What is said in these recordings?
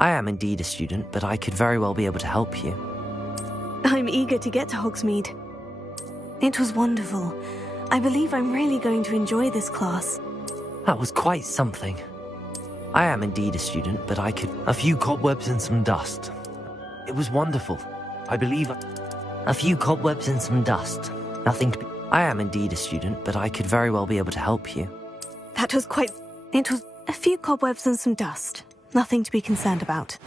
I am indeed a student, but I could very well be able to help you. I'm eager to get to Hogsmeade. It was wonderful. I believe I'm really going to enjoy this class. That was quite something. I am indeed a student, but I could... A few cobwebs and some dust. It was wonderful. I believe... A few cobwebs and some dust. Nothing to be... I am indeed a student, but I could very well be able to help you. That was quite... It was a few cobwebs and some dust. Nothing to be concerned about.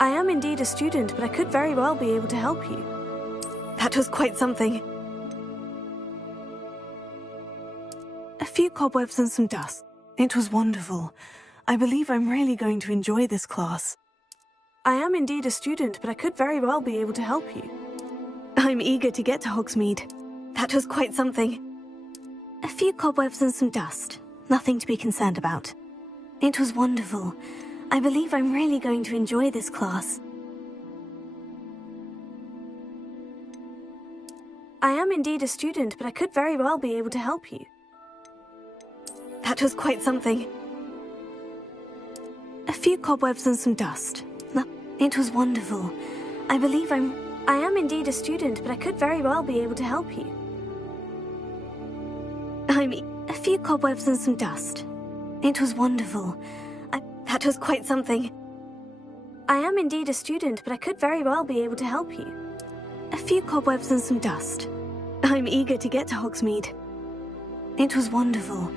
I am indeed a student, but I could very well be able to help you. That was quite something. A few cobwebs and some dust. It was wonderful. I believe I'm really going to enjoy this class. I am indeed a student, but I could very well be able to help you. I'm eager to get to Hogsmeade. That was quite something. A few cobwebs and some dust. Nothing to be concerned about. It was wonderful. I believe I'm really going to enjoy this class. I am indeed a student, but I could very well be able to help you. That was quite something. A few cobwebs and some dust. It was wonderful. I am indeed a student, but I could very well be able to help you. A few cobwebs and some dust. It was wonderful. That was quite something. I am indeed a student, but I could very well be able to help you. A few cobwebs and some dust. I'm eager to get to Hogsmeade. It was wonderful.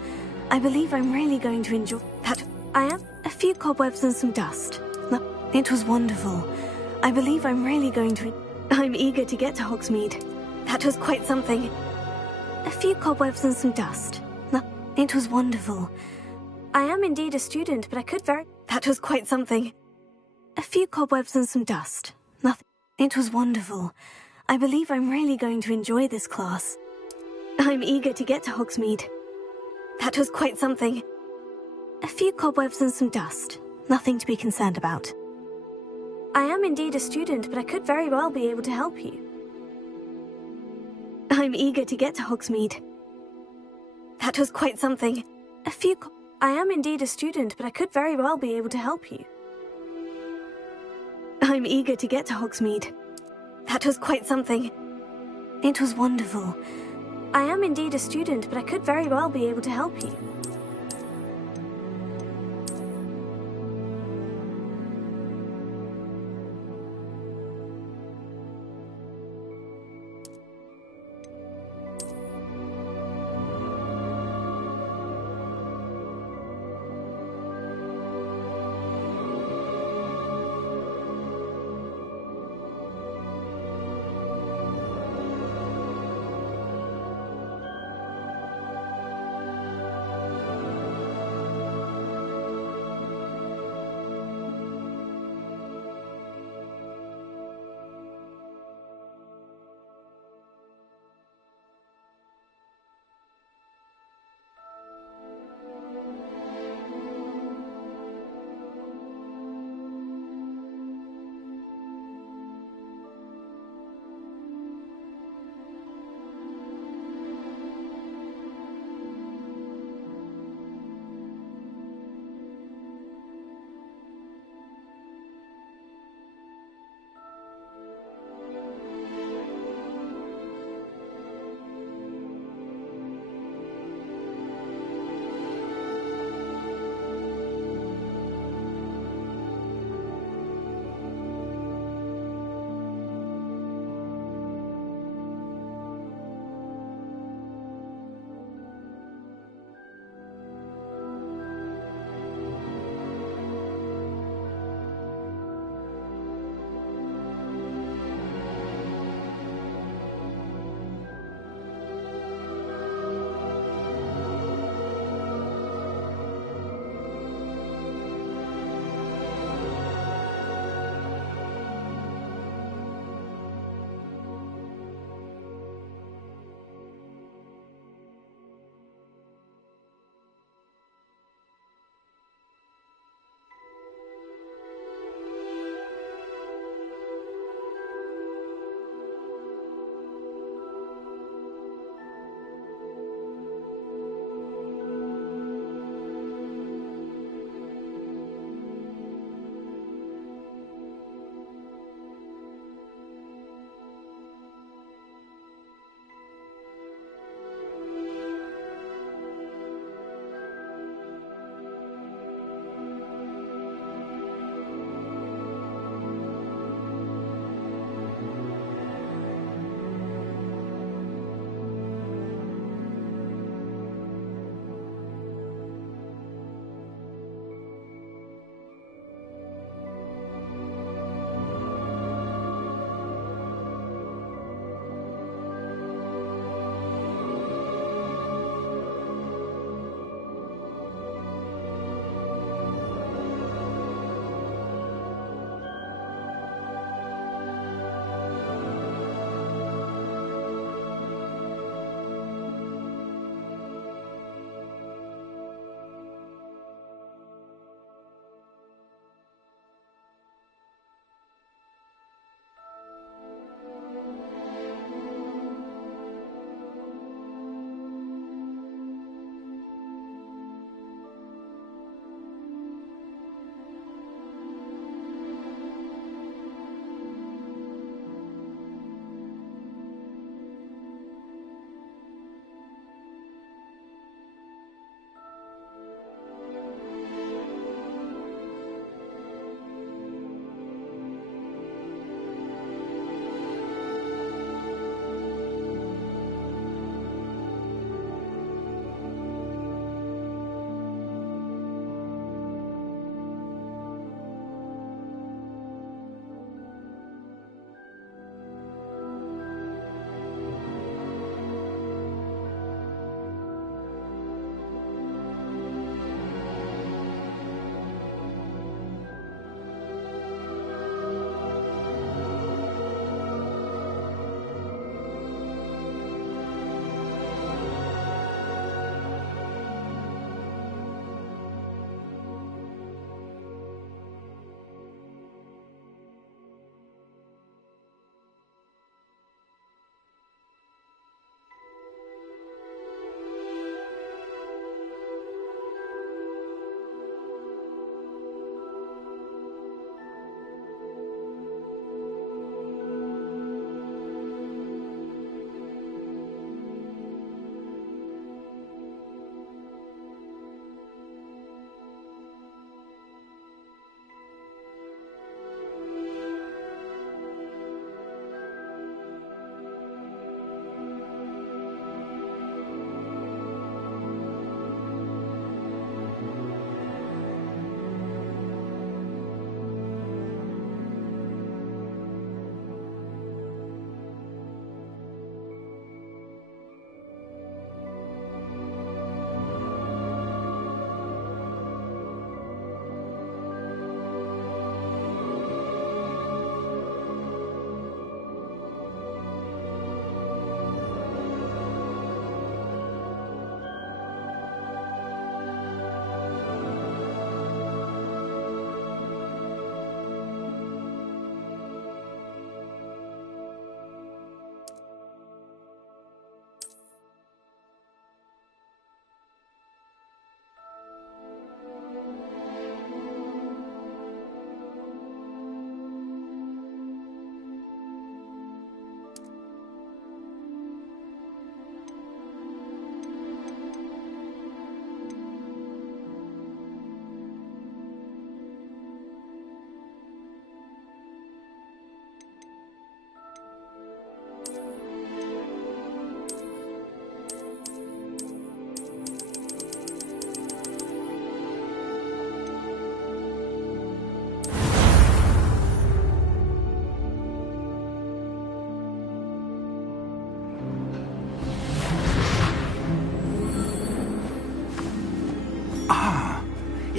I believe I'm really going to enjoy that. I am a few cobwebs and some dust. It was wonderful. I believe I'm really going to. I'm eager to get to Hogsmeade. That was quite something. A few cobwebs and some dust. It was wonderful. I am indeed a student, but I could very. That was quite something. A few cobwebs and some dust. Nothing. It was wonderful. I believe I'm really going to enjoy this class. I'm eager to get to Hogsmeade. That was quite something. A few cobwebs and some dust. Nothing to be concerned about. I am indeed a student, but I could very well be able to help you. I'm eager to get to Hogsmeade. That was quite something. I am indeed a student, but I could very well be able to help you. I'm eager to get to Hogsmeade. That was quite something. It was wonderful. I am indeed a student, but I could very well be able to help you.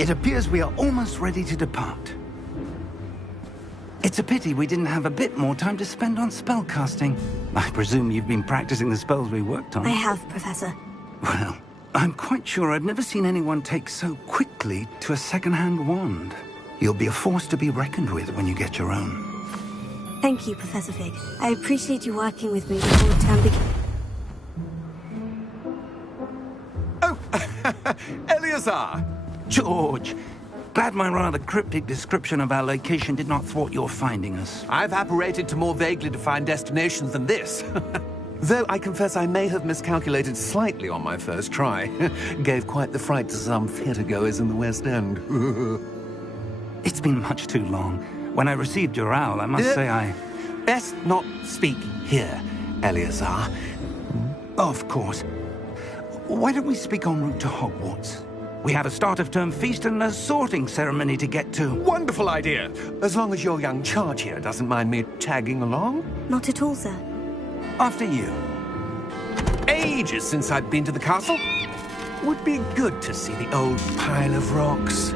It appears we are almost ready to depart. It's a pity we didn't have a bit more time to spend on spellcasting. I presume you've been practicing the spells we worked on. I have, Professor. Well, I'm quite sure I've never seen anyone take so quickly to a second-hand wand. You'll be a force to be reckoned with when you get your own. Thank you, Professor Fig. I appreciate you working with me before the term begins. Oh, Eleazar! George! Glad my rather cryptic description of our location did not thwart your finding us. I've apparated to more vaguely defined destinations than this. Though I confess I may have miscalculated slightly on my first try. Gave quite the fright to some theatre-goers in the West End. It's been much too long. When I received your owl, I must say I... Best not speak here, Eleazar. Of course. Why don't we speak en route to Hogwarts? We have a start-of-term feast and a sorting ceremony to get to. Wonderful idea! As long as your young charge here doesn't mind me tagging along. Not at all, sir. After you. Ages since I've been to the castle. Would be good to see the old pile of rocks.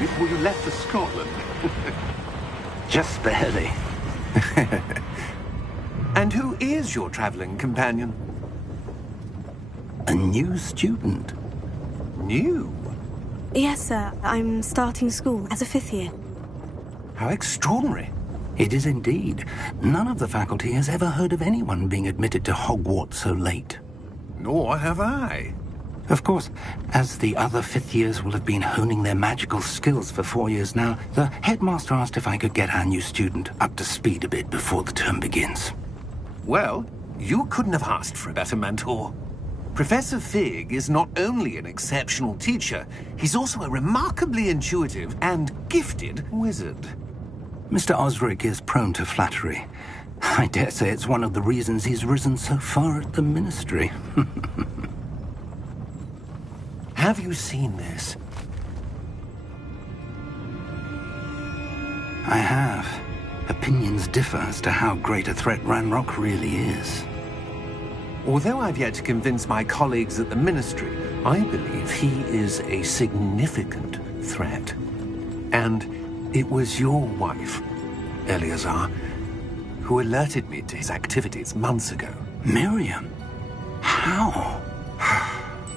Before you left for Scotland. Just barely. And who is your traveling companion? A new student. New? Yes, sir. I'm starting school as a 5th year. How extraordinary. It is indeed. None of the faculty has ever heard of anyone being admitted to Hogwarts so late. Nor have I. Of course, as the other 5th years will have been honing their magical skills for 4 years now, the headmaster asked if I could get our new student up to speed a bit before the term begins. Well, you couldn't have asked for a better mentor. Professor Fig is not only an exceptional teacher, he's also a remarkably intuitive and gifted wizard. Mr. Osric is prone to flattery. I dare say it's one of the reasons he's risen so far at the Ministry. Have you seen this? I have. Opinions differ as to how great a threat Ranrock really is. Although I've yet to convince my colleagues at the Ministry, I believe he is a significant threat. And it was your wife, Eleazar, who alerted me to his activities months ago. Miriam? How?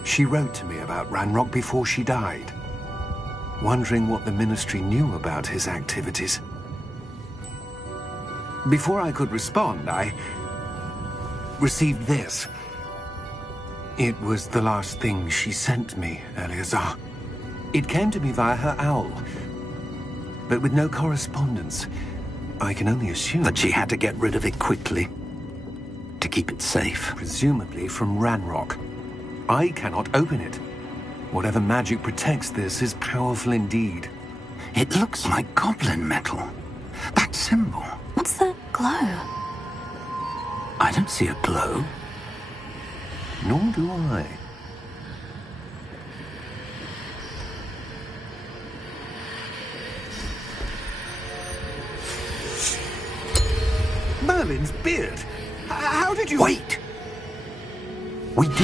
She wrote to me about Ranrock before she died, wondering what the Ministry knew about his activities. Before I could respond, I received this. It was the last thing she sent me, Eleazar. It came to me via her owl, but with no correspondence. I can only assume that she had to get rid of it quickly, to keep it safe. Presumably from Ranrock. I cannot open it. Whatever magic protects this is powerful indeed. It looks like goblin metal. That symbol. What's the glow? I don't see a glow. Nor do I. Merlin's beard. How did you... Wait! We do...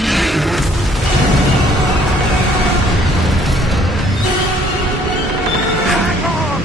Hang on!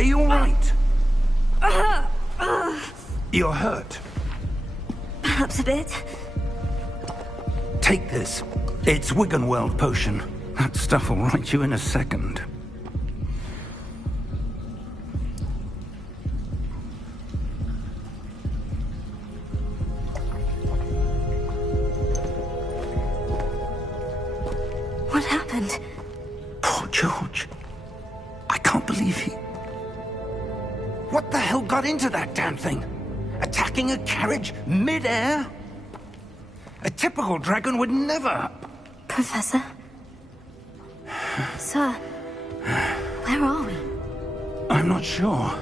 Are you all right? You're hurt. Perhaps a bit. Take this. It's Wiggenweld potion. That stuff will right you in a second. What happened? Poor George. I can't believe he... What the hell got into that damn thing? Attacking a carriage mid-air? A typical dragon would never... Professor? Sir, where are we? I'm not sure.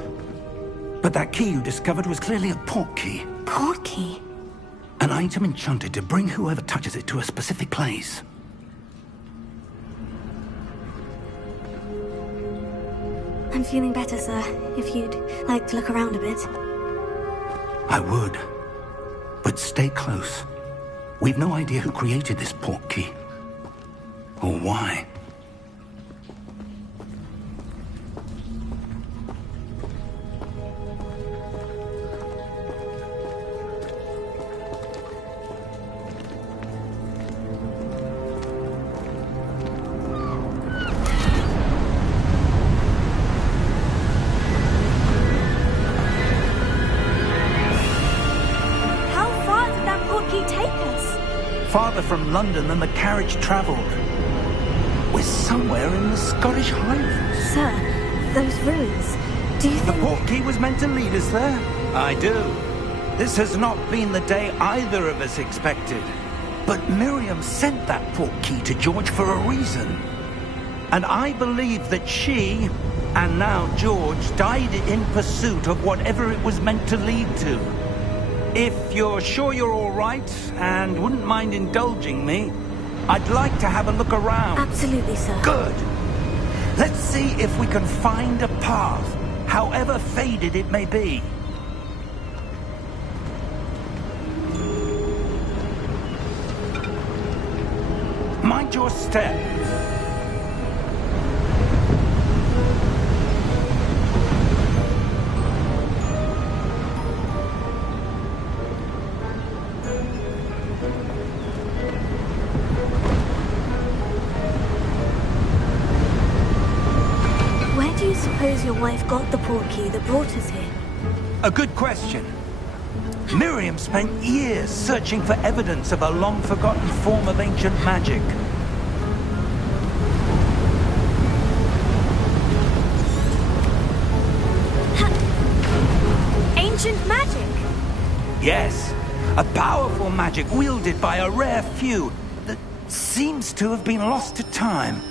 But that key you discovered was clearly a port key. Port key? An item enchanted to bring whoever touches it to a specific place. I'm feeling better, sir. If you'd like to look around a bit. I would. But stay close. We've no idea who created this port key. Or why. Farther from London than the carriage travelled. We're somewhere in the Scottish Highlands. Sir, those ruins, do you think... The port key was meant to lead us there? I do. This has not been the day either of us expected. But Miriam sent that port key to George for a reason. And I believe that she, and now George, died in pursuit of whatever it was meant to lead to. If you're sure you're all right, and wouldn't mind indulging me, I'd like to have a look around. Absolutely, sir. Good. Let's see if we can find a path, however faded it may be. Mind your step. Suppose your wife got the port key that brought us here? A good question. Miriam spent years searching for evidence of a long-forgotten form of ancient magic. Ancient magic? Yes. A powerful magic wielded by a rare few that seems to have been lost to time.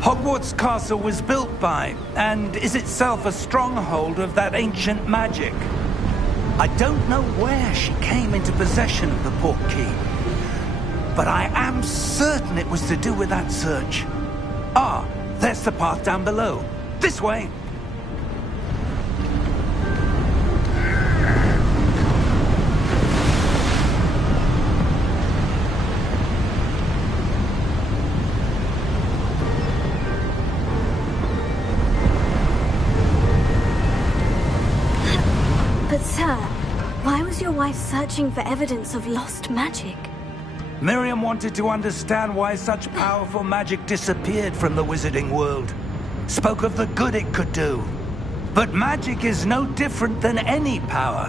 Hogwarts Castle was built by, and is itself a stronghold of that ancient magic. I don't know where she came into possession of the port key, but I am certain it was to do with that search. Ah, there's the path down below. This way! But sir, why was your wife searching for evidence of lost magic? Miriam wanted to understand why such powerful magic disappeared from the wizarding world. Spoke of the good it could do. But magic is no different than any power.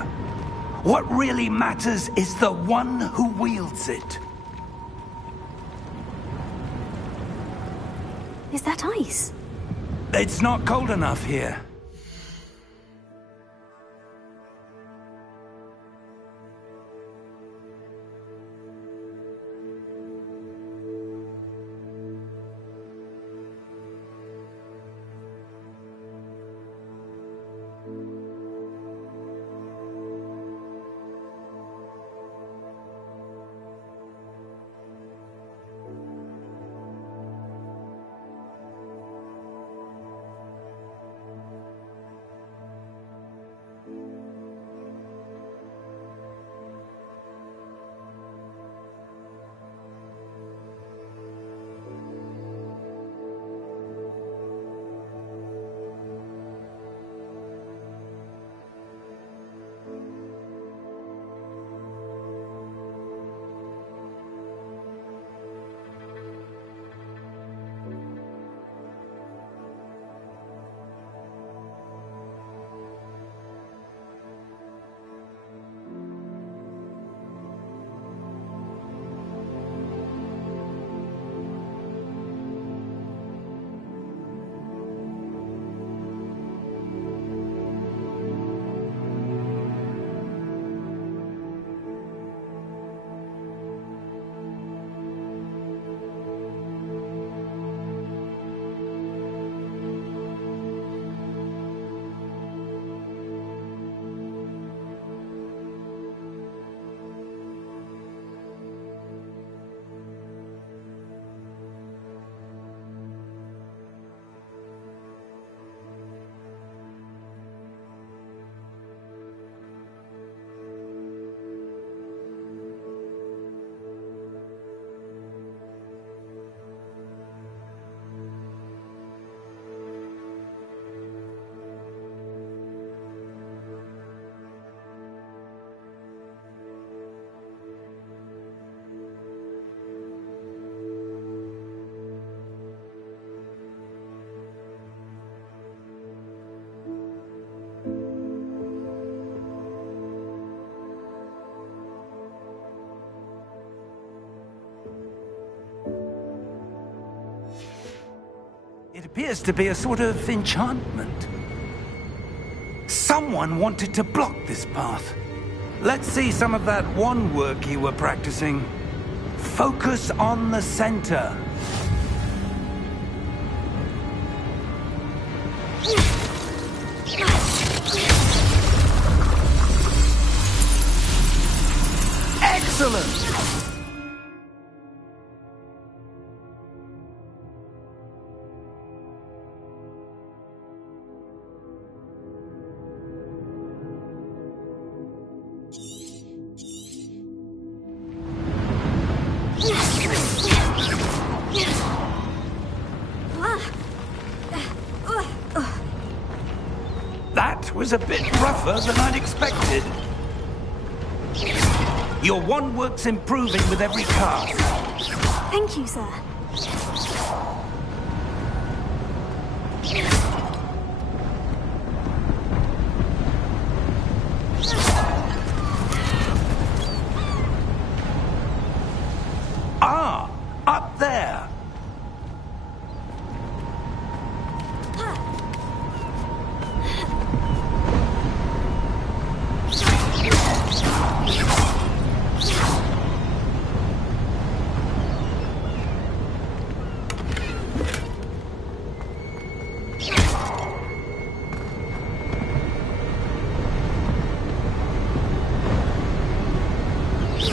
What really matters is the one who wields it. Is that ice? It's not cold enough here. It appears to be a sort of enchantment. Someone wanted to block this path. Let's see some of that wand work you were practicing. Focus on the center. Excellent! That was a bit rougher than I'd expected. Your wand work's improving with every cast. Thank you, sir. Ah, up there.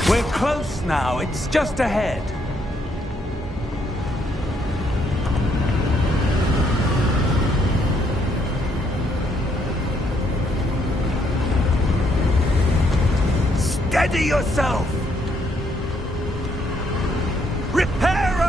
We're close now. It's just ahead. Steady yourself! Reparo!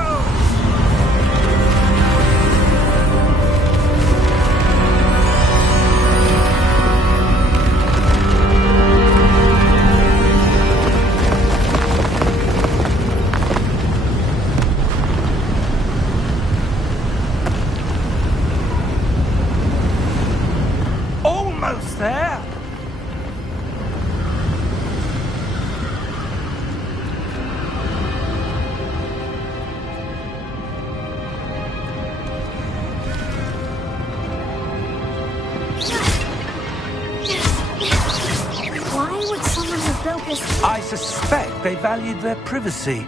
suspect they valued their privacy.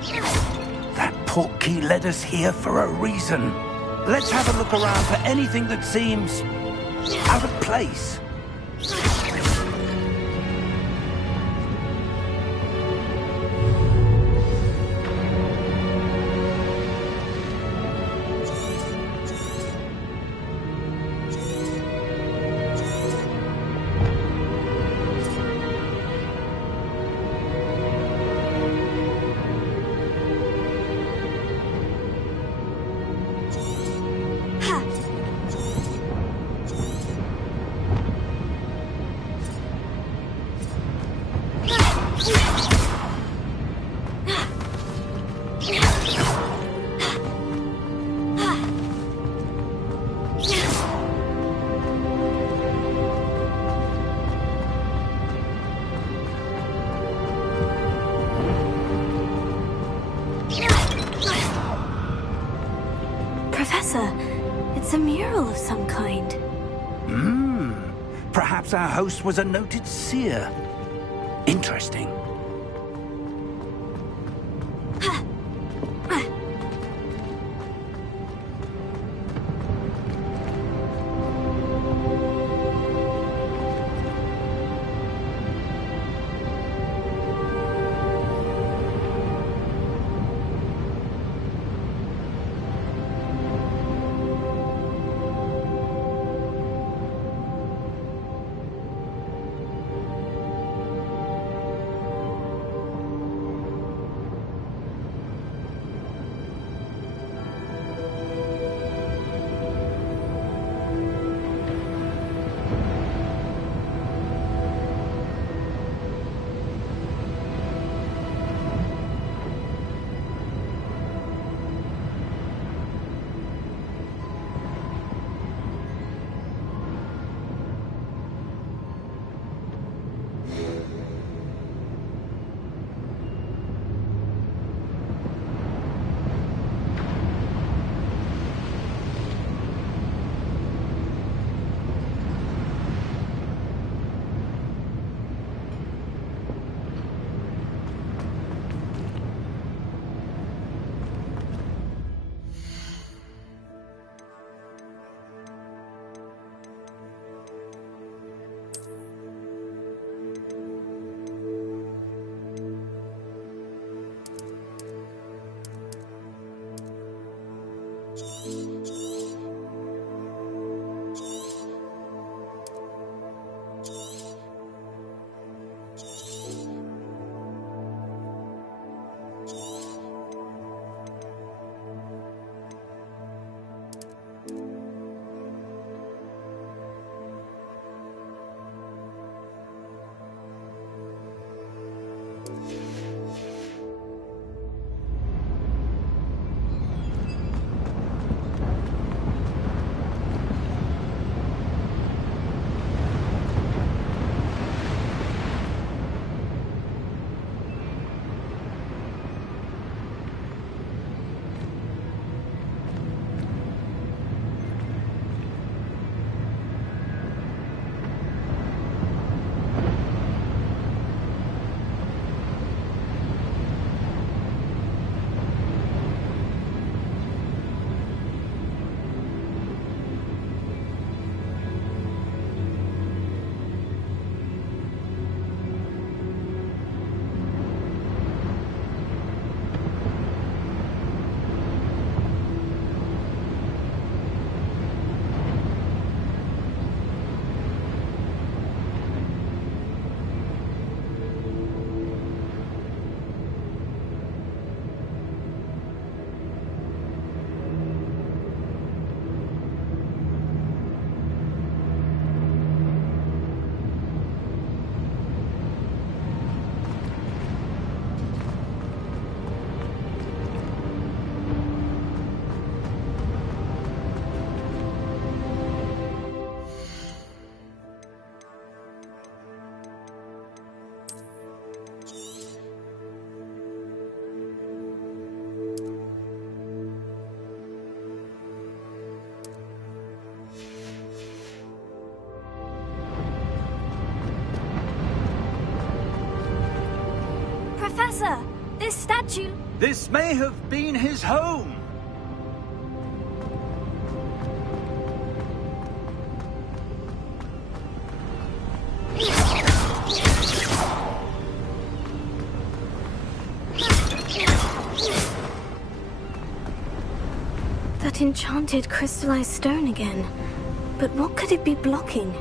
That portkey led us here for a reason. Let's have a look around for anything that seems out of place. Professor, it's a mural of some kind. Perhaps our host was a noted seer. Interesting. Professor! This statue... This may have been his home. That enchanted crystallized stone again. But what could it be blocking?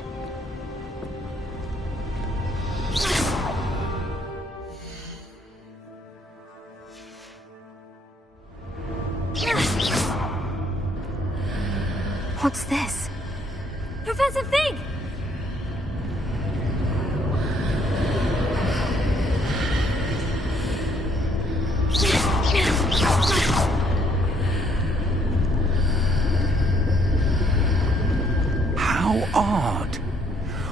What's this? Professor Fig! How odd.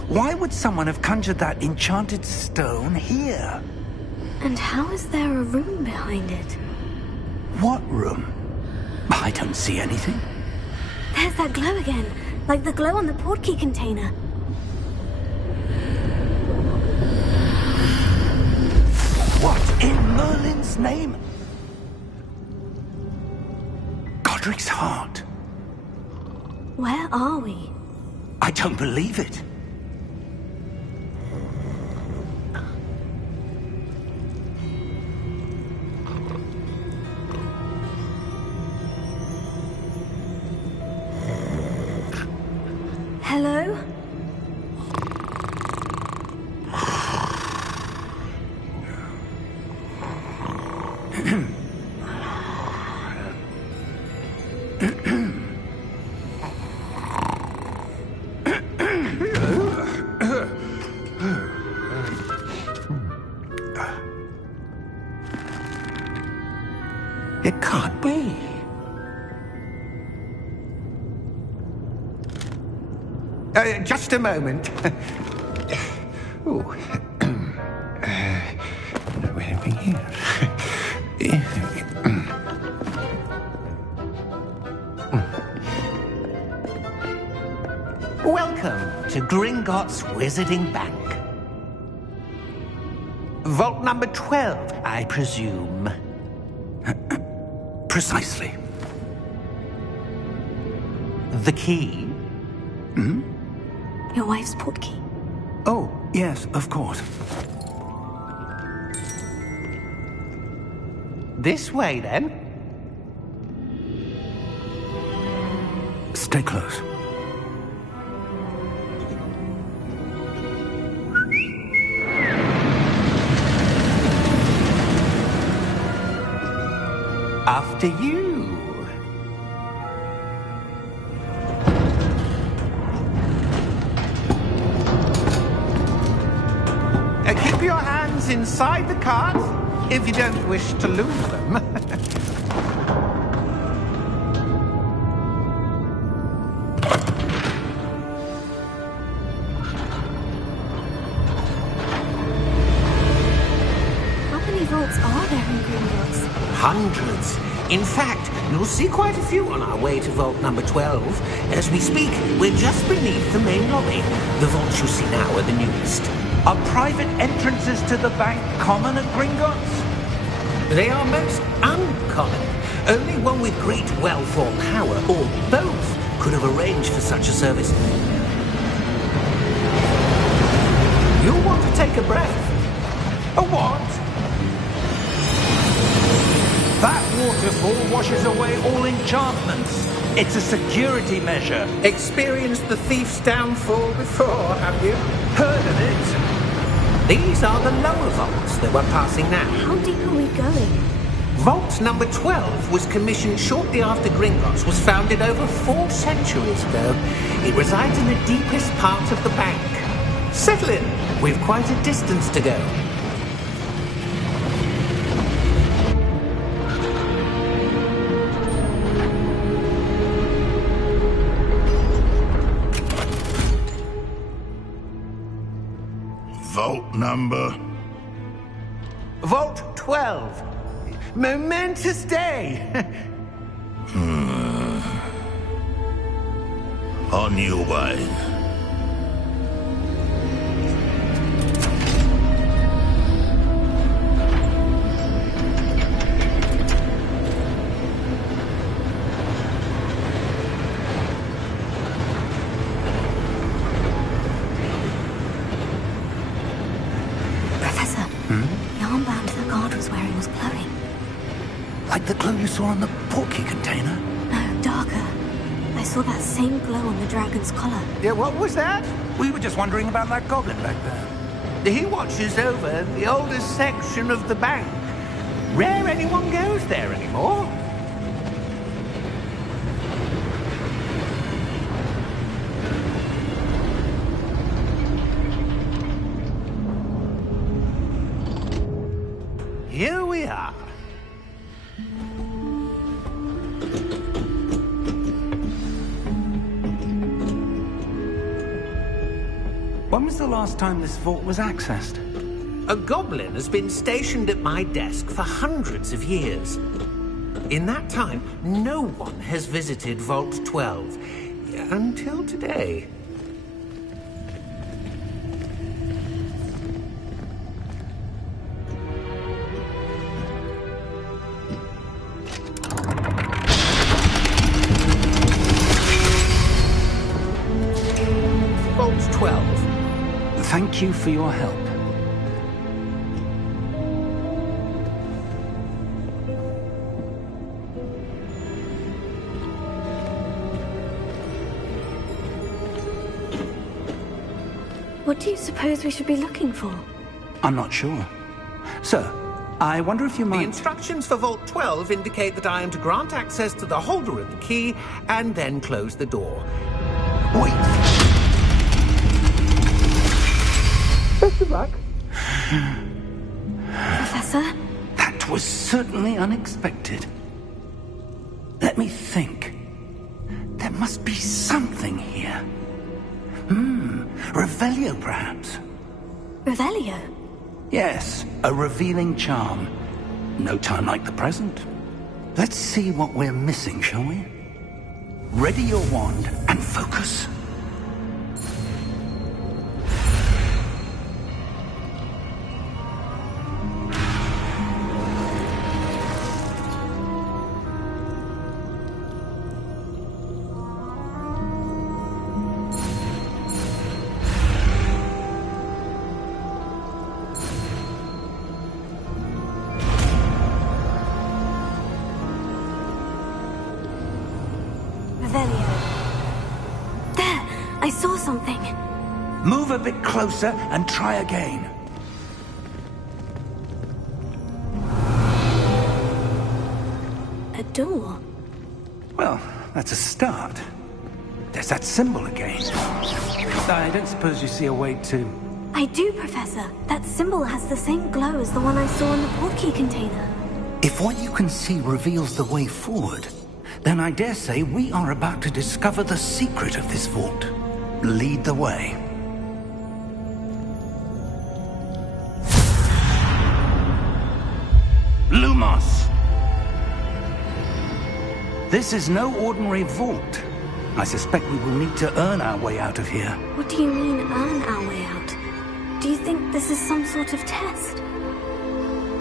Why would someone have conjured that enchanted stone here? And how is there a room behind it? What room? I don't see anything. There's that glow again, like the glow on the portkey container. What in Merlin's name? Godric's heart. Where are we? I don't believe it. Hello? It can't be. Just a moment. Oh. No anything here. Welcome to Gringotts Wizarding Bank. Vault number 12, I presume. Precisely. The key? Your wife's portkey. Oh, yes, of course. This way, then. Stay close. After you. Keep your hands inside the cart if you don't wish to lose them. How many vaults are there in Gringotts? Hundreds. In fact, you'll see quite a few on our way to vault number 12. As we speak, we're just beneath the main lobby. The vaults you see now are the newest. Are private entrances to the bank common at Gringotts? They are most uncommon. Only one with great wealth or power, or both, could have arranged for such a service. You'll want to take a breath. A what? That waterfall washes away all enchantments. It's a security measure. Experienced the thief's downfall before, have you? Heard of it? These are the lower vaults that we're passing now. How deep are we going? Vault number 12 was commissioned shortly after Gringotts was founded over 4 centuries ago. It resides in the deepest part of the bank. Settle in. We've quite a distance to go. Vault number? Vault 12. Momentous day. On your way. the glow you saw on the portkey container? No, darker. I saw that same glow on the dragon's collar. Yeah, what was that? We were just wondering about that goblin back there. He watches over the oldest section of the bank. Rare anyone goes there anymore. Here we are. When was the last time this vault was accessed? A goblin has been stationed at my desk for hundreds of years. In that time, no one has visited Vault 12. Until today. Vault 12. Thank you for your help. What do you suppose we should be looking for? I'm not sure. Sir, I wonder if you The might... instructions for Vault 12 indicate that I am to grant access to the holder of the key and then close the door. Wait! Best of luck. Professor? That was certainly unexpected. Let me think. There must be something here. Revelio, perhaps? Revelio? Yes, a revealing charm. No time like the present. Let's see what we're missing, shall we? Ready your wand and focus. Revelio. There! I saw something. Move a bit closer and try again. A door. Well, that's a start. There's that symbol again. I don't suppose you see a way to... I do, Professor. That symbol has the same glow as the one I saw in the portkey container. If what you can see reveals the way forward, then I dare say we are about to discover the secret of this vault. Lead the way. Lumos! This is no ordinary vault. I suspect we will need to earn our way out of here. What do you mean, earn our way out? Do you think this is some sort of test?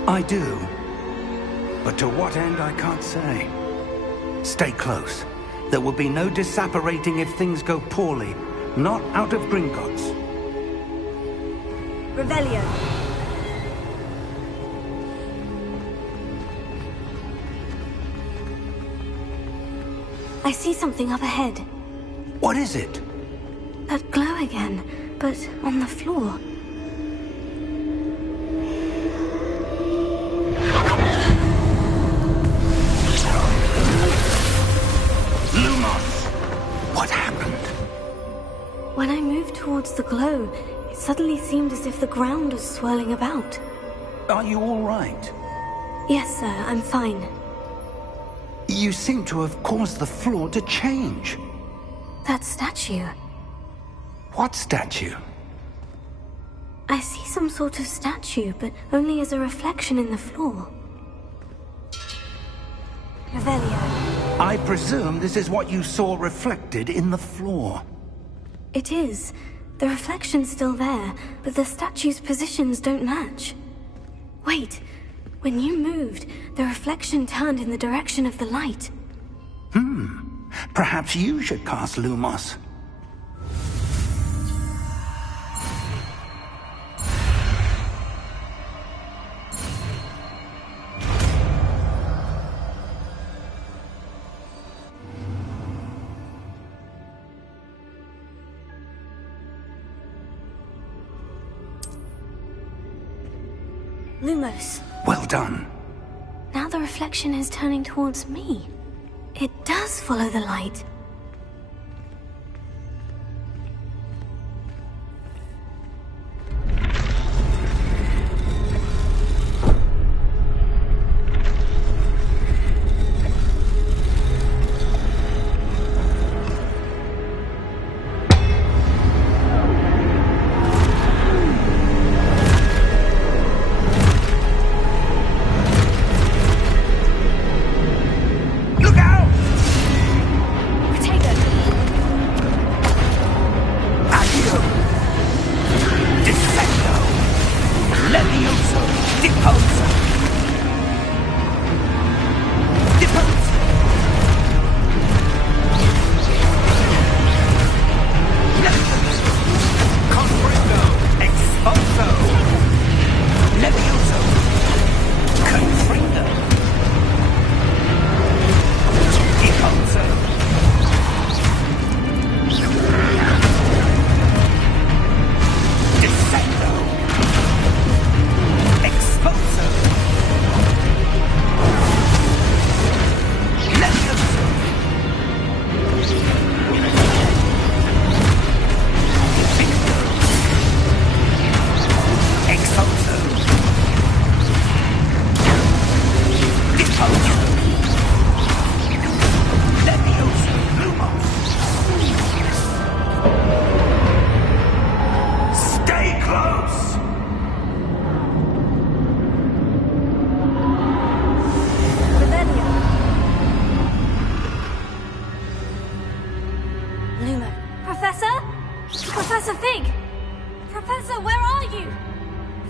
I do. But to what end, I can't say. Stay close. There will be no disapparating if things go poorly. Not out of Gringotts. Revelio. I see something up ahead. What is it? That glow again, but on the floor. Lumos! What happened? When I moved towards the glow, it suddenly seemed as if the ground was swirling about. Are you all right? Yes, sir, I'm fine. You seem to have caused the floor to change. That statue. What statue? I see some sort of statue, but only as a reflection in the floor. Revelio. I presume this is what you saw reflected in the floor. It is. The reflection's still there, but the statue's positions don't match. Wait. When you moved, the reflection turned in the direction of the light. Perhaps you should cast Lumos. Lumos. Well done. Now the reflection is turning towards me. It does follow the light.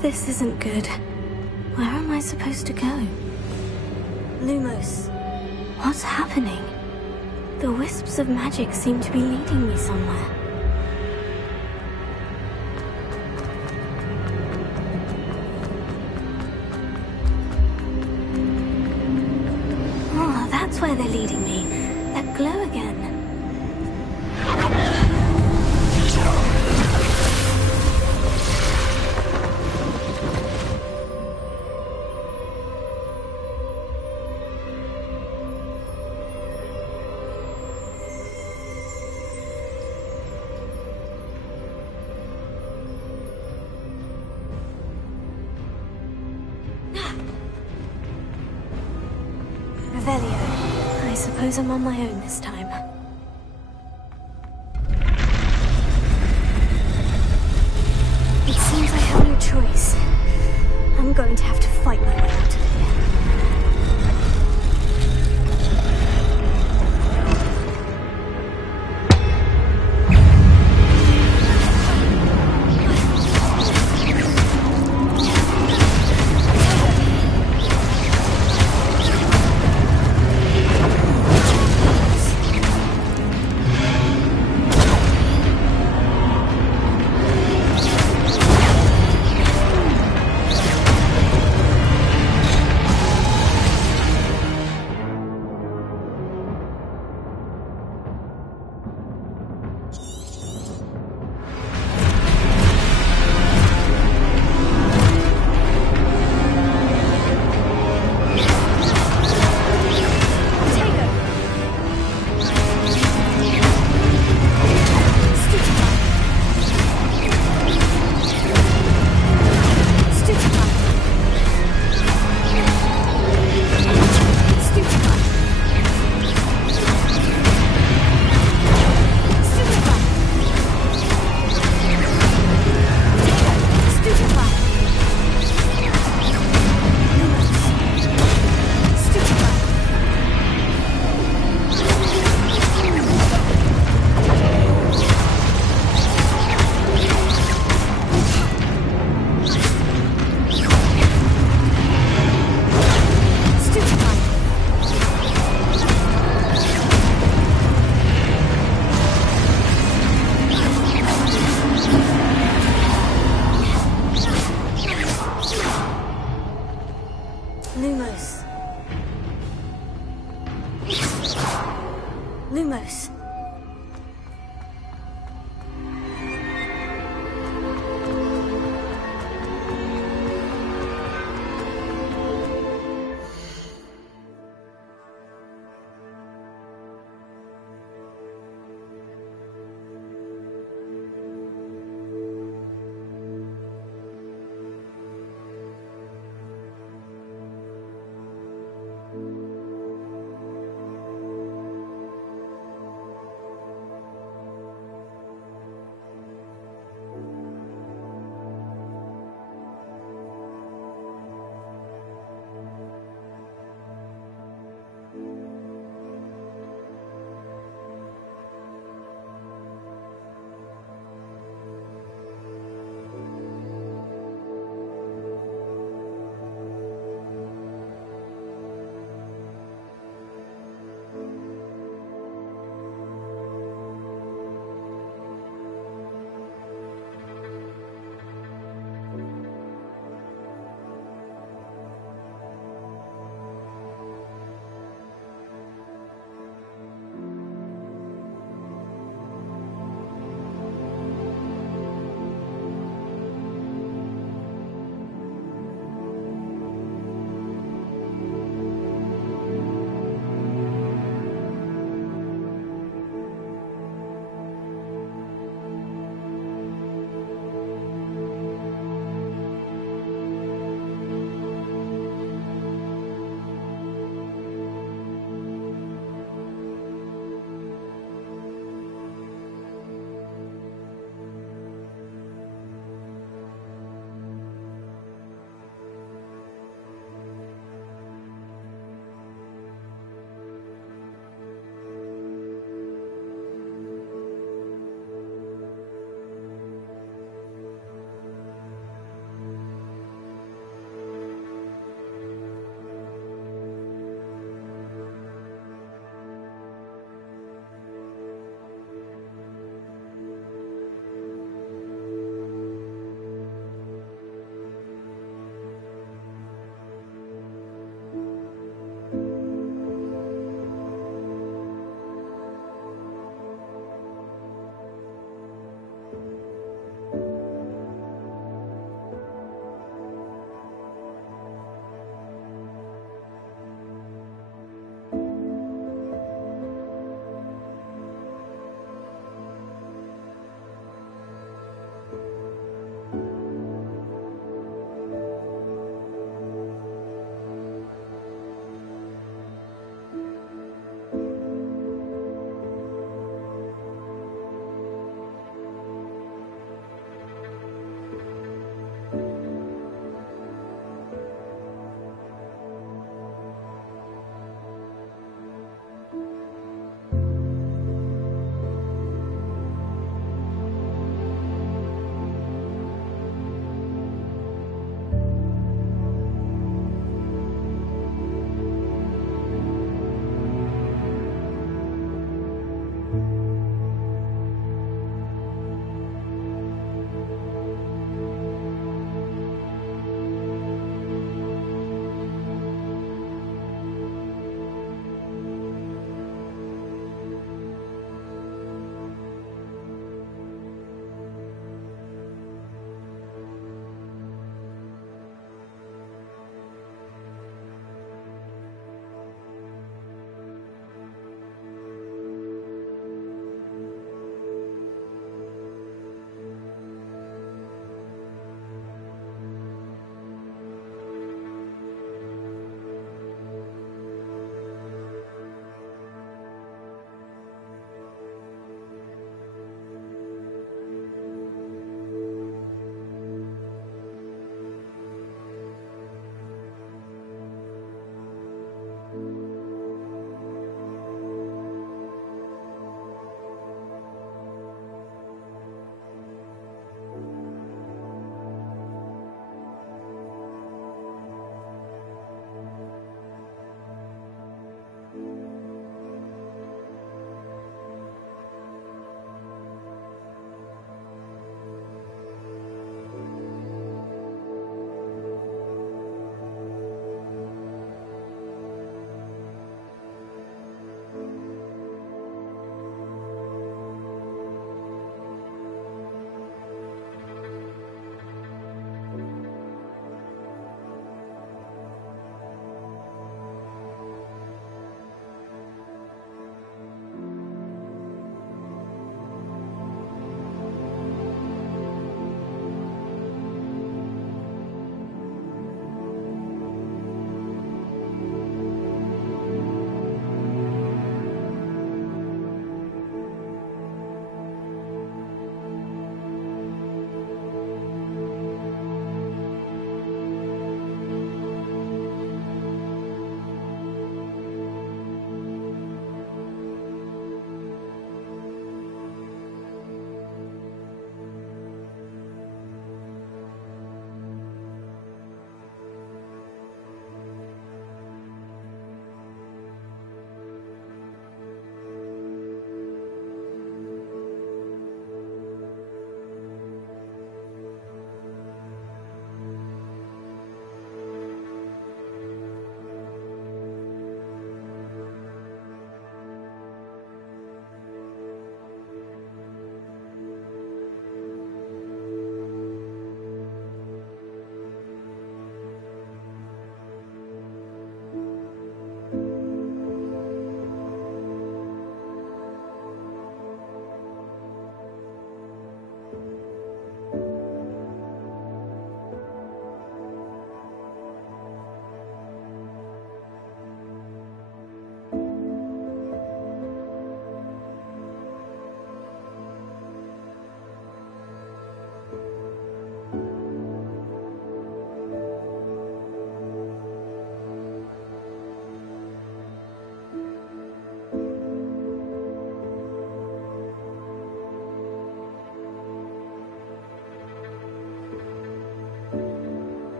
This isn't good. Where am I supposed to go? Lumos, what's happening? The wisps of magic seem to be leading me somewhere. Oh, that's where they're leading me. That glow again. Revelio. I suppose I'm on my own this time. It seems I have no choice. I'm going to have to fight my way out of here. Lumos. Lumos.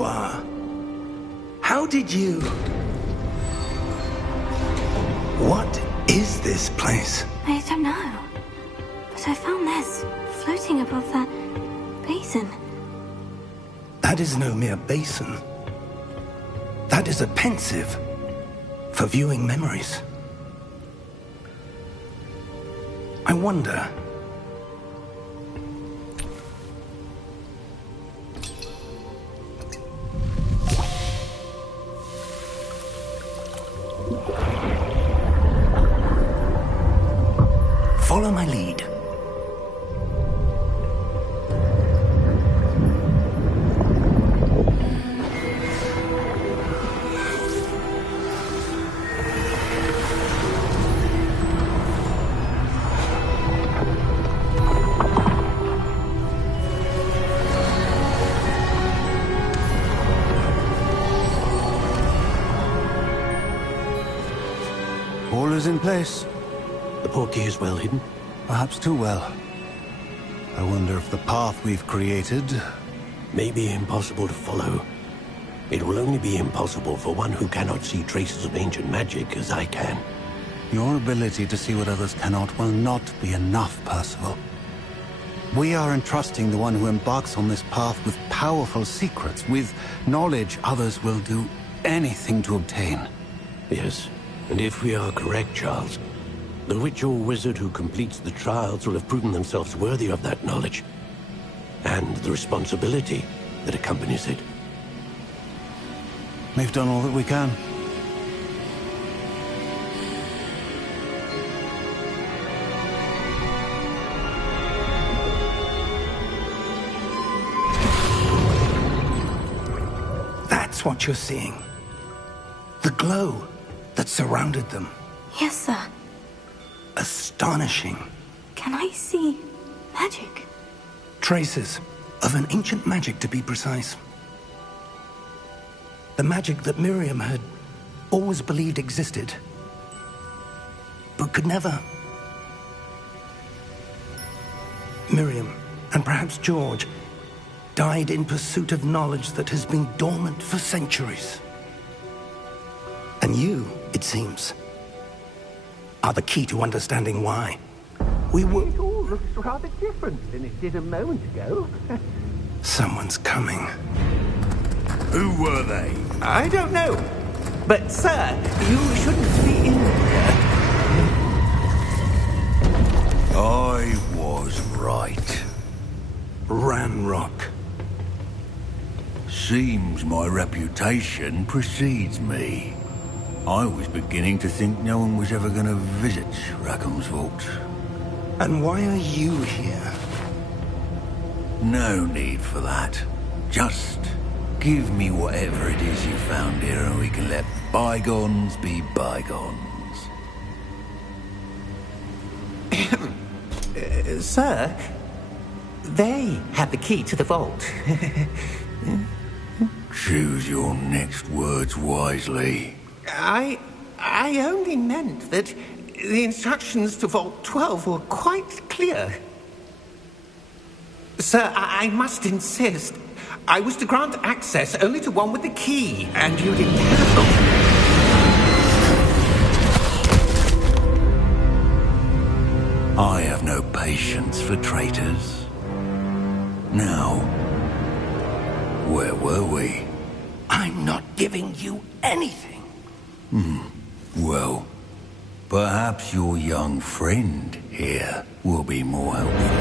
you are. How did you... What is this place? I don't know. But I found this floating above that basin. That is no mere basin. That is a pensive for viewing memories. I wonder... Follow my lead. All is in place. The portkey is well hidden? Perhaps too well. I wonder if the path we've created... May be impossible to follow. It will only be impossible for one who cannot see traces of ancient magic as I can. Your ability to see what others cannot will not be enough, Percival. We are entrusting the one who embarks on this path with powerful secrets, with knowledge others will do anything to obtain. Yes, and if we are correct, Charles, the witch or wizard who completes the trials will have proven themselves worthy of that knowledge, and the responsibility that accompanies it. We've done all that we can. That's what you're seeing. The glow that surrounded them. Yes, sir. Astonishing. Can I see magic? Traces of an ancient magic, to be precise. The magic that Miriam had always believed existed, but could never. Miriam, and perhaps George, died in pursuit of knowledge that has been dormant for centuries. And you, it seems, are the key to understanding why. We were... It all looks rather different than it did a moment ago. Someone's coming. Who were they? I don't know. But, sir, you shouldn't be in here. I was right. Ranrock. Seems my reputation precedes me. I was beginning to think no one was ever going to visit Rackham's Vault. And why are you here? No need for that. Just give me whatever it is you found here and we can let bygones be bygones. Sir, they have the key to the vault. Choose your next words wisely. I only meant that the instructions to Vault 12 were quite clear. Sir, I must insist. I was to grant access only to one with the key, and you didn't have... I have no patience for traitors. Now, where were we? I'm not giving you anything. Well, perhaps your young friend here will be more helpful.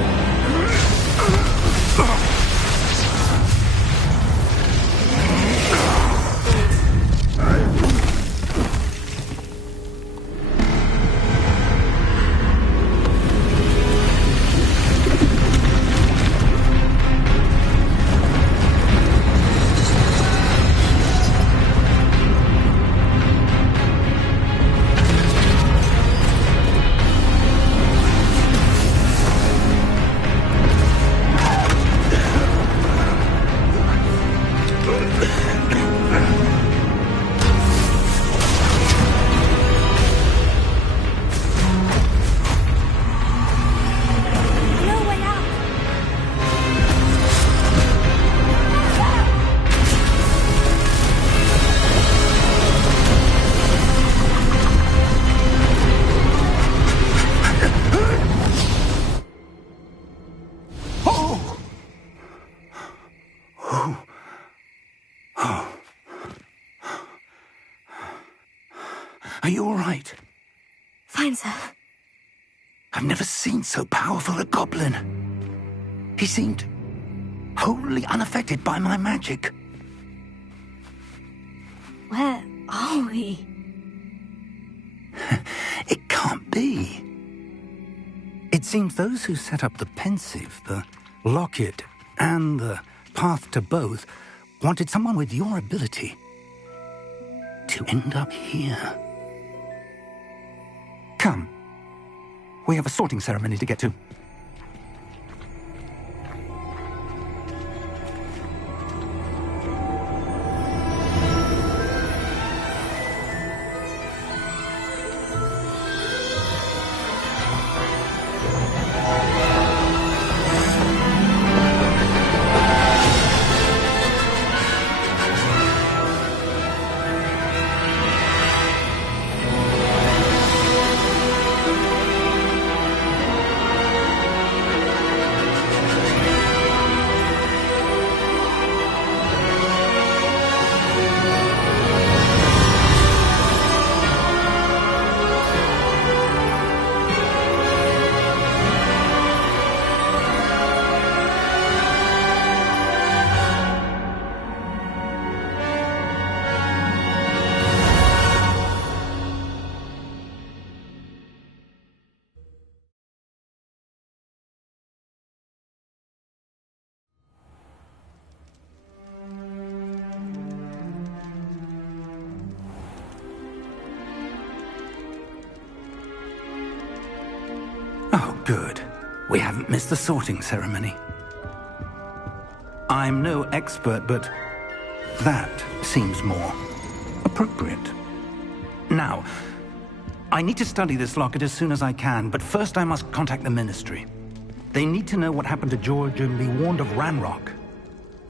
right. Fine, sir. I've never seen so powerful a goblin. He seemed wholly unaffected by my magic. Where are we? It can't be. It seems those who set up the Pensieve, the Locket, and the Path to Both wanted someone with your ability to end up here. Come. We have a sorting ceremony to get to. Oh, good. We haven't missed the sorting ceremony. I'm no expert, but that seems more appropriate. Now, I need to study this locket as soon as I can, but first I must contact the Ministry. They need to know what happened to George and be warned of Ranrock.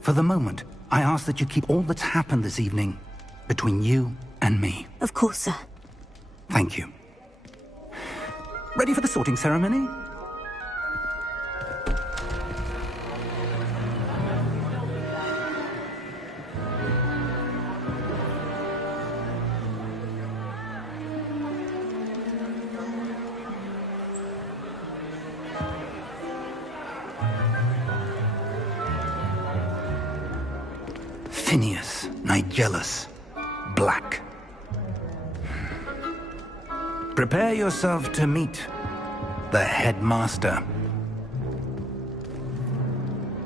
For the moment, I ask that you keep all that's happened this evening between you and me. Of course, sir. Thank you. Ready for the sorting ceremony? Phineas Nigellus Black. Prepare yourself to meet the headmaster.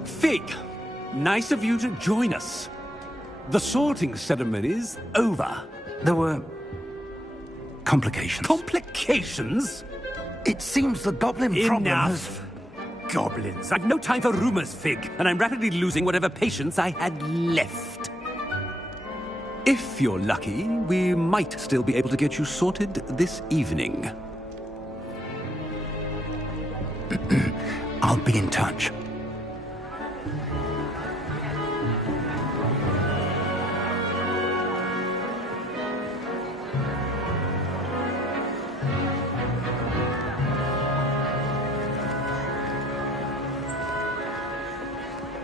Fig, nice of you to join us. The sorting ceremony's over. There were complications. Complications? It seems the goblin problem has... Enough! Goblins. I've no time for rumors, Fig, and I'm rapidly losing whatever patience I had left. If you're lucky, we might still be able to get you sorted this evening. I'll be in touch.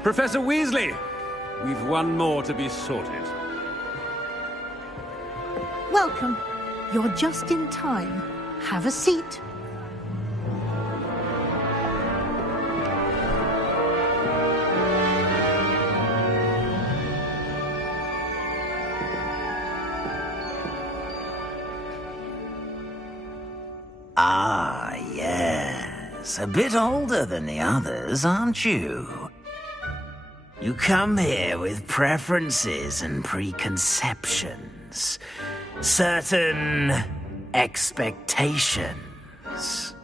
Professor Weasley, we've one more to be sorted. Welcome. You're just in time. Have a seat. Ah, yes. A bit older than the others, aren't you? You come here with preferences and preconceptions. Certain expectations.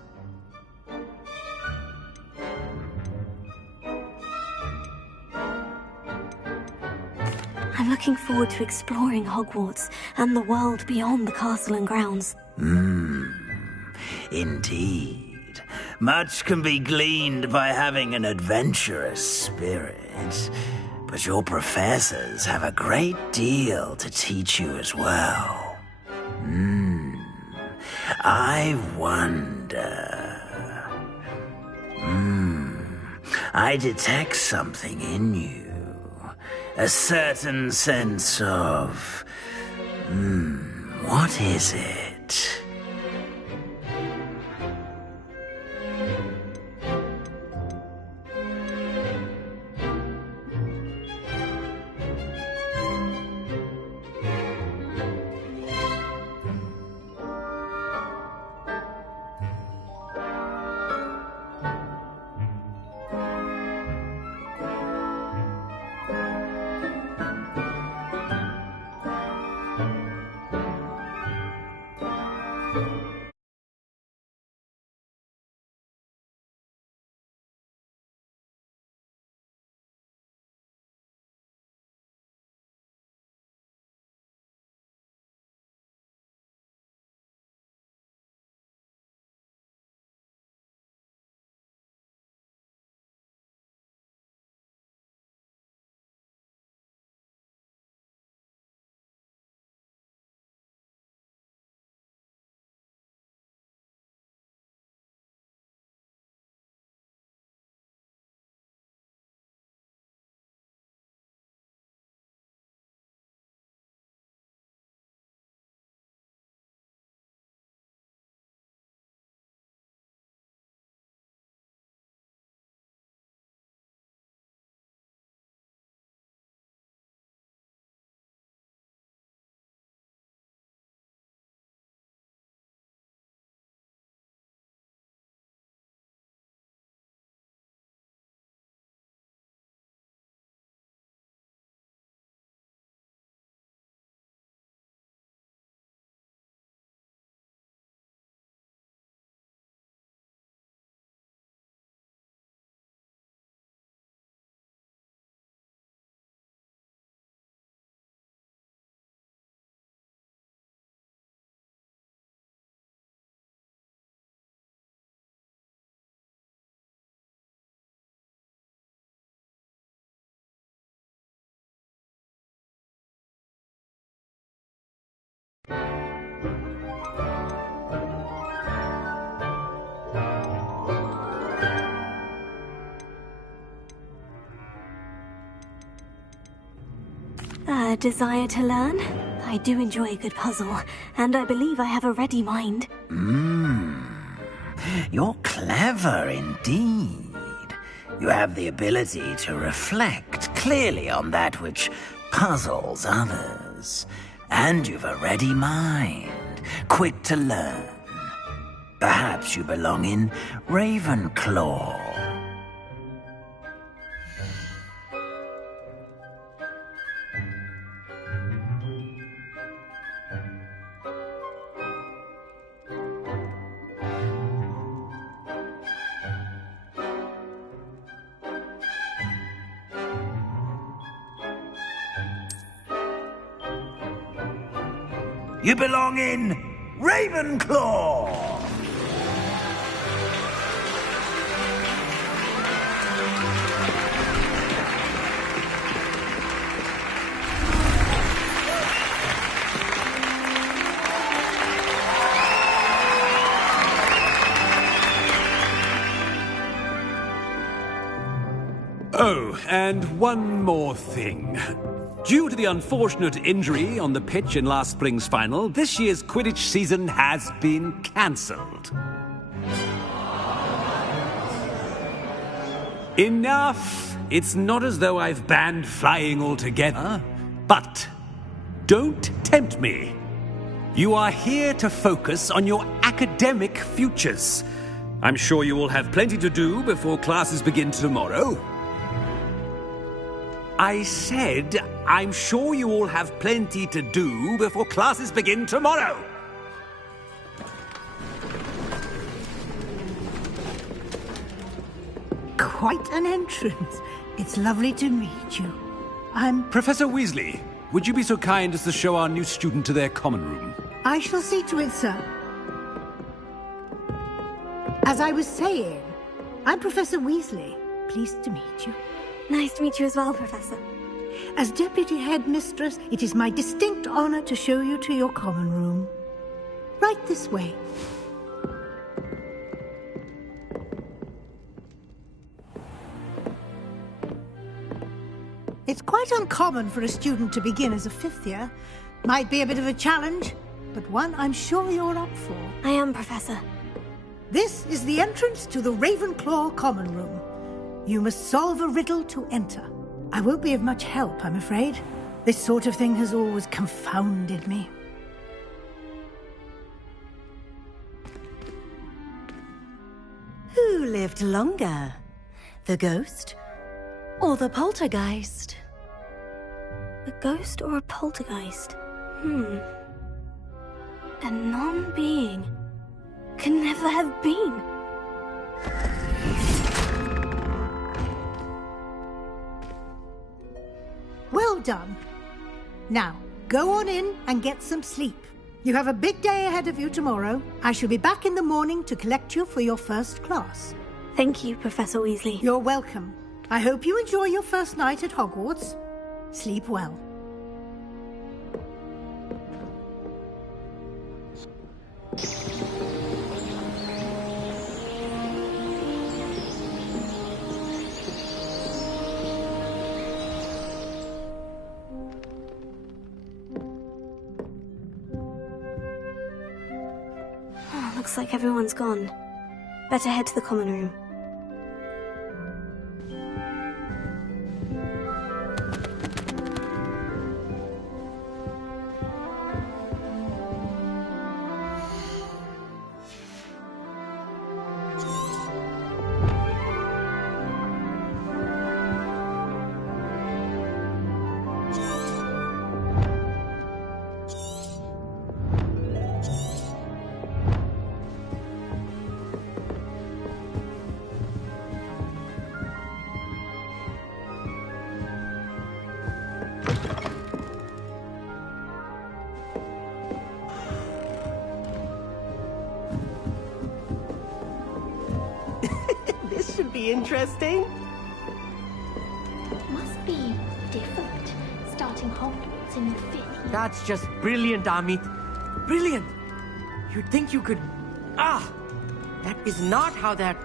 I'm looking forward to exploring Hogwarts and the world beyond the castle and grounds. Indeed. Much can be gleaned by having an adventurous spirit. But your professors have a great deal to teach you as well. I wonder... I detect something in you. A certain sense of... what is it? A desire to learn? I do enjoy a good puzzle, and I believe I have a ready mind. You're clever indeed. You have the ability to reflect clearly on that which puzzles others. And you've a ready mind, quick to learn. Perhaps you belong in Ravenclaw. You belong in Ravenclaw! Oh, and one more thing. Due to the unfortunate injury on the pitch in last spring's final, this year's Quidditch season has been cancelled. Enough! It's not as though I've banned flying altogether. But don't tempt me. You are here to focus on your academic futures. I'm sure you will have plenty to do before classes begin tomorrow. I said, I'm sure you all have plenty to do before classes begin tomorrow. Quite an entrance. It's lovely to meet you. I'm... Professor Weasley, would you be so kind as to show our new student to their common room? I shall see to it, sir. As I was saying, I'm Professor Weasley. Pleased to meet you. Nice to meet you as well, Professor. As Deputy Headmistress, it is my distinct honor to show you to your common room. Right this way. It's quite uncommon for a student to begin as a fifth year. Might be a bit of a challenge, but one I'm sure you're up for. I am, Professor. This is the entrance to the Ravenclaw common room. You must solve a riddle to enter. I won't be of much help, I'm afraid. This sort of thing has always confounded me. Who lived longer? The ghost or the poltergeist? A ghost or a poltergeist? A non-being can never have been. Well done. Now, go on in and get some sleep. You have a big day ahead of you tomorrow. I shall be back in the morning to collect you for your first class. Thank you, Professor Weasley. You're welcome. I hope you enjoy your first night at Hogwarts. Sleep well. Looks like everyone's gone. Better head to the common room. Interesting. Must be different, starting Hogwarts in the 5th year. That's just brilliant, Amit. brilliant! You'd think you could... Ah! That is not how that...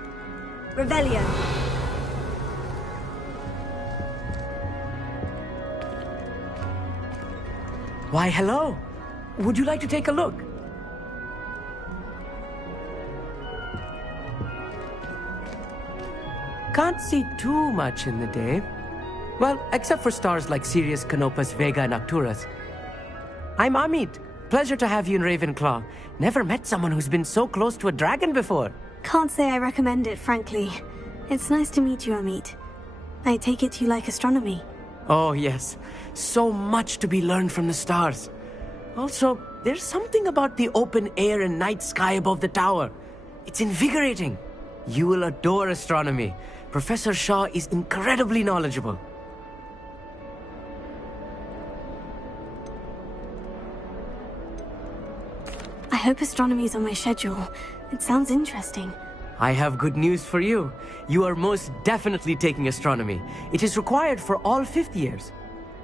Revelio. Why, hello. Would you like to take a look? Can't see too much in the day. Well, except for stars like Sirius, Canopus, Vega, and Arcturus. I'm Amit. Pleasure to have you in Ravenclaw. Never met someone who's been so close to a dragon before. Can't say I recommend it, frankly. It's nice to meet you, Amit. I take it you like astronomy. Oh, yes. So much to be learned from the stars. Also, there's something about the open air and night sky above the tower. It's invigorating. You will adore astronomy. Professor Shaw is incredibly knowledgeable. I hope astronomy's on my schedule. It sounds interesting. I have good news for you. You are most definitely taking astronomy. It is required for all 5th years.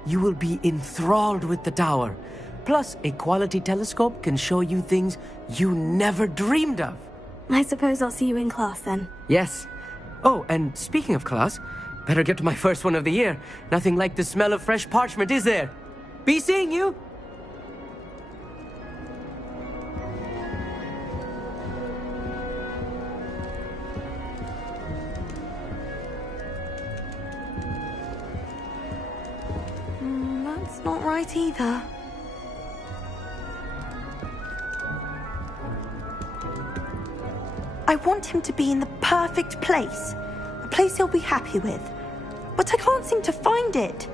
You will be enthralled with the tower. Plus, a quality telescope can show you things you never dreamed of. I suppose I'll see you in class then. Yes. Oh, and speaking of class, better get to my first one of the year. Nothing like the smell of fresh parchment, is there? Be seeing you! That's not right either. I want him to be in the perfect place. A place he'll be happy with. But I can't seem to find it.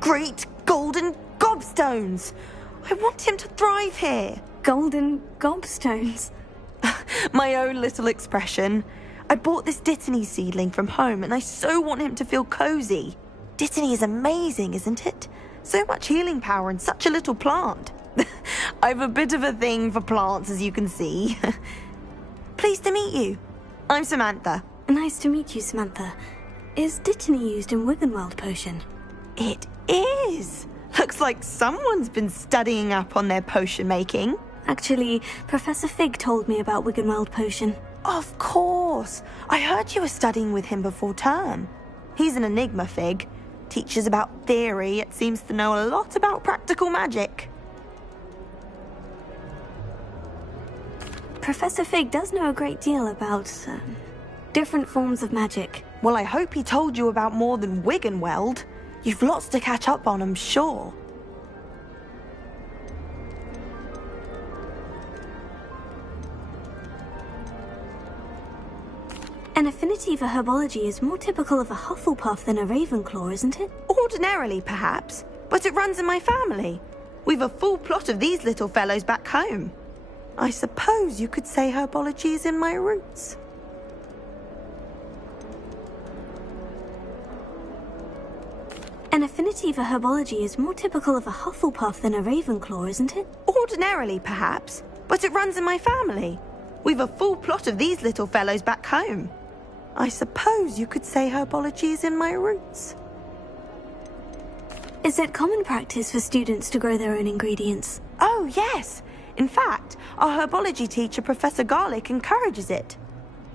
Great golden gobstones! I want him to thrive here. Golden gobstones? My own little expression. I bought this Dittany seedling from home and I so want him to feel cozy. Dittany is amazing, isn't it? So much healing power in such a little plant. I've a bit of a thing for plants, as you can see. Pleased to meet you. I'm Samantha. Nice to meet you, Samantha. Is Dittany used in Wiggenweld potion? It is. Looks like someone's been studying up on their potion making. Actually, Professor Fig told me about Wiggenweld potion. Of course. I heard you were studying with him before term. He's an enigma, Fig. Teaches about theory, yet seems to know a lot about practical magic. Professor Fig does know a great deal about different forms of magic. Well, I hope he told you about more than Wiggenweld. You've lots to catch up on, I'm sure. An affinity for herbology is more typical of a Hufflepuff than a Ravenclaw, isn't it? Ordinarily, perhaps, but it runs in my family. We've a full plot of these little fellows back home. I suppose you could say herbology is in my roots. An affinity for herbology is more typical of a Hufflepuff than a Ravenclaw, isn't it? Ordinarily, perhaps, but it runs in my family. We've a full plot of these little fellows back home. I suppose you could say herbology is in my roots. Is it common practice for students to grow their own ingredients? Oh, yes. In fact, our herbology teacher, Professor Garlick, encourages it.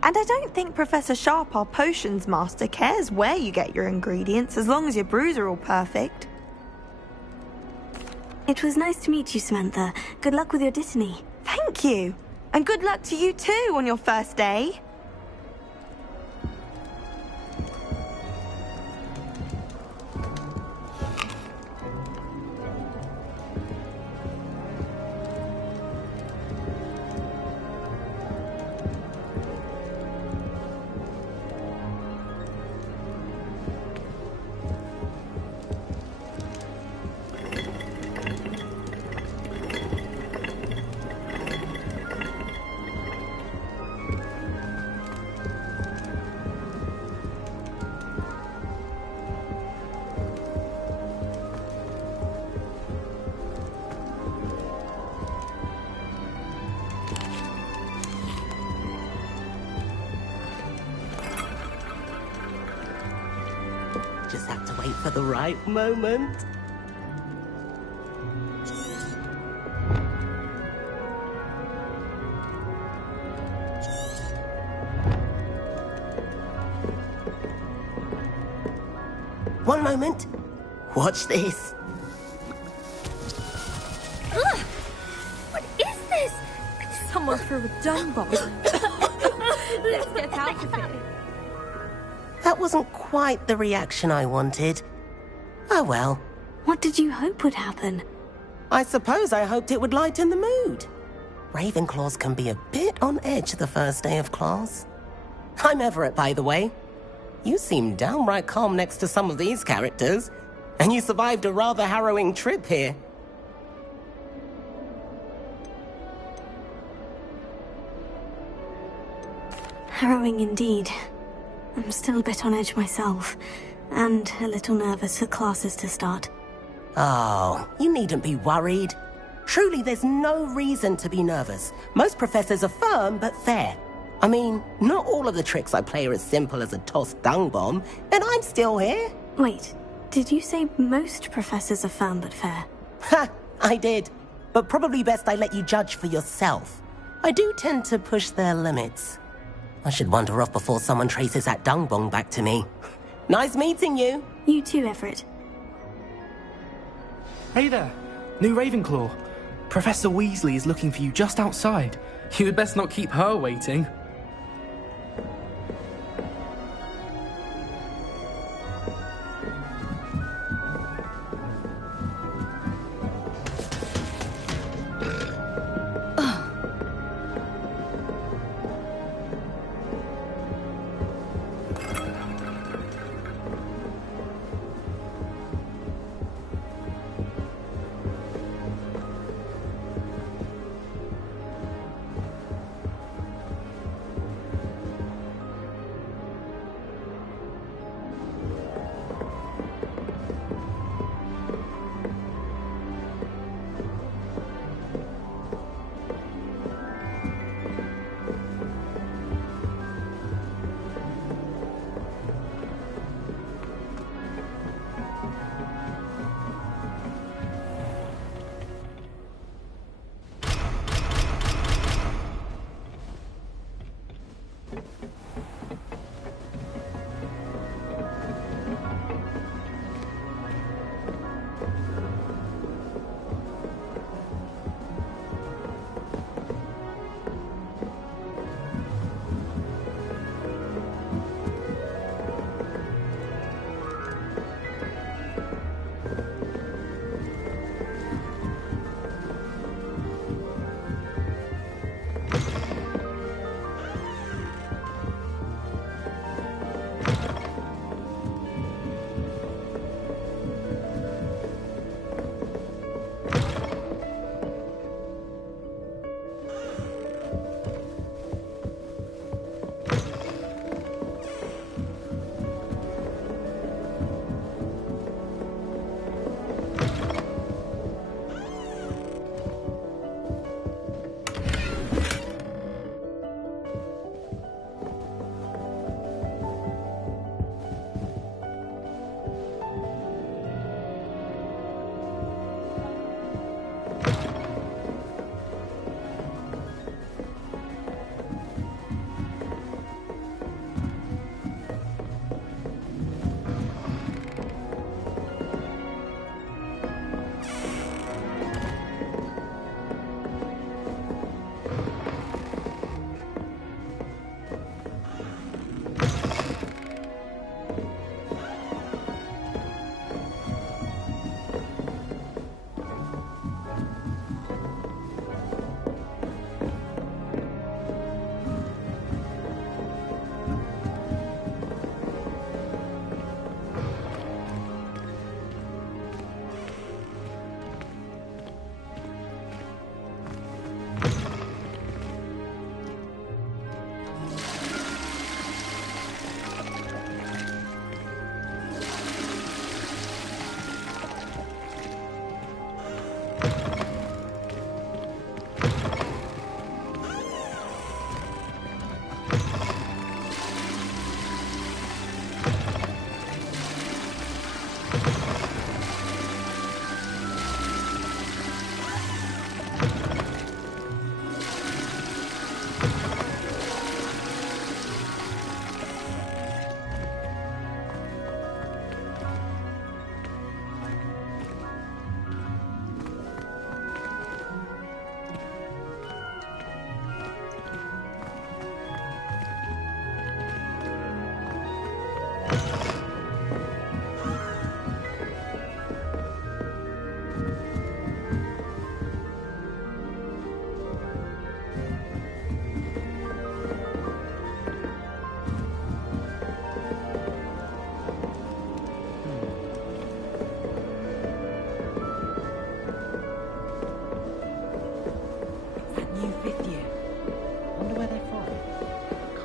And I don't think Professor Sharp, our potions master, cares where you get your ingredients, as long as your brews are all perfect. It was nice to meet you, Samantha. Good luck with your Dittany. Thank you. And good luck to you too on your first day. Just have to wait for the right moment. one moment. Watch this. Ugh! What is this? Someone threw a dung bomb. Let's get out of here. That wasn't quite the reaction I wanted. Oh well. What did you hope would happen? I suppose I hoped it would lighten the mood. Ravenclaws can be a bit on edge the first day of class. I'm Everett, by the way. You seem downright calm next to some of these characters, and you survived a rather harrowing trip here. Harrowing indeed. I'm still a bit on edge myself, and a little nervous for classes to start. Oh, you needn't be worried. Truly, there's no reason to be nervous. Most professors are firm but fair. I mean, not all of the tricks I play are as simple as a tossed dung bomb, and I'm still here. Wait, did you say most professors are firm but fair? Ha, I did. But probably best I let you judge for yourself. I do tend to push their limits. I should wander off before someone traces that dung bomb back to me. Nice meeting you. You too, Everett. Hey there, new Ravenclaw. Professor Weasley is looking for you just outside. You had best not keep her waiting.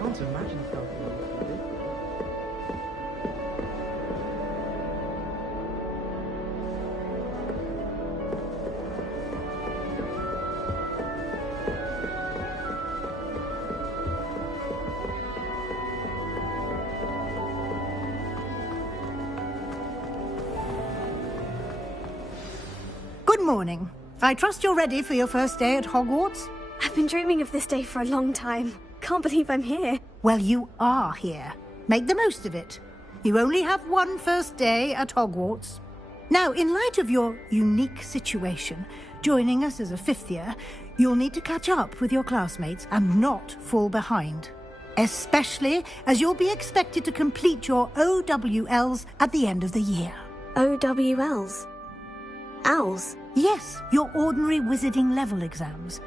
can't imagine how it is. Good morning. I trust you're ready for your first day at Hogwarts? I've been dreaming of this day for a long time. Can't believe I'm here. Well, you are here. Make the most of it. You only have one first day at Hogwarts. Now, in light of your unique situation, joining us as a fifth year, you'll need to catch up with your classmates and not fall behind. Especially as you'll be expected to complete your OWLs at the end of the year. OWLs? Owls? Yes, your ordinary wizarding level exams.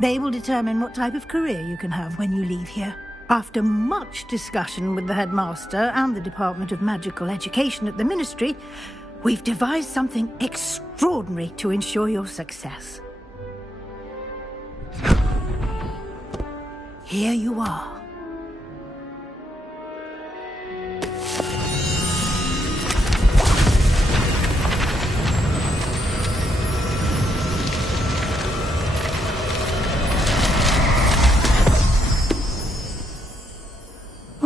They will determine what type of career you can have when you leave here. After much discussion with the headmaster and the Department of Magical Education at the Ministry, we've devised something extraordinary to ensure your success. Here you are.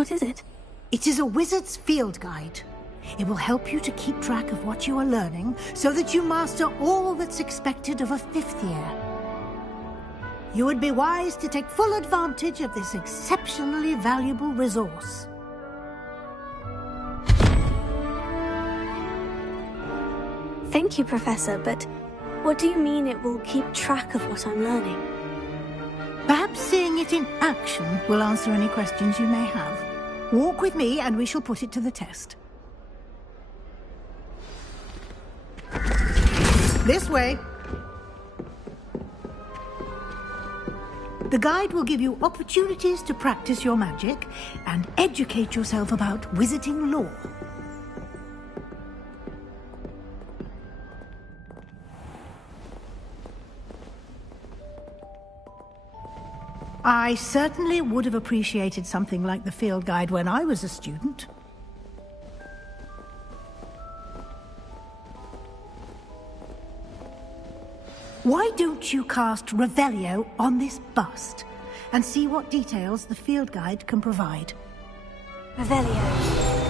What is it? It is a wizard's field guide. It will help you to keep track of what you are learning so that you master all that's expected of a fifth year. You would be wise to take full advantage of this exceptionally valuable resource. Thank you, Professor, but what do you mean it will keep track of what I'm learning? Perhaps seeing it in action will answer any questions you may have. Walk with me and we shall put it to the test. This way. The guide will give you opportunities to practice your magic and educate yourself about wizarding lore. I certainly would have appreciated something like the field guide when I was a student. Why don't you cast Revelio on this bust and see what details the field guide can provide? Revelio.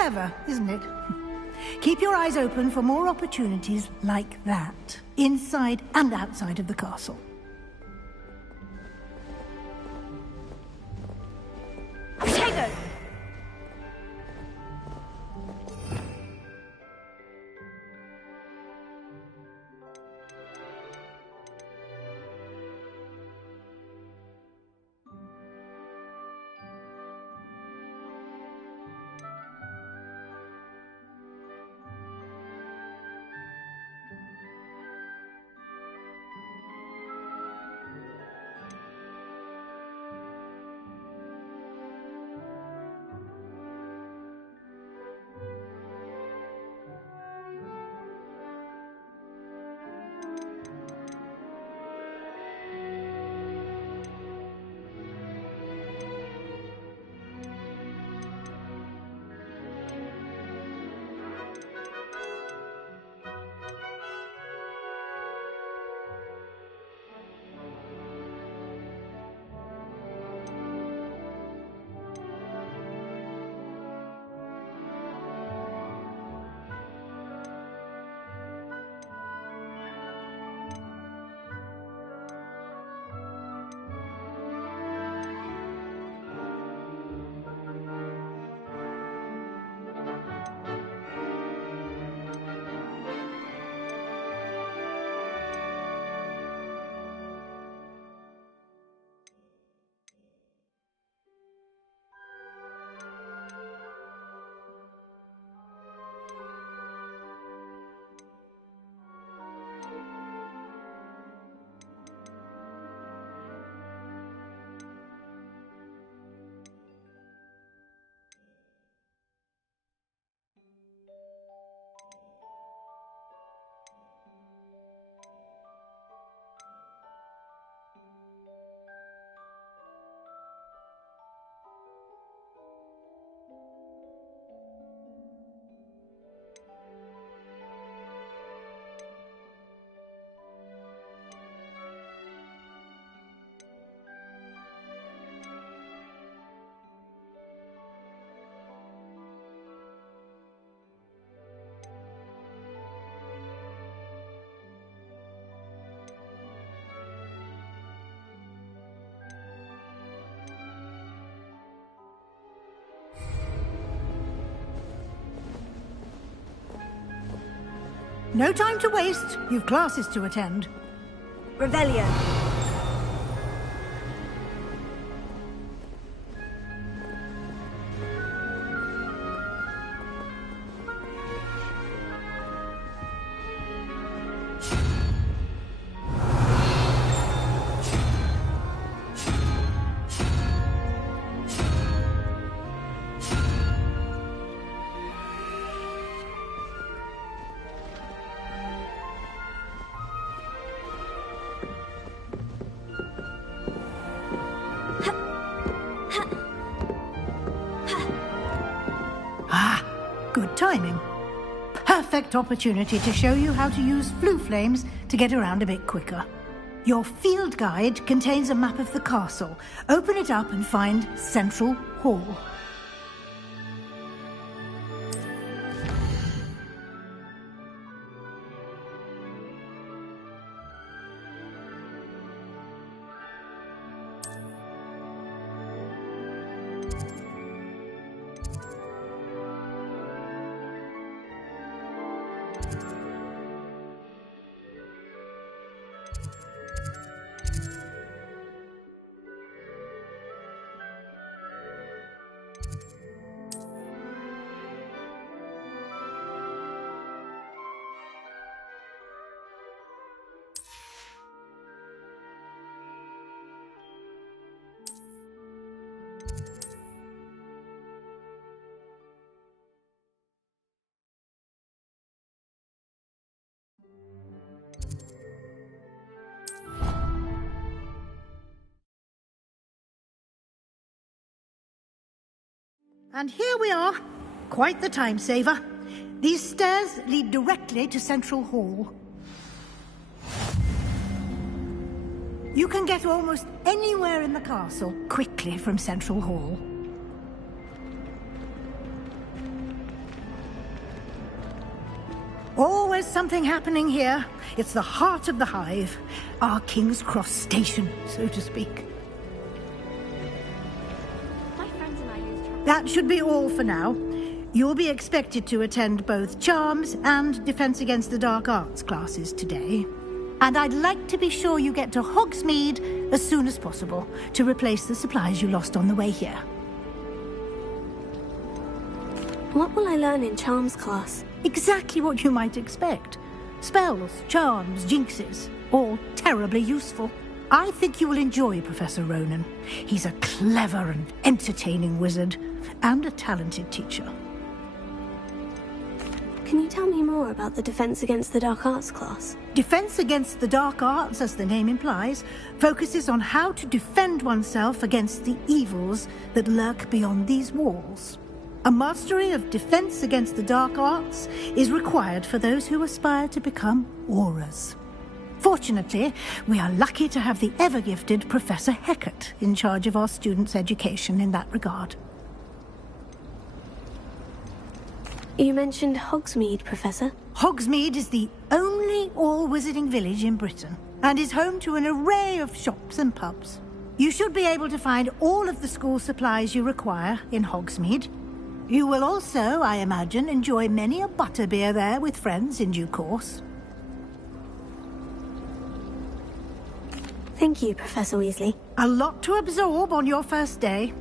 Clever, isn't it? Keep your eyes open for more opportunities like that, inside and outside of the castle. Potato! No time to waste. You've classes to attend. Revelio. Good timing. Perfect opportunity to show you how to use flue flames to get around a bit quicker. Your field guide contains a map of the castle. Open it up and find Central Hall. And here we are. Quite the time saver. These stairs lead directly to Central Hall. You can get almost anywhere in the castle quickly from Central Hall. Always something happening here. It's the heart of the hive. Our King's Cross station, so to speak. That should be all for now. You'll be expected to attend both Charms and Defense Against the Dark Arts classes today. And I'd like to be sure you get to Hogsmeade as soon as possible to replace the supplies you lost on the way here. What will I learn in Charms class? Exactly what you might expect. Spells, charms, jinxes, all terribly useful. I think you will enjoy Professor Ronan. He's a clever and entertaining wizard, and a talented teacher. Can you tell me more about the Defense Against the Dark Arts class? Defense Against the Dark Arts, as the name implies, focuses on how to defend oneself against the evils that lurk beyond these walls. A mastery of Defense Against the Dark Arts is required for those who aspire to become Aurors. Fortunately, we are lucky to have the ever-gifted Professor Hecat in charge of our students' education in that regard. You mentioned Hogsmeade, Professor. Hogsmeade is the only all-wizarding village in Britain, and is home to an array of shops and pubs. You should be able to find all of the school supplies you require in Hogsmeade. You will also, I imagine, enjoy many a butterbeer there with friends in due course. Thank you, Professor Weasley. A lot to absorb on your first day,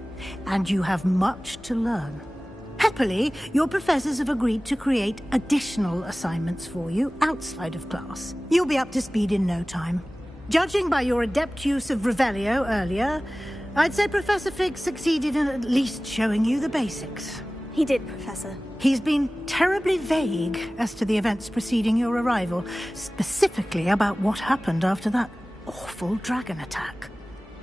and you have much to learn. Happily, your professors have agreed to create additional assignments for you outside of class. You'll be up to speed in no time. Judging by your adept use of Revelio earlier, I'd say Professor Fig succeeded in at least showing you the basics. He did, Professor. He's been terribly vague as to the events preceding your arrival, specifically about what happened after that awful dragon attack.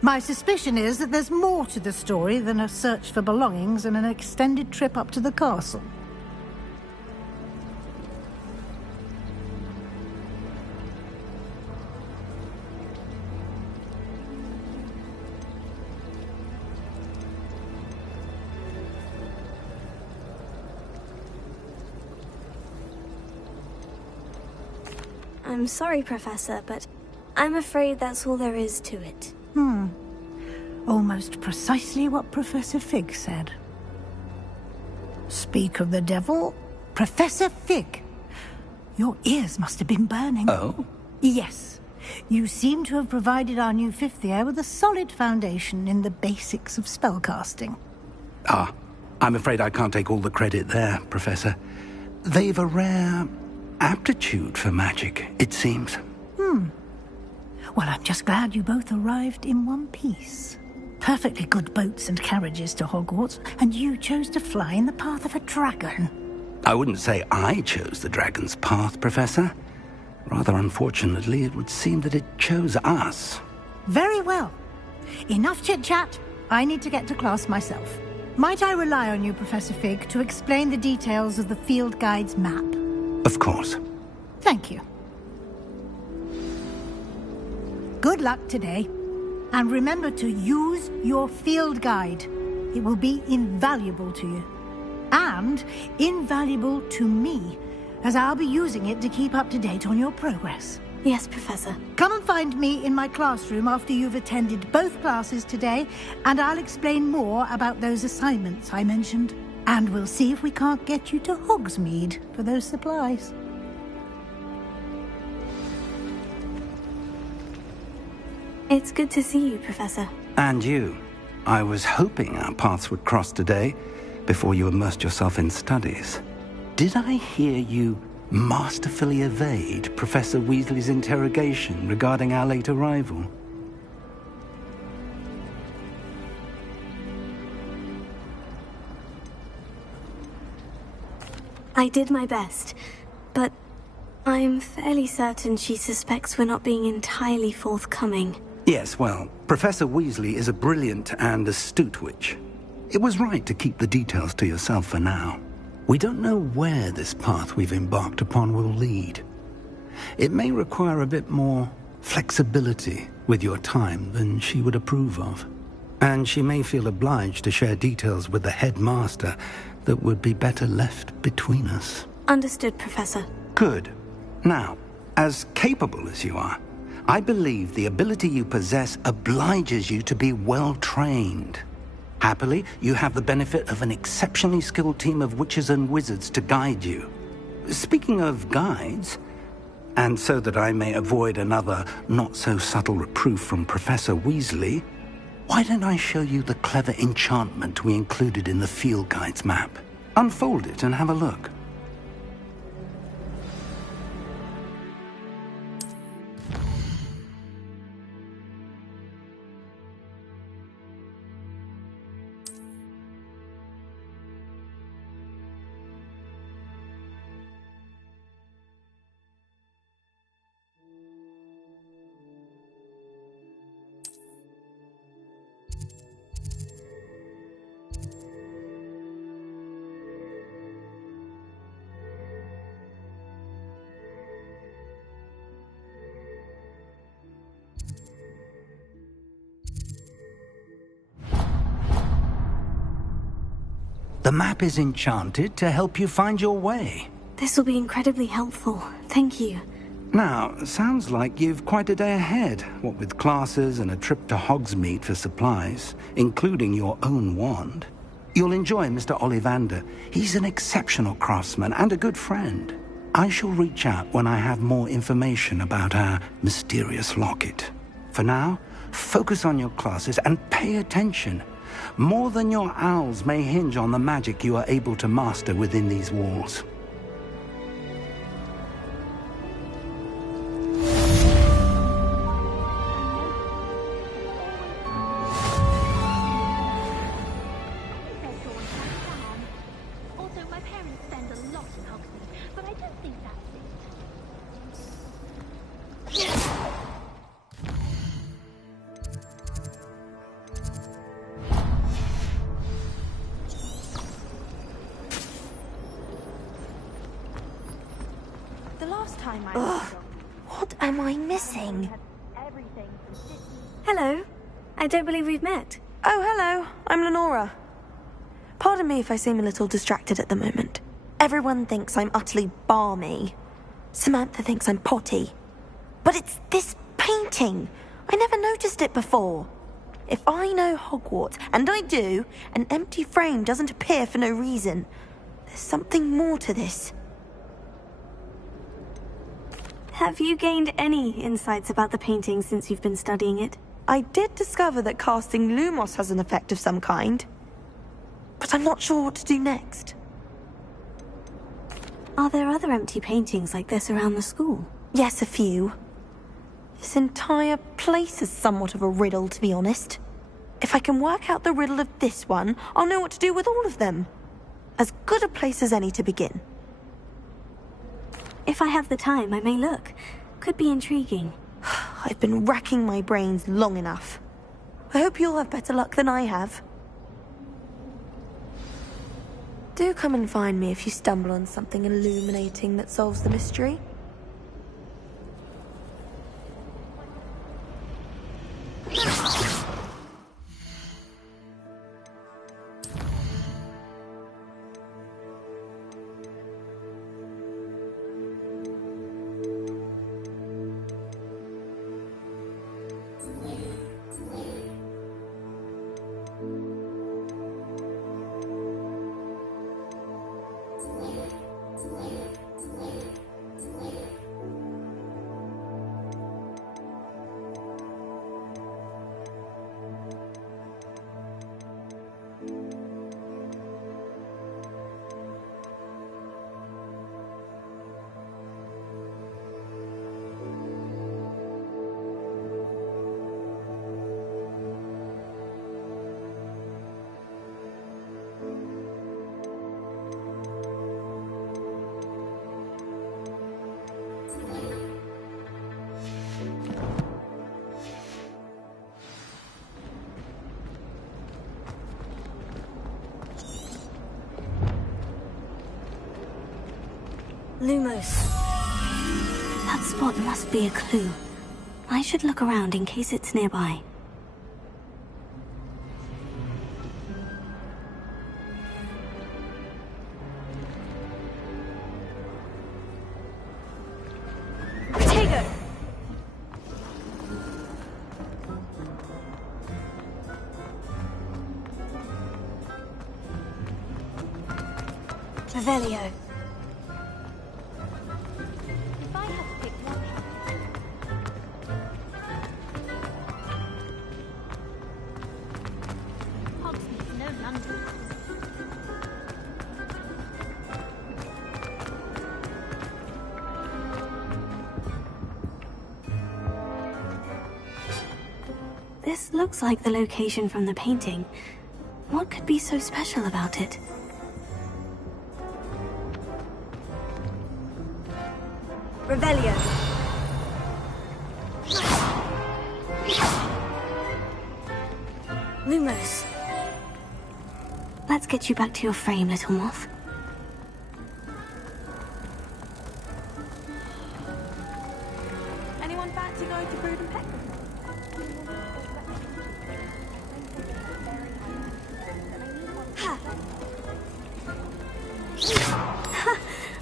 My suspicion is that there's more to the story than a search for belongings and an extended trip up to the castle. I'm sorry, Professor, but I'm afraid that's all there is to it. Almost precisely what Professor Fig said. Speak of the devil, Professor Fig. Your ears must have been burning. Oh? Yes. You seem to have provided our new fifth year with a solid foundation in the basics of spellcasting. Ah, I'm afraid I can't take all the credit there, Professor. They've a rare aptitude for magic, it seems. Well, I'm just glad you both arrived in one piece. Perfectly good boats and carriages to Hogwarts, and you chose to fly in the path of a dragon. I wouldn't say I chose the dragon's path, Professor. Rather unfortunately, it would seem that it chose us. Very well. Enough chit-chat. I need to get to class myself. Might I rely on you, Professor Fig, to explain the details of the field guide's map? Of course. Thank you. Good luck today. And remember to use your field guide. It will be invaluable to you. And invaluable to me, as I'll be using it to keep up to date on your progress. Yes, Professor. Come and find me in my classroom after you've attended both classes today, and I'll explain more about those assignments I mentioned. And we'll see if we can't get you to Hogsmeade for those supplies. It's good to see you, Professor. And you. I was hoping our paths would cross today, before you immersed yourself in studies. Did I hear you masterfully evade Professor Weasley's interrogation regarding our late arrival? I did my best, but I'm fairly certain she suspects we're not being entirely forthcoming. Yes, well, Professor Weasley is a brilliant and astute witch. It was right to keep the details to yourself for now. We don't know where this path we've embarked upon will lead. It may require a bit more flexibility with your time than she would approve of. And she may feel obliged to share details with the headmaster that would be better left between us. Understood, Professor. Good. Now, as capable as you are, I believe the ability you possess obliges you to be well-trained. Happily, you have the benefit of an exceptionally skilled team of witches and wizards to guide you. Speaking of guides, and so that I may avoid another not-so-subtle reproof from Professor Weasley, why don't I show you the clever enchantment we included in the field guide's map? Unfold it and have a look. The map is enchanted to help you find your way. This will be incredibly helpful. Thank you. Now, sounds like you've quite a day ahead, what with classes and a trip to Hogsmeade for supplies, including your own wand. You'll enjoy Mr. Ollivander. He's an exceptional craftsman and a good friend. I shall reach out when I have more information about our mysterious locket. For now, focus on your classes and pay attention. More than your owls may hinge on the magic you are able to master within these walls. Also, my parents spend a lot in Hogsmeade, but I don't think that's it. What am I missing? Hello. I don't believe we've met. Oh, hello. I'm Lenora. Pardon me if I seem a little distracted at the moment. Everyone thinks I'm utterly balmy. Samantha thinks I'm potty. But it's this painting. I never noticed it before. If I know Hogwarts, and I do, an empty frame doesn't appear for no reason. There's something more to this. Have you gained any insights about the painting since you've been studying it? I did discover that casting Lumos has an effect of some kind. But I'm not sure what to do next. Are there other empty paintings like this around the school? Yes, a few. This entire place is somewhat of a riddle, to be honest. If I can work out the riddle of this one, I'll know what to do with all of them. As good a place as any to begin. If I have the time, I may look. Could be intriguing. I've been racking my brains long enough. I hope you'll have better luck than I have. Do come and find me if you stumble on something illuminating that solves the mystery. Lumos. That spot must be a clue. I should look around in case it's nearby. Revelio. If I had to pick one. Hogsmeade, no London. This looks like the location from the painting. What could be so special about it? Revelio. Lumos. Let's get you back to your frame, little moth. Anyone fancy going to Brood and Peck?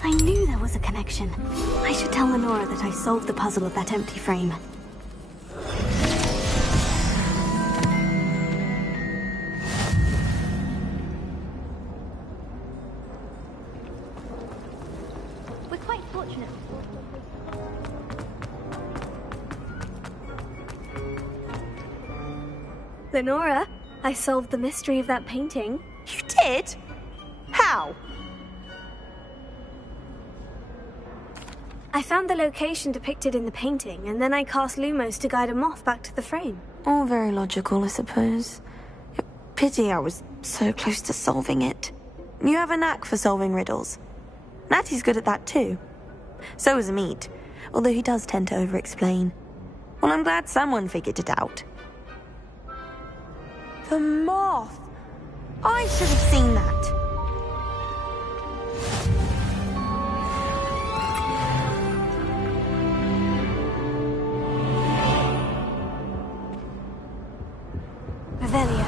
I knew there was a connection. I should tell Lenora that I solved the puzzle of that empty frame. We're quite fortunate. Lenora, I solved the mystery of that painting. You did? How? I found the location depicted in the painting, and then I cast Lumos to guide a moth back to the frame. All very logical, I suppose. Pity I was so close to solving it. You have a knack for solving riddles. Natty's good at that too. So is Amit, although he does tend to over-explain. Well, I'm glad someone figured it out. The moth! I should have seen that. Revelio.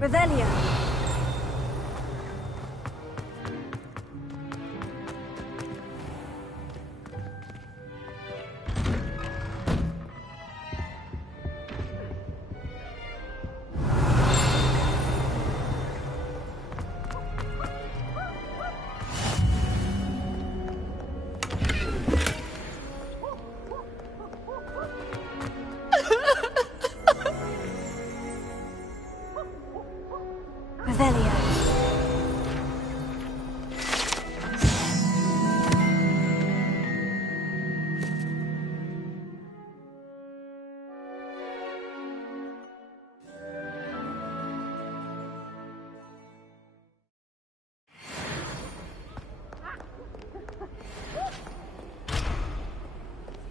Revelio. Revelio.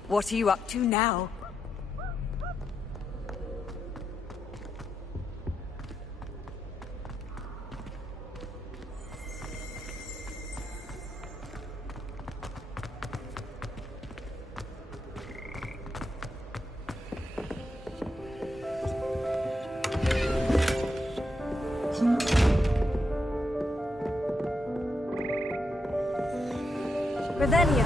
What are you up to now? Revelio.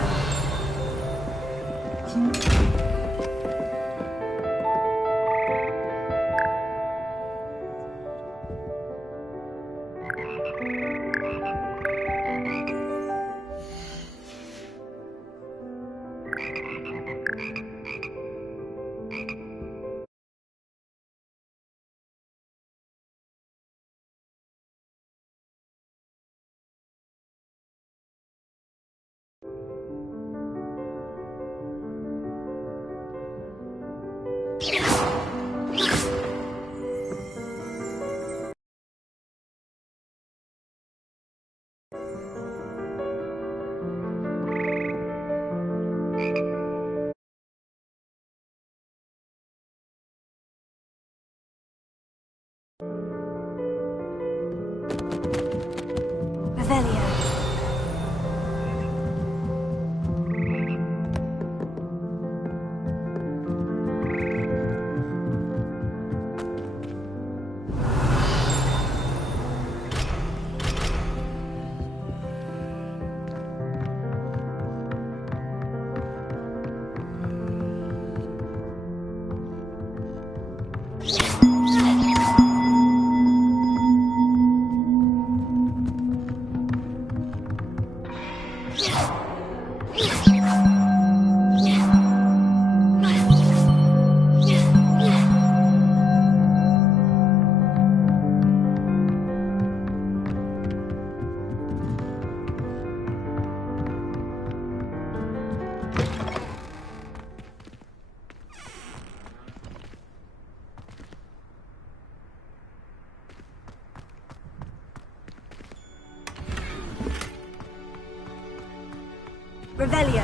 Revelio.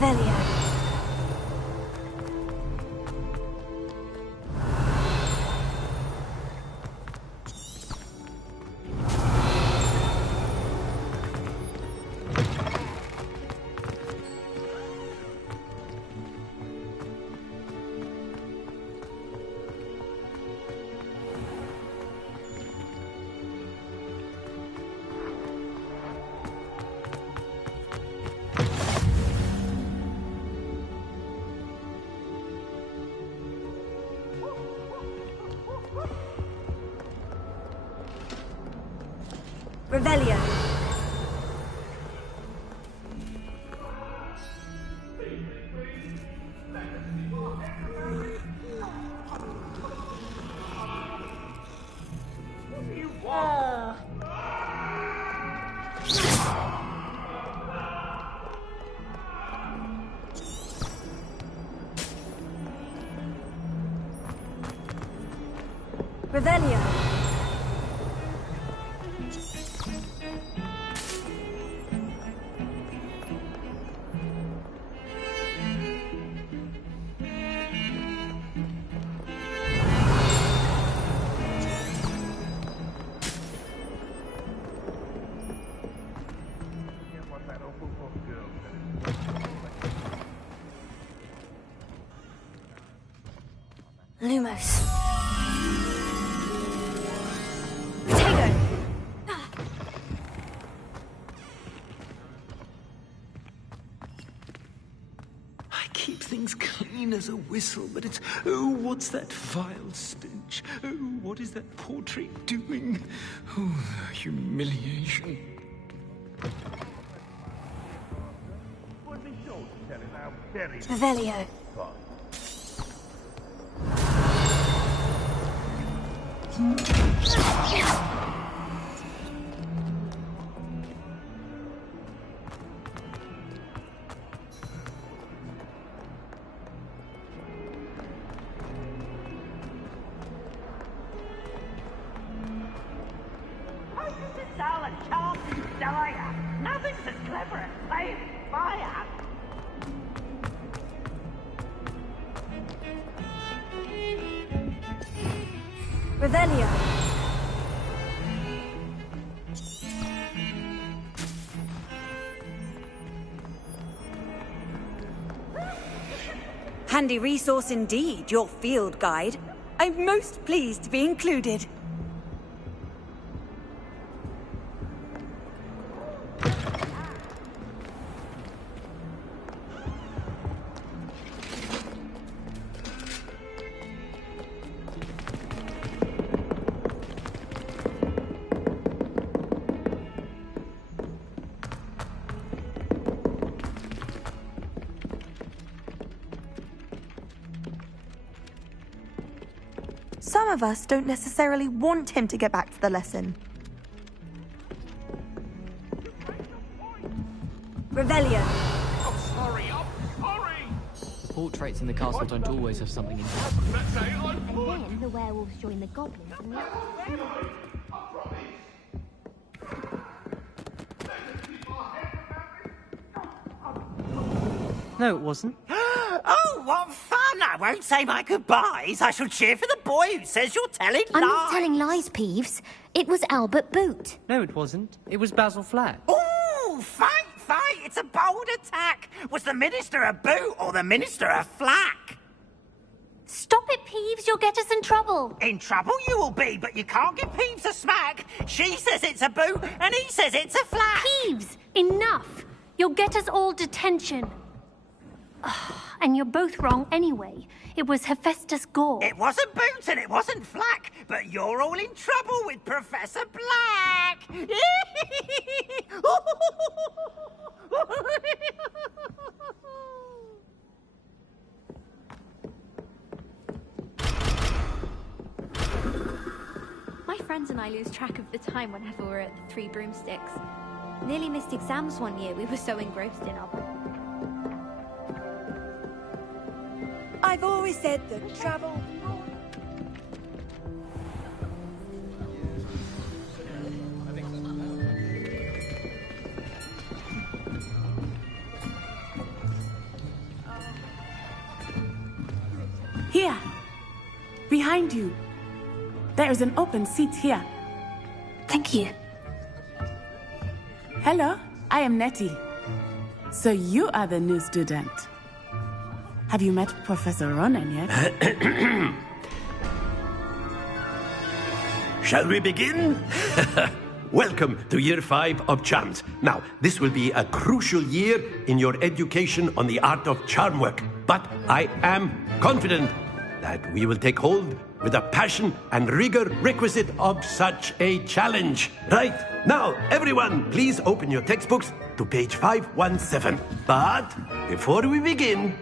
Revelio. Revelio. Revelio. Lumos. Potato! I keep things clean as a whistle, but it's... Oh, what's that vile stench? Oh, what is that portrait doing? Oh, the humiliation. Revelio. Nothing's as clever as playing fire. Revelio. Handy resource indeed, your field guide. I'm most pleased to be included. Some of us don't necessarily want him to get back to the lesson. Revelio. Portraits in the castle don't always have something in them. Then the werewolves join the goblins and No, it wasn't. Oh, what fun! I won't say my goodbyes. I shall cheer for the boy who says you're telling lies. I'm not telling lies, Peeves. It was Albert Boot. No, it wasn't. It was Basil Flack. Oh, fight! It's a bold attack. Was the Minister a boot or the Minister a flack? Stop it, Peeves. You'll get us in trouble. In trouble you will be, but you can't give Peeves a smack. She says it's a boot and he says it's a flack. Peeves, enough. You'll get us all detention. And you're both wrong anyway. It was Hephaestus Gore. It wasn't Boot and it wasn't Flack, but you're all in trouble with Professor Black. My friends and I lose track of the time whenever we're at the Three Broomsticks. Nearly missed exams one year, we were so engrossed in our... I've always said that travel... Here. Behind you. There is an open seat here. Thank you. Hello, I am Nettie. So you are the new student. Have you met Professor Ronan yet? Shall we begin? Welcome to Year 5 of Charms. Now, this will be a crucial year in your education on the art of charm work. But I am confident that we will take hold with the passion and rigor requisite of such a challenge. Right, now, everyone, please open your textbooks to page 517. But before we begin,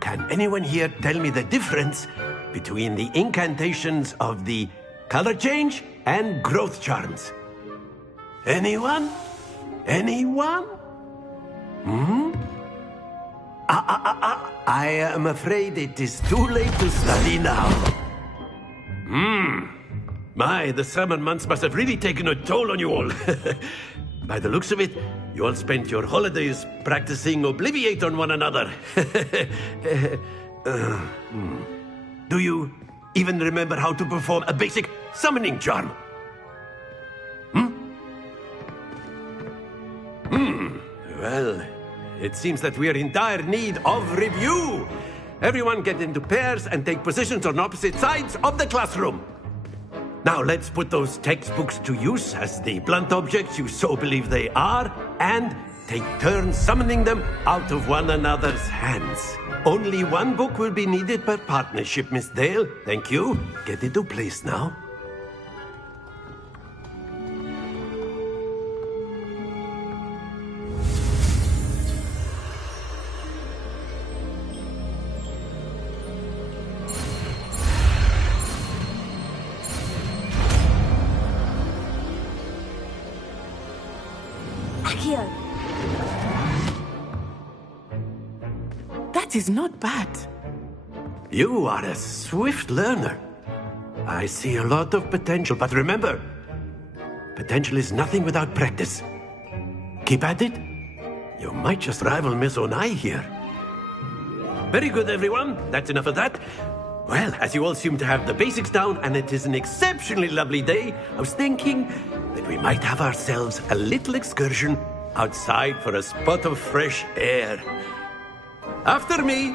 can anyone here tell me the difference between the incantations of the color change and growth charms? Anyone? Anyone? I am afraid it is too late to study now. My, the summer months must have really taken a toll on you all. By the looks of it, you all spent your holidays practicing Obliviate on one another. Do you even remember how to perform a basic summoning charm? Well, it seems that we are in dire need of review. Everyone get into pairs and take positions on opposite sides of the classroom. Now let's put those textbooks to use as the blunt objects you so believe they are, and take turns summoning them out of one another's hands. Only one book will be needed per partnership, Miss Dale. Thank you. Get into place now. Accio. That is not bad. You are a swift learner. I see a lot of potential, but remember, potential is nothing without practice. Keep at it. You might just rival Miss Onai here. Very good, everyone. That's enough of that. Well, as you all seem to have the basics down, and it is an exceptionally lovely day, I was thinking that we might have ourselves a little excursion outside for a spot of fresh air. After me.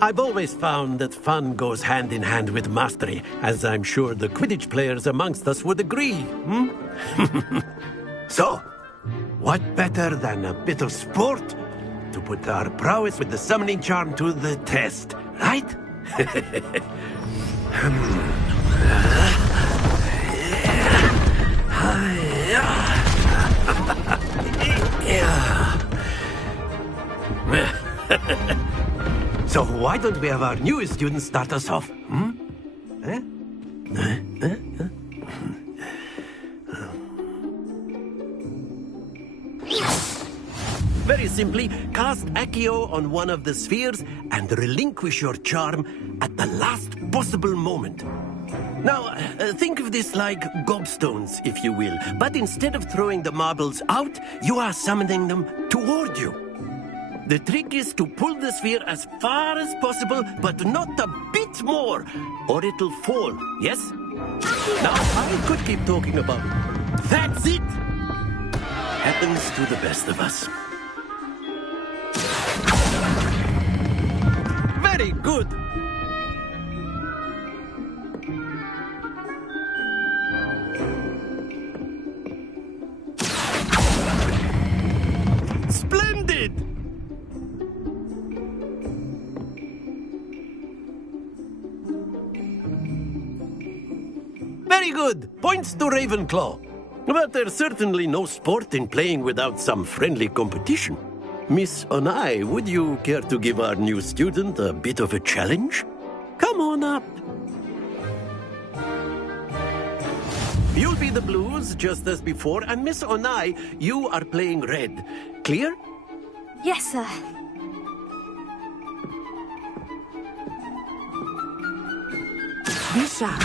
I've always found that fun goes hand in hand with mastery, as I'm sure the Quidditch players amongst us would agree. So, what better than a bit of sport to put our prowess with the summoning charm to the test, right? why don't we have our newest student start us off? Very simply, cast Accio on one of the spheres and relinquish your charm at the last possible moment. Now, think of this like gobstones, if you will, but instead of throwing the marbles out, you are summoning them toward you. The trick is to pull the sphere as far as possible, but not a bit more, or it'll fall, yes? Now, I could keep talking about it. That's it! Happens to the best of us. Very good! Splendid! Very good! Points to Ravenclaw. But there's certainly no sport in playing without some friendly competition. Miss Onai, would you care to give our new student a bit of a challenge? Come on up. You'll be the blues, just as before, and Miss Onai, you are playing red. Clear? Yes, sir. Be sharp.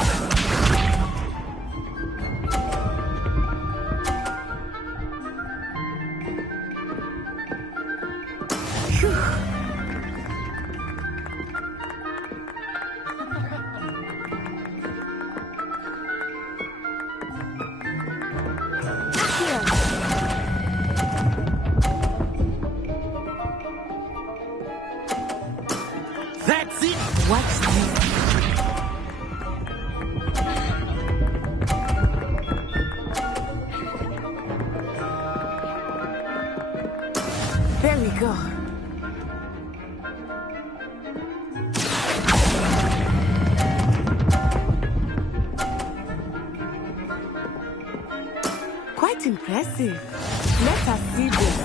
That's it! Watch this. There we go. Quite impressive. Let us see this.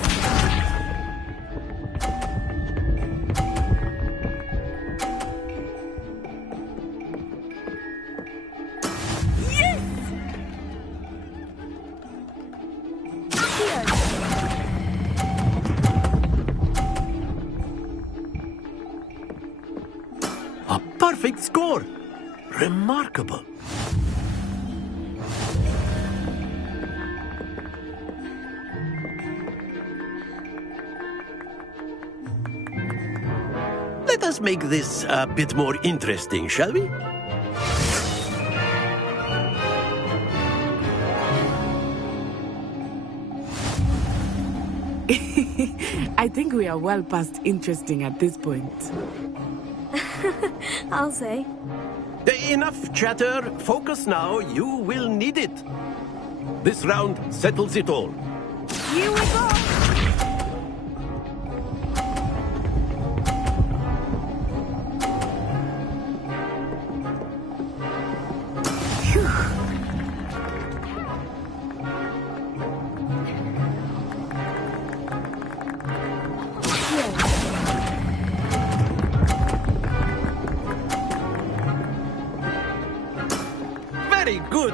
A perfect score! Remarkable. Let us make this a bit more interesting, shall we? I think we are well past interesting at this point. I'll say. Enough chatter. Focus now. You will need it. This round settles it all. Here we go! Very good.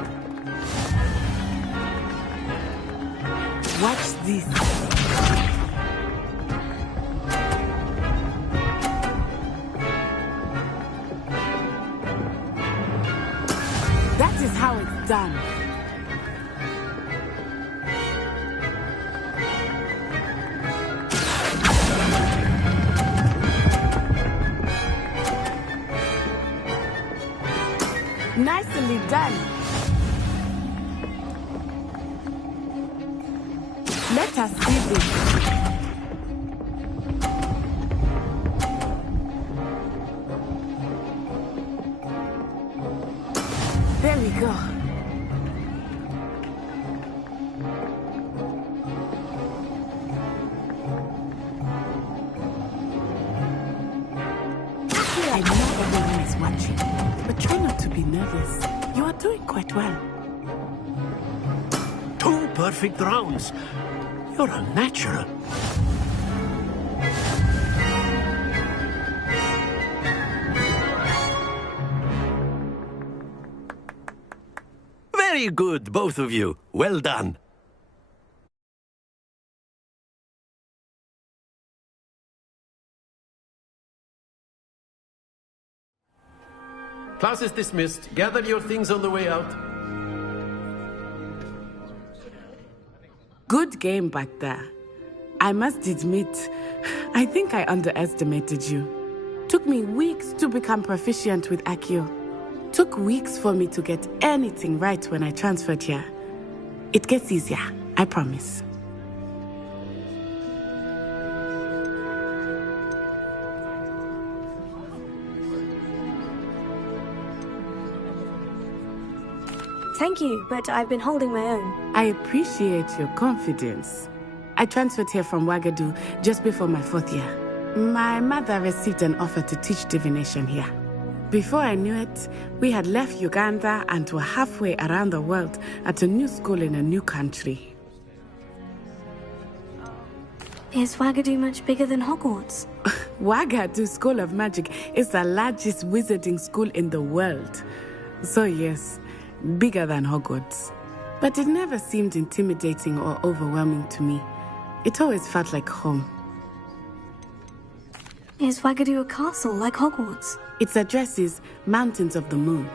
Watch this. That is how it's done. Nicely done. Let us see this. There we go. I know everyone is watching, but try not to be nervous. You are doing quite well. 2 perfect rounds. You're a natural. Very good, both of you. Well done. Class is dismissed. Gather your things on the way out. Good game back there. I must admit, I think I underestimated you. Took me weeks to become proficient with Accio. Took weeks for me to get anything right when I transferred here. It gets easier, I promise. Thank you, but I've been holding my own. I appreciate your confidence. I transferred here from Wagadu just before my 4th year. My mother received an offer to teach divination here. Before I knew it, we had left Uganda and were halfway around the world at a new school in a new country. Is Wagadu much bigger than Hogwarts? Wagadu School of Magic is the largest wizarding school in the world. So yes, bigger than Hogwarts. But it never seemed intimidating or overwhelming to me. It always felt like home. Is Wagadu a castle like Hogwarts? Its address is Mountains of the Moon.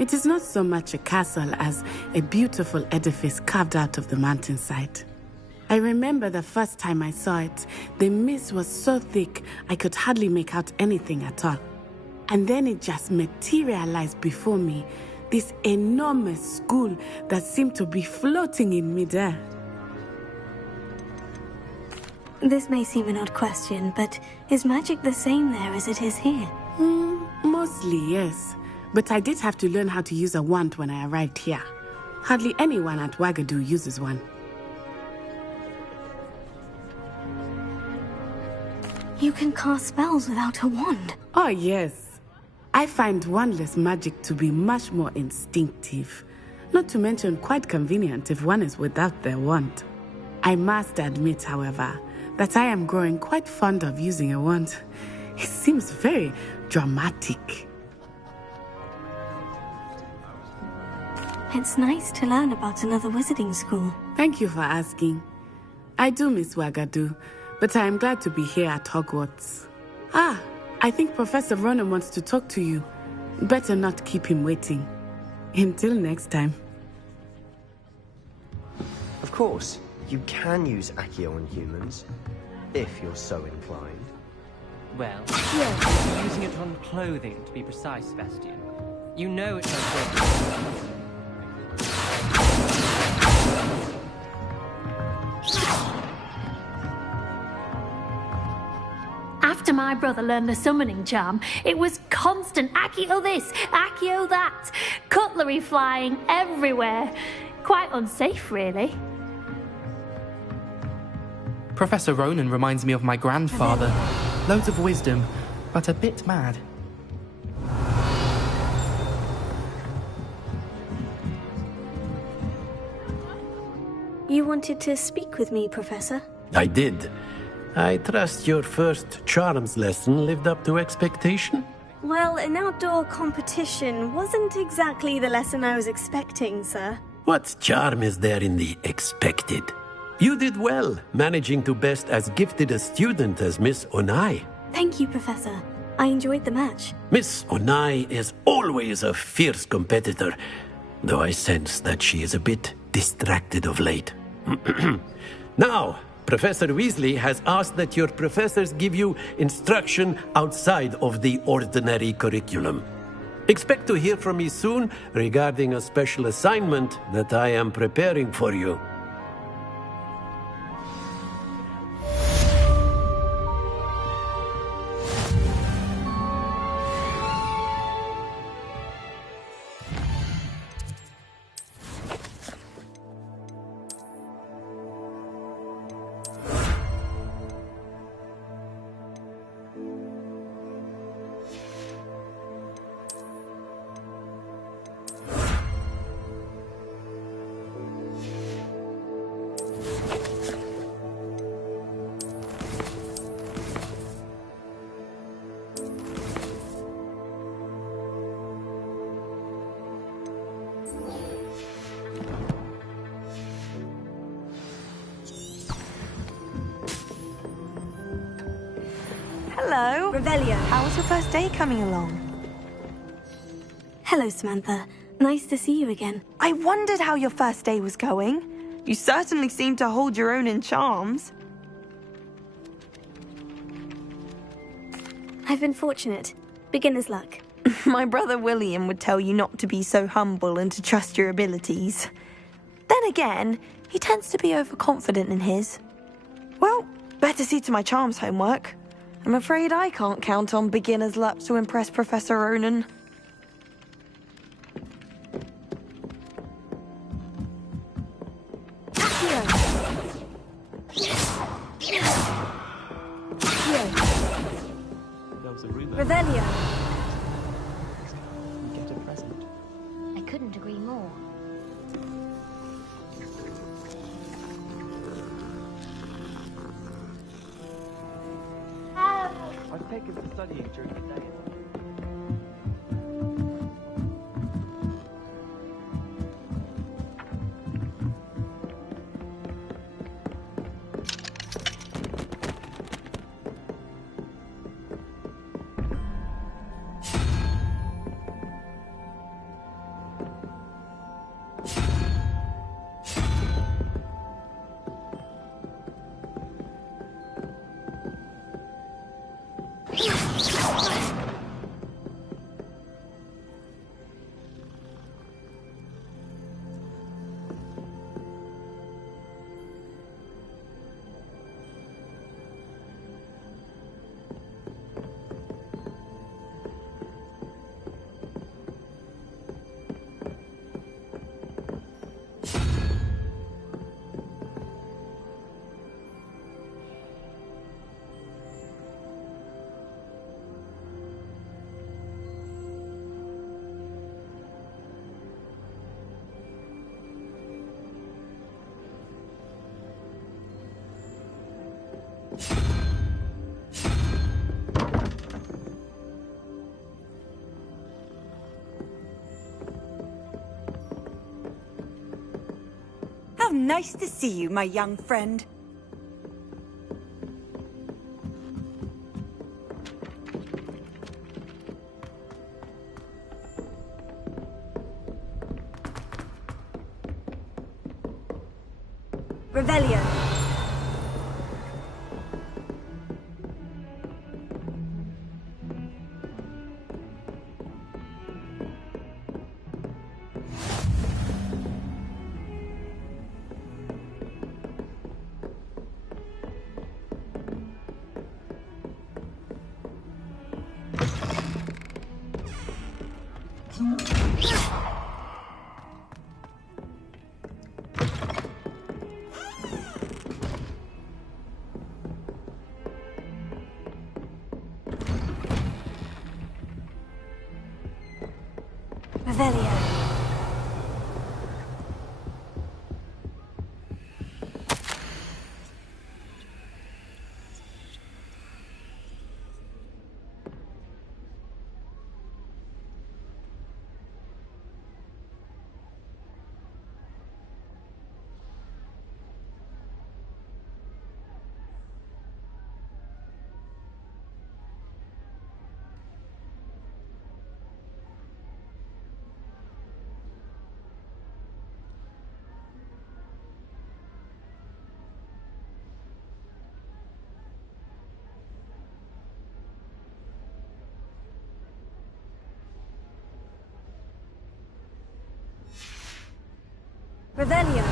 It is not so much a castle as a beautiful edifice carved out of the mountainside. I remember the first time I saw it, the mist was so thick I could hardly make out anything at all. And then it just materialized before me, this enormous school that seemed to be floating in midair. This may seem an odd question, but is magic the same there as it is here? Mostly, yes. But I did have to learn how to use a wand when I arrived here. Hardly anyone at Wagadu uses one. You can cast spells without a wand? Oh, yes. I find wandless magic to be much more instinctive. Not to mention quite convenient if one is without their wand. I must admit, however, that I am growing quite fond of using a wand. It seems very dramatic. It's nice to learn about another wizarding school. Thank you for asking. I do miss Wagadu, but I am glad to be here at Hogwarts. Ah, I think Professor Ronen wants to talk to you. Better not keep him waiting. Until next time. Of course, you can use Accio on humans, if you're so inclined. Well, yes, using it on clothing, to be precise, Sebastian. You know it's not After my brother learned the summoning charm, it was constant Accio this, Accio that, cutlery flying everywhere. Quite unsafe, really. Professor Ronen reminds me of my grandfather. Loads of wisdom, but a bit mad. You wanted to speak with me, Professor? I did. I trust your first charms lesson lived up to expectation? Well, an outdoor competition wasn't exactly the lesson I was expecting, sir. What charm is there in the expected? You did well, managing to best as gifted a student as Miss Onai. Thank you, Professor. I enjoyed the match. Miss Onai is always a fierce competitor, though I sense that she is a bit distracted of late. Now, Professor Weasley has asked that your professors give you instruction outside of the ordinary curriculum. Expect to hear from me soon regarding a special assignment that I am preparing for you. Revelio. How was your first day coming along? Hello, Samantha. Nice to see you again. I wondered how your first day was going. You certainly seem to hold your own in charms. I've been fortunate. Beginner's luck. My brother William would tell you not to be so humble and to trust your abilities. Then again, he tends to be overconfident in his. Well, better see to my charms homework. I'm afraid I can't count on beginner's luck to impress Professor Ronan. Revelio. Get a present. I couldn't agree more. I've taken to studying during the day. How nice to see you, my young friend. Revelio. Revelio. Revelio.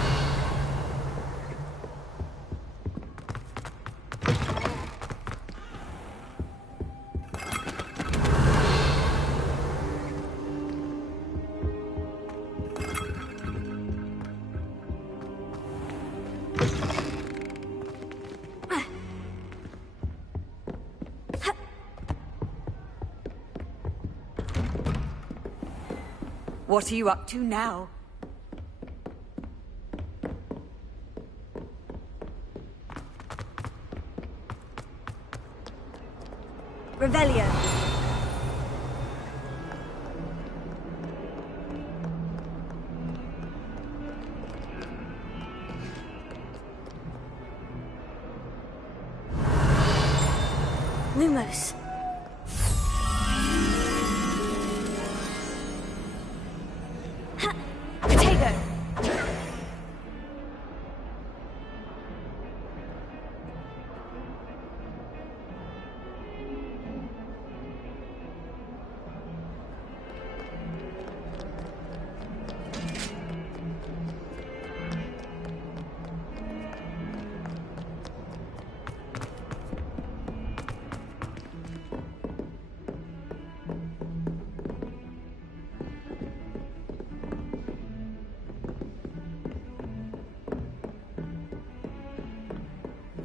What are you up to now? Revelio. Lumos.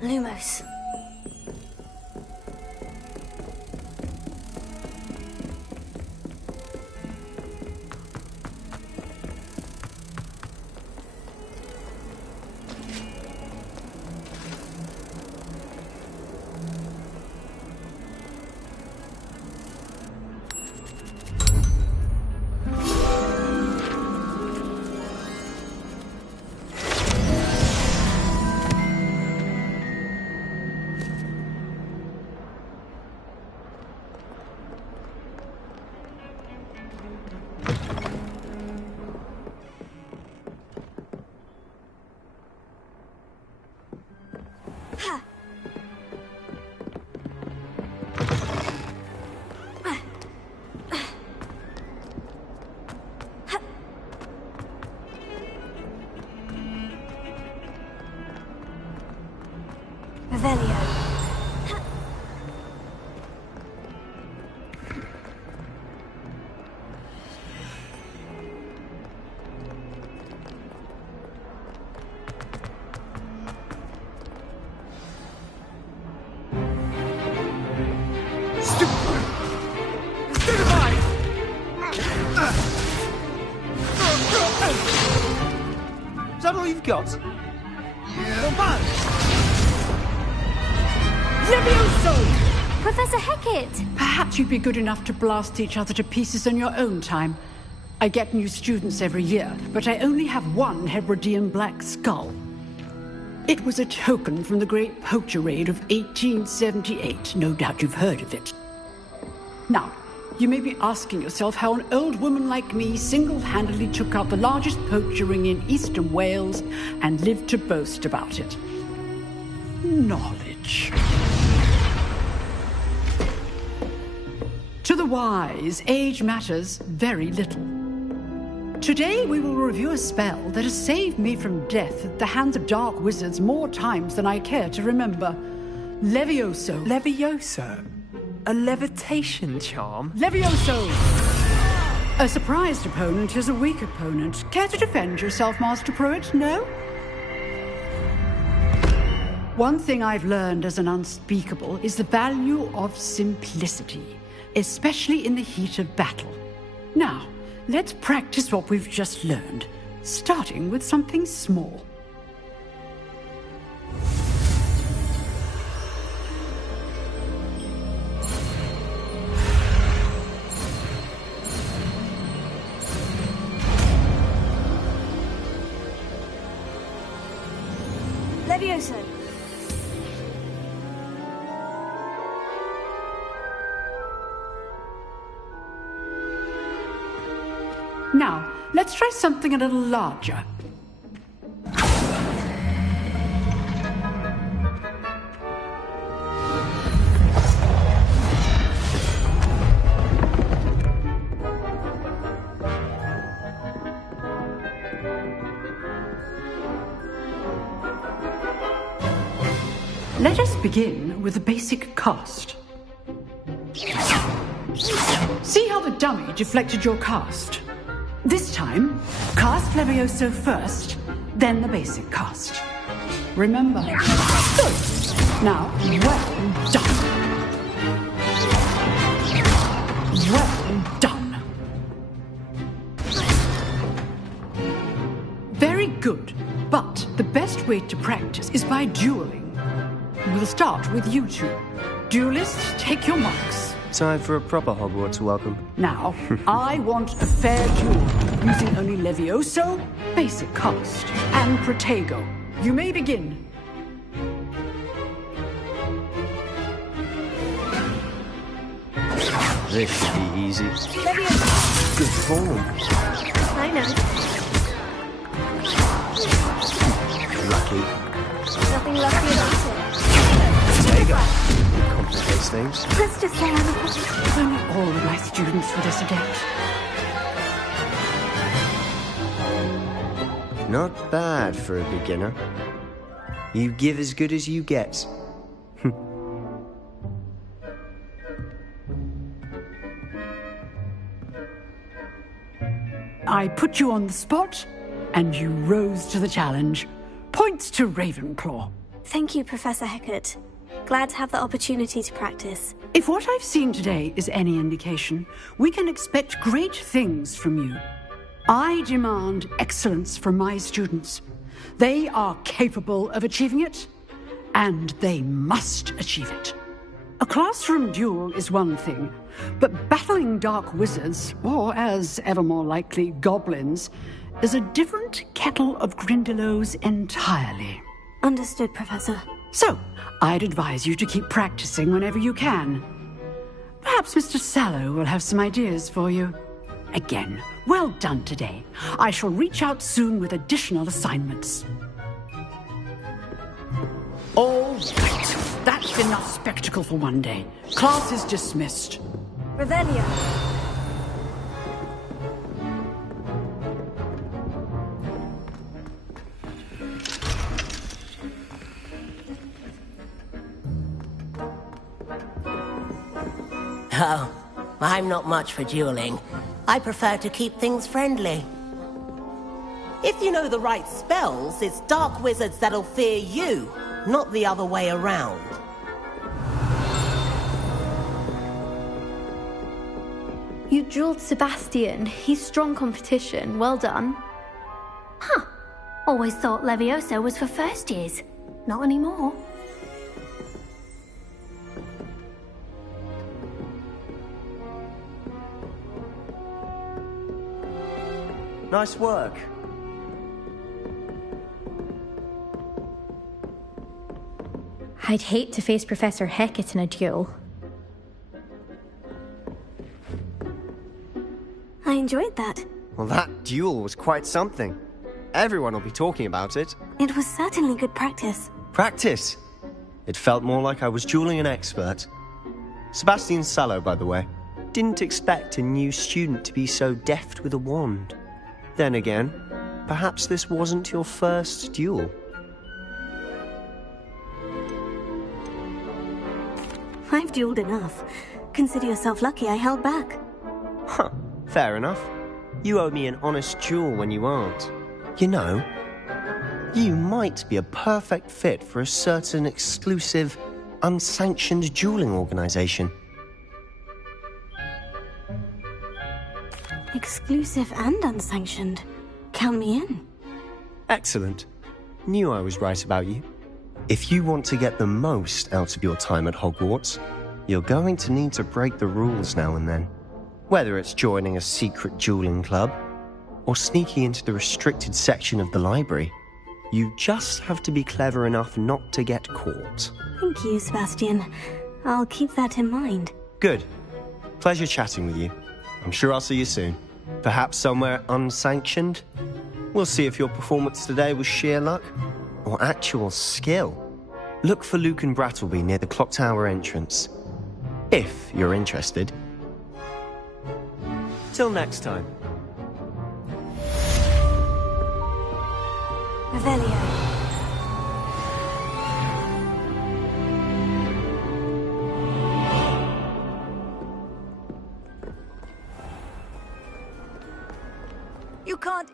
Lumos. Revelio. Is that all you've got? Yeah. Bad. Levioso! Professor Hecat! Perhaps you'd be good enough to blast each other to pieces on your own time. I get new students every year, but I only have one Hebridean black skull. It was a token from the Great Poacher Raid of 1878. No doubt you've heard of it. Now, you may be asking yourself how an old woman like me single-handedly took out the largest poacher ring in eastern Wales and lived to boast about it. Knowledge. To the wise, age matters very little. Today we will review a spell that has saved me from death at the hands of dark wizards more times than I care to remember. Levioso. Levioso? A levitation charm? Levioso! A surprised opponent is a weak opponent. Care to defend yourself, Master Pruitt? No? One thing I've learned as an unspeakable is the value of simplicity, especially in the heat of battle. Now, let's practice what we've just learned, starting with something small. Levioso. Now, let's try something a little larger. Let us begin with the basic cast. See how the dummy deflected your cast? This time, cast Levioso first, then the basic cast. Remember. Good. Now, well done. Well done. Very good. But the best way to practice is by dueling. We'll start with you two. Duelists, take your marks. Time for a proper Hogwarts welcome. Now, I want a fair duel, using only Levioso, basic cast, and Protego. You may begin. This should be easy. Levioso. Good form. I know. Lucky. Nothing lucky about it. Protego. It complicates things. Let's just say I'm a If only all of my students were this adept. Not bad for a beginner. You give as good as you get. I put you on the spot, and you rose to the challenge. Points to Ravenclaw. Thank you, Professor Hecat. Glad to have the opportunity to practice. If what I've seen today is any indication, we can expect great things from you. I demand excellence from my students. They are capable of achieving it, and they must achieve it. A classroom duel is one thing, but battling dark wizards, or as ever more likely, goblins, is a different kettle of Grindylows entirely. Understood, Professor. So, I'd advise you to keep practicing whenever you can. Perhaps Mr. Sallow will have some ideas for you. Again, well done today. I shall reach out soon with additional assignments. All right. That's enough spectacle for one day. Class is dismissed. Revelio. Oh, I'm not much for dueling. I prefer to keep things friendly. If you know the right spells, it's dark wizards that'll fear you, not the other way around. You dueled Sebastian. He's strong competition. Well done. Huh. Always thought Levioso was for first years. Not anymore. Nice work. I'd hate to face Professor Hecat in a duel. I enjoyed that. Well, that duel was quite something. Everyone will be talking about it. It was certainly good practice. Practice? It felt more like I was dueling an expert. Sebastian Sallow, by the way. Didn't expect a new student to be so deft with a wand. Then again, perhaps this wasn't your first duel. I've dueled enough. Consider yourself lucky I held back. Huh, fair enough. You owe me an honest duel when you aren't. You know, you might be a perfect fit for a certain exclusive, unsanctioned dueling organization. Exclusive and unsanctioned. Count me in. Excellent. Knew I was right about you. If you want to get the most out of your time at Hogwarts, you're going to need to break the rules now and then. Whether it's joining a secret dueling club, or sneaking into the restricted section of the library, you just have to be clever enough not to get caught. Thank you, Sebastian. I'll keep that in mind. Good. Pleasure chatting with you. I'm sure I'll see you soon. Perhaps somewhere unsanctioned? We'll see if your performance today was sheer luck or actual skill. Look for Luke and Brattleby near the Clock Tower entrance. If you're interested. Till next time. Revelio. You can't...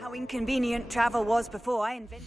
How inconvenient travel was before I invented...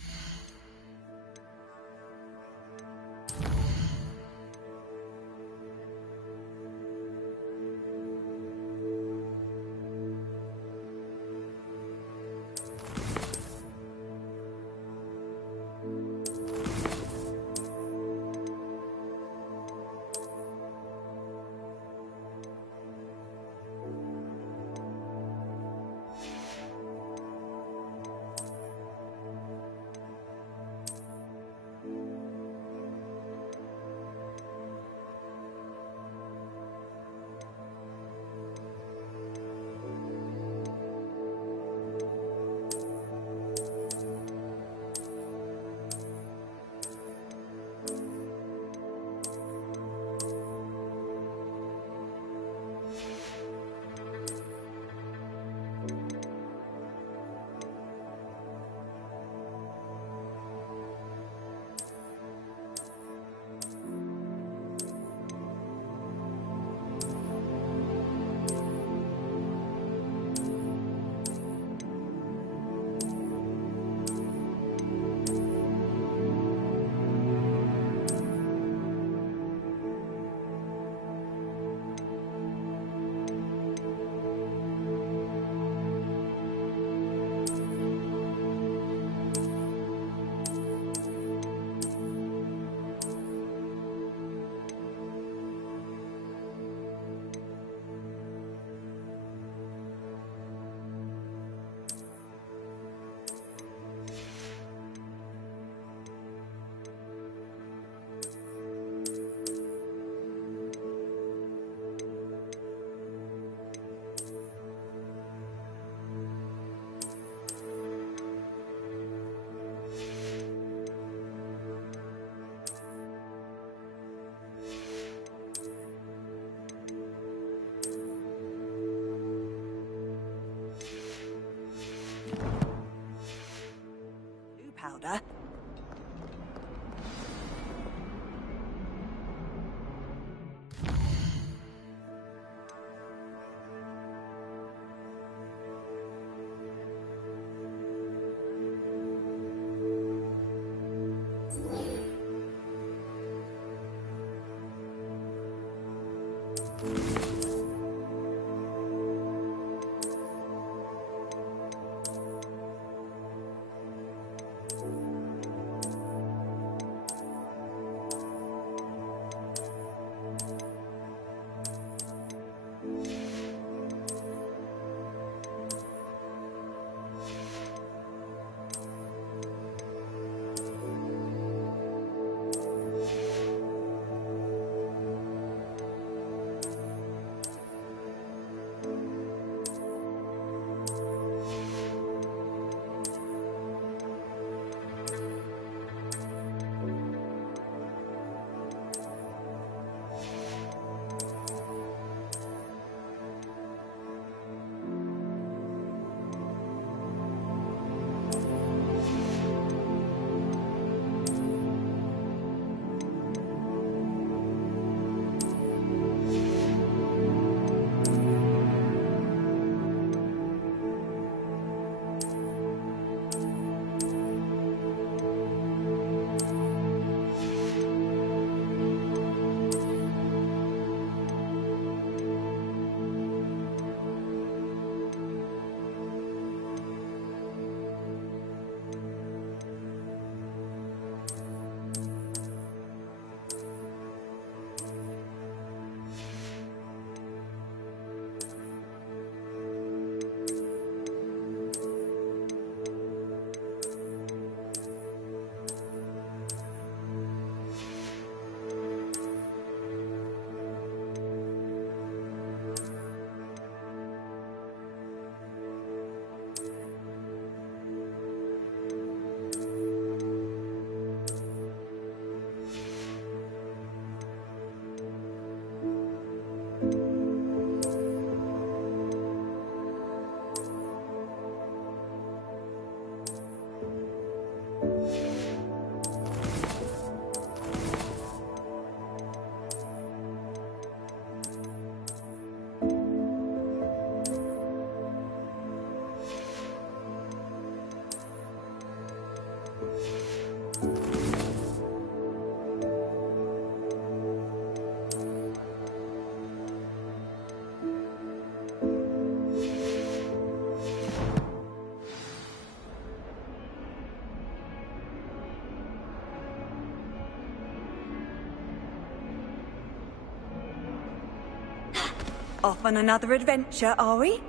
Off on another adventure, are we?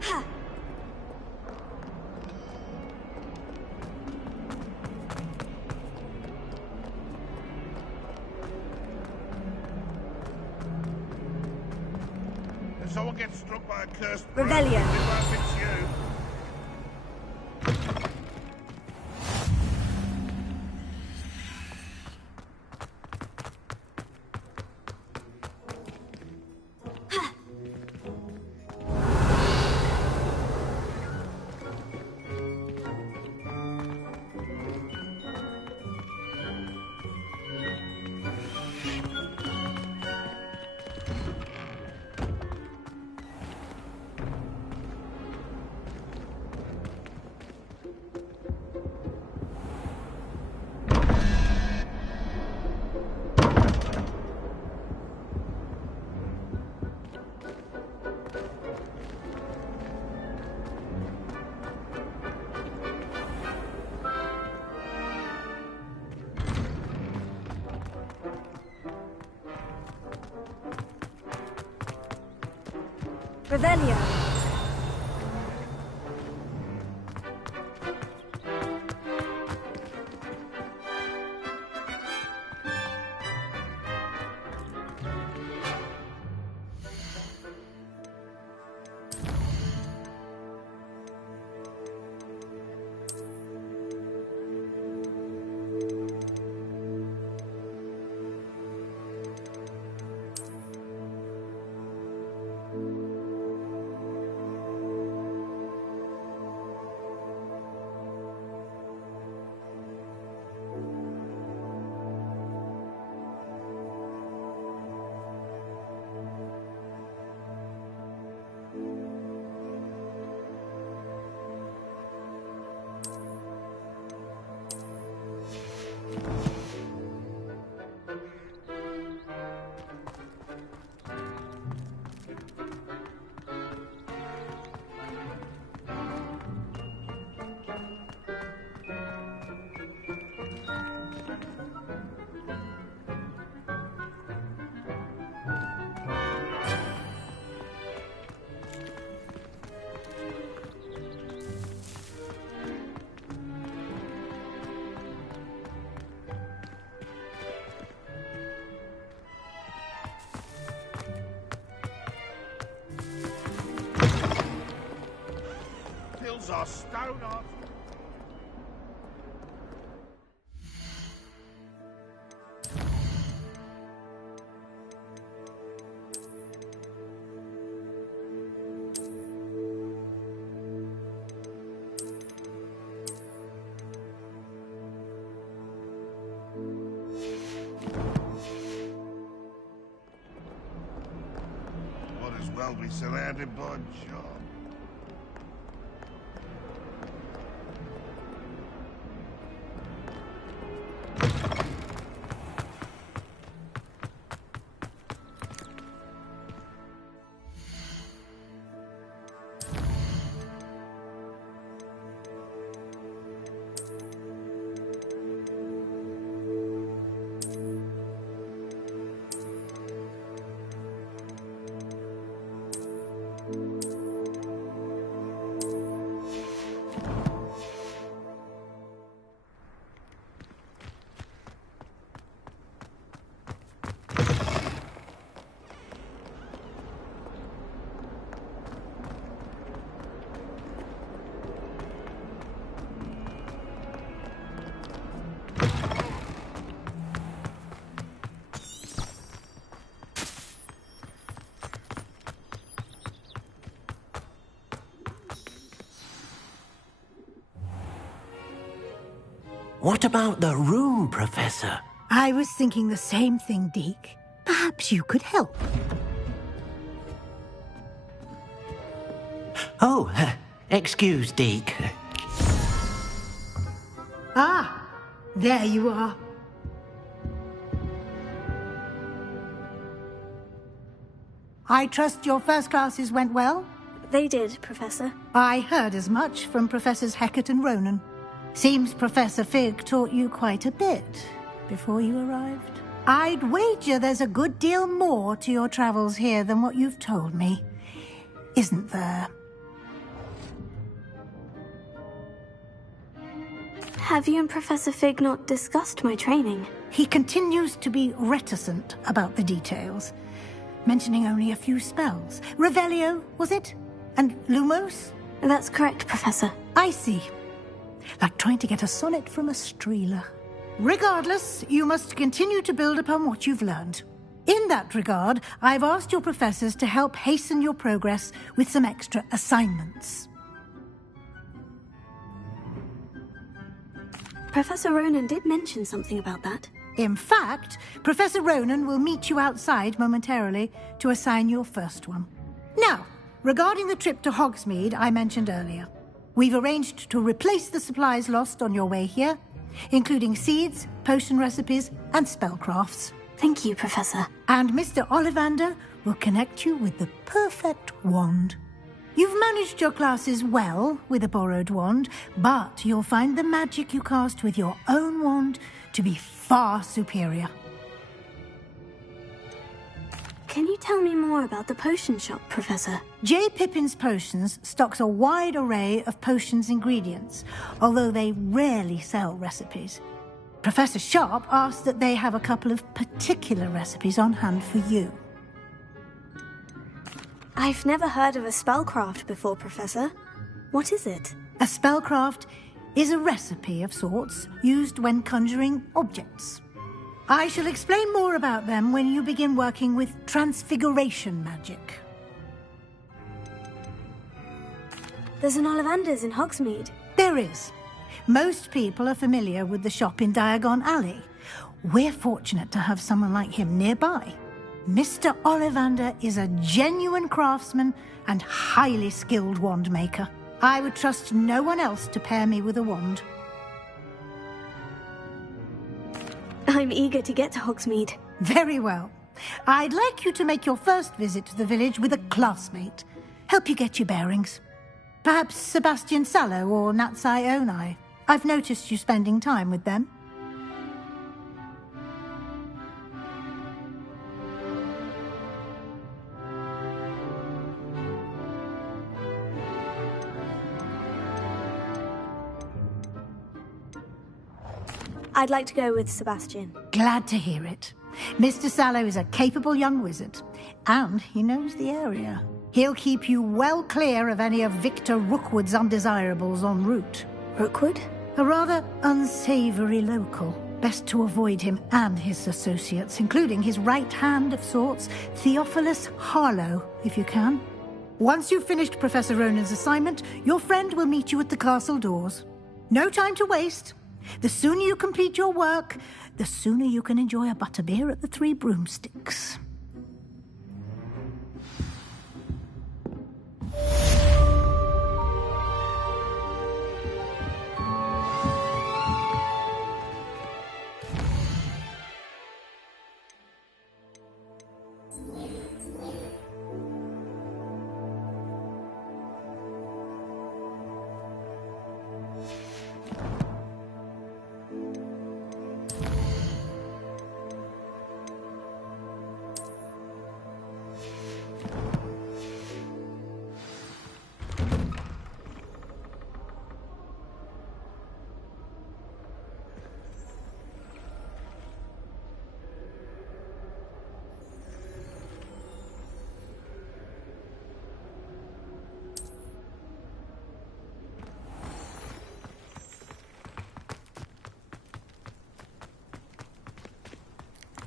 Ha! If someone gets struck by a cursed Revelio. it won't it's you. Revelio. Hills are stone art. Might as well be surrounded by John. What about the room, Professor? I was thinking the same thing, Deke. Perhaps you could help. Oh, excuse, Deke. Ah, there you are. I trust your first classes went well? They did, Professor. I heard as much from Professors Hecat and Ronan. Seems Professor Fig taught you quite a bit before you arrived. I'd wager there's a good deal more to your travels here than what you've told me. Isn't there? Have you and Professor Fig not discussed my training? He continues to be reticent about the details, mentioning only a few spells. Revelio, was it? And Lumos? That's correct, Professor. I see. Like trying to get a sonnet from a Streeler. Regardless, you must continue to build upon what you've learned. In that regard, I've asked your professors to help hasten your progress with some extra assignments. Professor Ronan did mention something about that. In fact, Professor Ronan will meet you outside momentarily to assign your first one. Now, regarding the trip to Hogsmeade I mentioned earlier, we've arranged to replace the supplies lost on your way here, including seeds, potion recipes, and spellcrafts. Thank you, Professor. And Mr. Ollivander will connect you with the perfect wand. You've managed your classes well with a borrowed wand, but you'll find the magic you cast with your own wand to be far superior. Can you tell me more about the potion shop, Professor? J. Pippin's Potions stocks a wide array of potions ingredients, although they rarely sell recipes. Professor Sharp asked that they have a couple of particular recipes on hand for you. I've never heard of a spellcraft before, Professor. What is it? A spellcraft is a recipe of sorts used when conjuring objects. I shall explain more about them when you begin working with transfiguration magic. There's an Ollivander's in Hogsmeade. There is. Most people are familiar with the shop in Diagon Alley. We're fortunate to have someone like him nearby. Mr. Ollivander is a genuine craftsman and highly skilled wand maker. I would trust no one else to pair me with a wand. I'm eager to get to Hogsmeade. Very well. I'd like you to make your first visit to the village with a classmate. Help you get your bearings. Perhaps Sebastian Sallow or Natsai Onai. I've noticed you spending time with them. I'd like to go with Sebastian. Glad to hear it. Mr. Sallow is a capable young wizard, and he knows the area. He'll keep you well clear of any of Victor Rookwood's undesirables en route. Rookwood? A rather unsavory local. Best to avoid him and his associates, including his right hand of sorts, Theophilus Harlow, if you can. Once you've finished Professor Ronan's assignment, your friend will meet you at the castle doors. No time to waste. The sooner you complete your work, the sooner you can enjoy a butterbeer at the Three Broomsticks.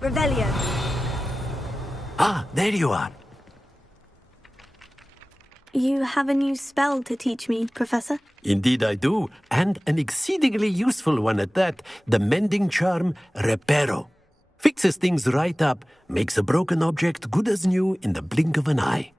Revelio. Ah, there you are. You have a new spell to teach me, Professor? Indeed I do, and an exceedingly useful one at that, the mending charm Reparo. Fixes things right up, makes a broken object good as new in the blink of an eye.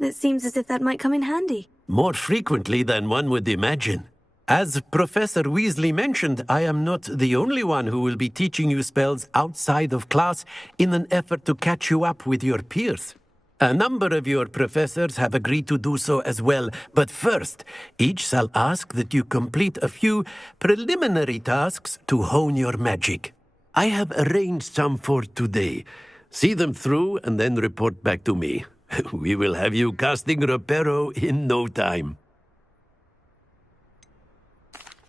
It seems as if that might come in handy. More frequently than one would imagine. As Professor Weasley mentioned, I am not the only one who will be teaching you spells outside of class in an effort to catch you up with your peers. A number of your professors have agreed to do so as well, but first, each shall ask that you complete a few preliminary tasks to hone your magic. I have arranged some for today. See them through and then report back to me. We will have you casting Reparo in no time.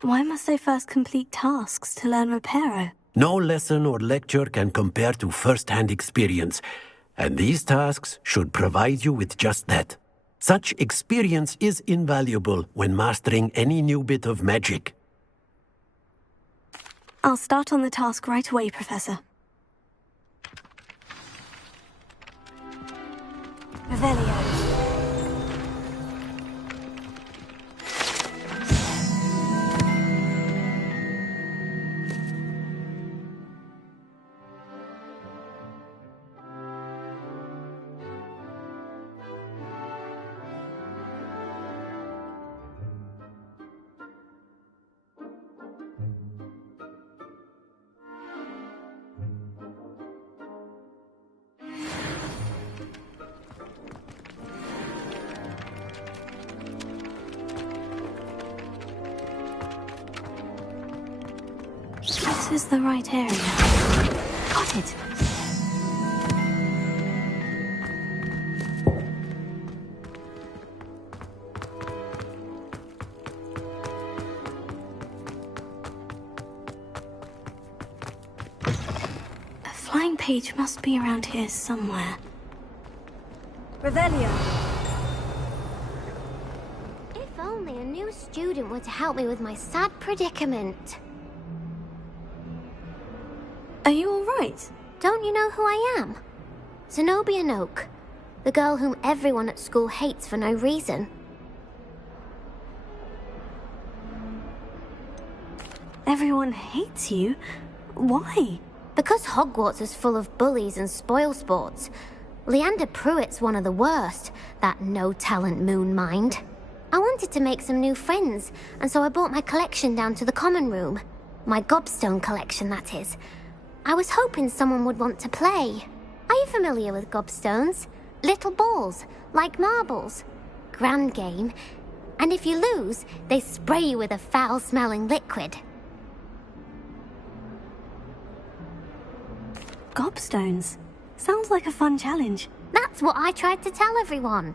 Why must I first complete tasks to learn Reparo? No lesson or lecture can compare to first-hand experience, and these tasks should provide you with just that. Such experience is invaluable when mastering any new bit of magic. I'll start on the task right away, Professor. Revelio. This is the right area. Got it. A flying page must be around here somewhere. Revelio. If only a new student were to help me with my sad predicament. Are you all right? Don't you know who I am? Zenobia Noak, the girl whom everyone at school hates for no reason. Everyone hates you? Why? Because Hogwarts is full of bullies and spoilsports. Leander Pruitt's one of the worst, that no-talent moon mind. I wanted to make some new friends, and so I brought my collection down to the common room. My gobstone collection, that is. I was hoping someone would want to play. Are you familiar with gobstones? Little balls, like marbles. Grand game. And if you lose, they spray you with a foul-smelling liquid. Gobstones? Sounds like a fun challenge. That's what I tried to tell everyone.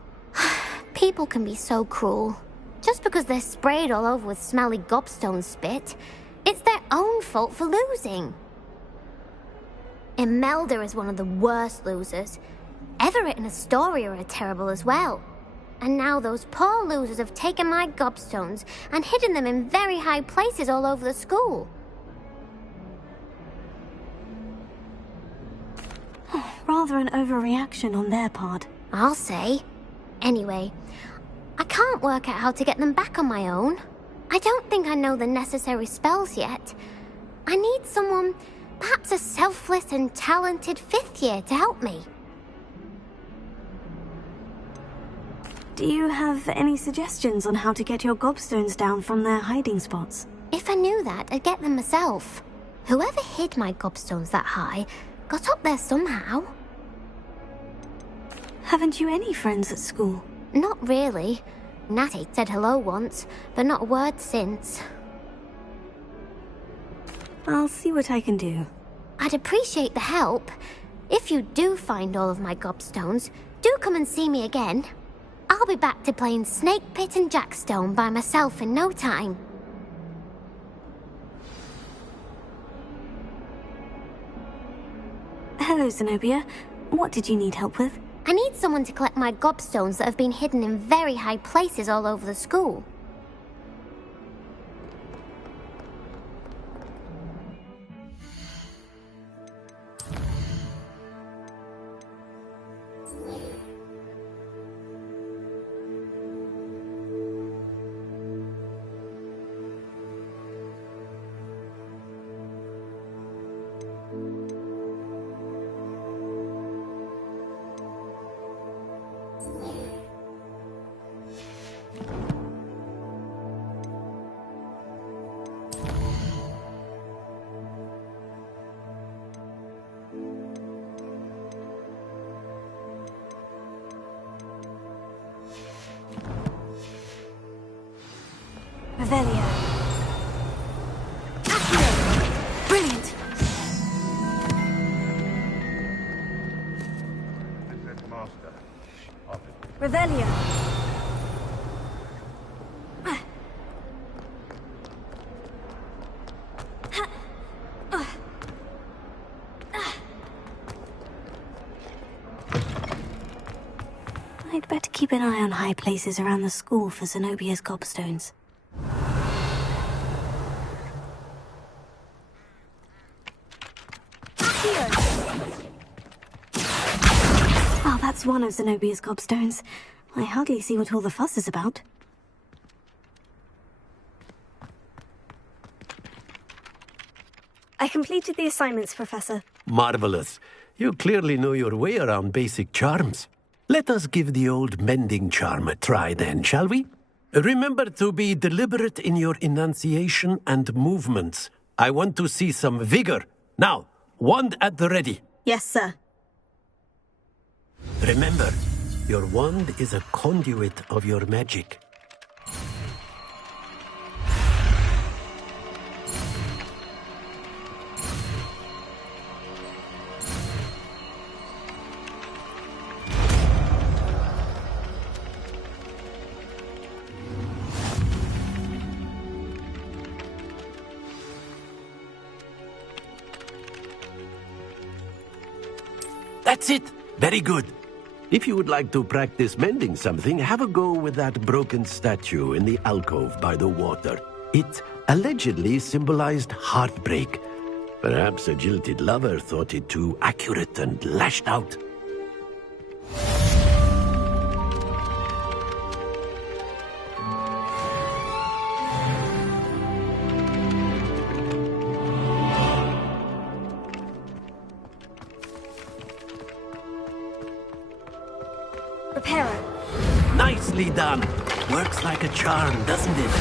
People can be so cruel. Just because they're sprayed all over with smelly gobstone spit, it's their own fault for losing. Imelda is one of the worst losers. Everett and Astoria are terrible as well. And now those poor losers have taken my gobstones and hidden them in very high places all over the school. Rather an overreaction on their part. I'll say. Anyway, I can't work out how to get them back on my own. I don't think I know the necessary spells yet. I need someone, perhaps a selfless and talented fifth year to help me. Do you have any suggestions on how to get your gobstones down from their hiding spots? If I knew that, I'd get them myself. Whoever hid my gobstones that high got up there somehow. Haven't you any friends at school? Not really. Natty said hello once, but not a word since. I'll see what I can do. I'd appreciate the help. If you do find all of my gobstones, do come and see me again. I'll be back to playing Snake Pit and Jackstone by myself in no time. Hello, Zenobia. What did you need help with? I need someone to collect my gobstones that have been hidden in very high places all over the school. Revelio. Accio! Brilliant! keep an eye on high places around the school for Zenobia's gobstones. Oh, that's one of Zenobia's gobstones. I hardly see what all the fuss is about. I completed the assignments, Professor. Marvelous. You clearly know your way around basic charms. Let us give the old mending charm a try then, shall we? Remember to be deliberate in your enunciation and movements. I want to see some vigor. Now, wand at the ready. Yes, sir. Remember, your wand is a conduit of your magic. That's it. Very good. If you would like to practice mending something, have a go with that broken statue in the alcove by the water. It allegedly symbolized heartbreak. Perhaps a jilted lover thought it too accurate and lashed out. Reparo. Nicely done. Works like a charm, doesn't it?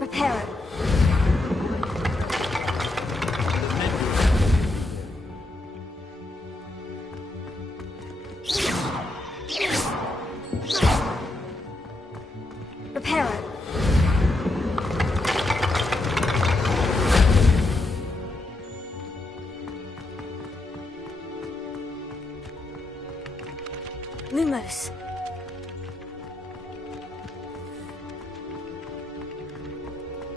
Reparo. Reparo. Lumos.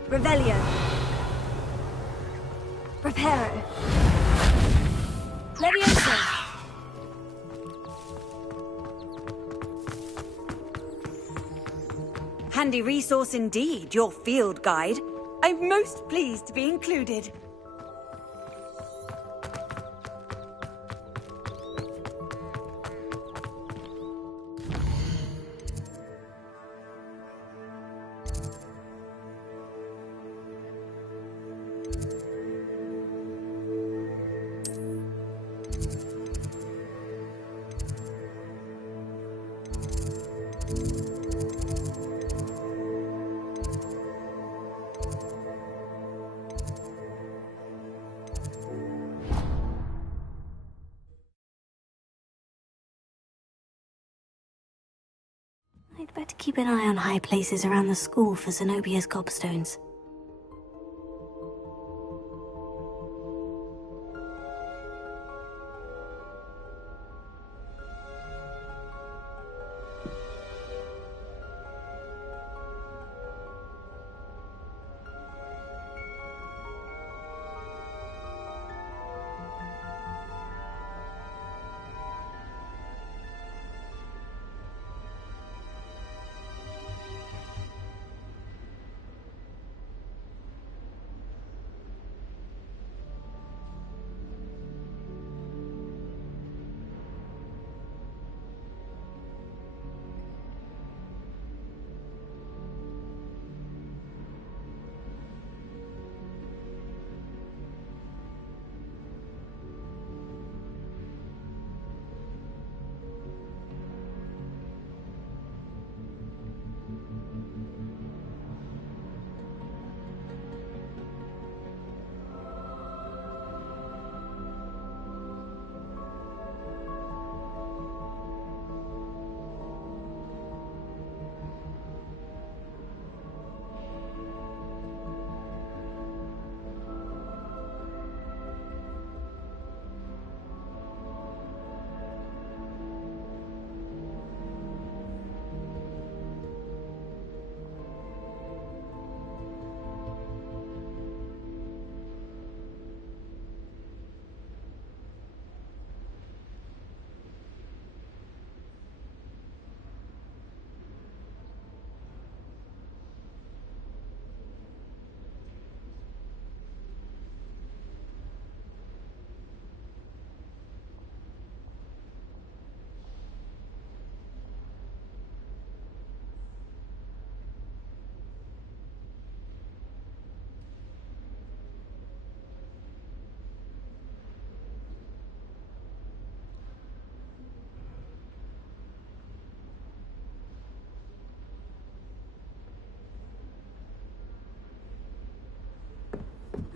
Revelio. Reparo. Levioso. Handy resource indeed, your field guide. I'm most pleased to be included. I'd better keep an eye on high places around the school for Zenobia's gobstones.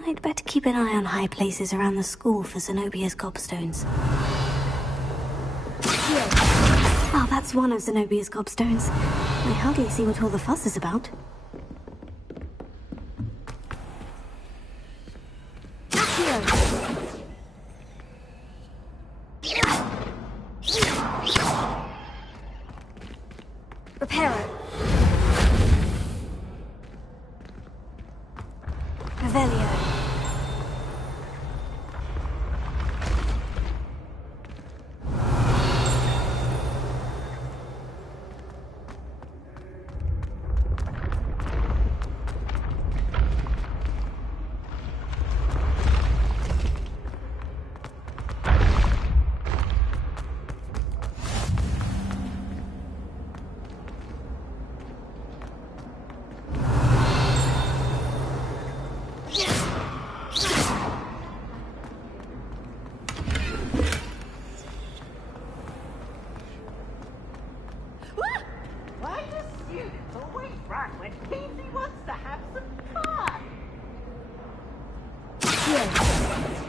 I'd better keep an eye on high places around the school for Zenobia's gobstones. Oh, that's one of Zenobia's gobstones. I hardly see what all the fuss is about. Reparo. Revelio. Why do students always run when Peasy wants to have some fun?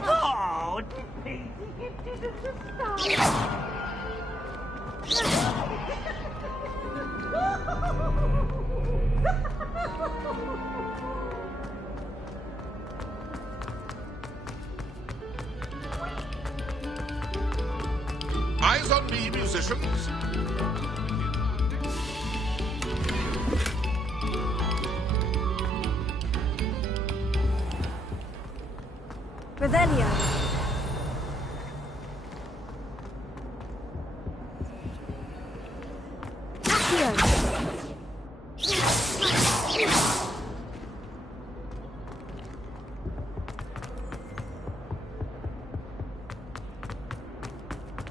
Oh, did Peasy give you the Eyes on me, musicians. Revelio.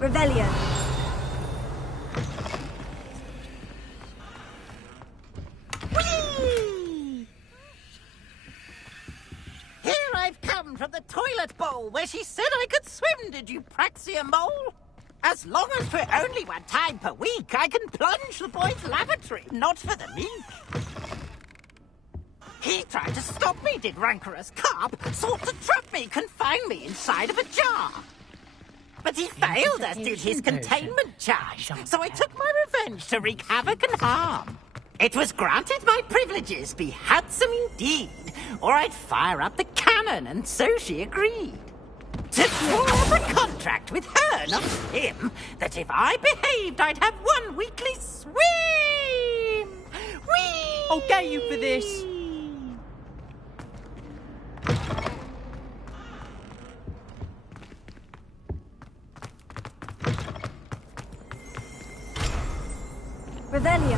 Revelio. Here I've come from the toilet bowl where she said I could swim, did you Praxia Mole? As long as for only one time per week, I can plunge the boy's lavatory, not for the meek. He tried to stop me, did rancorous carp, sought to trap me, confine me inside of a jar. But he failed, as did his containment charge, so I took my revenge to wreak havoc and harm. It was granted my privileges be handsome indeed, or I'd fire up the cannon, and so she agreed. To draw up a contract with her, not him, that if I behaved, I'd have one weekly swim! Whee! I'll get you for this! Revelio.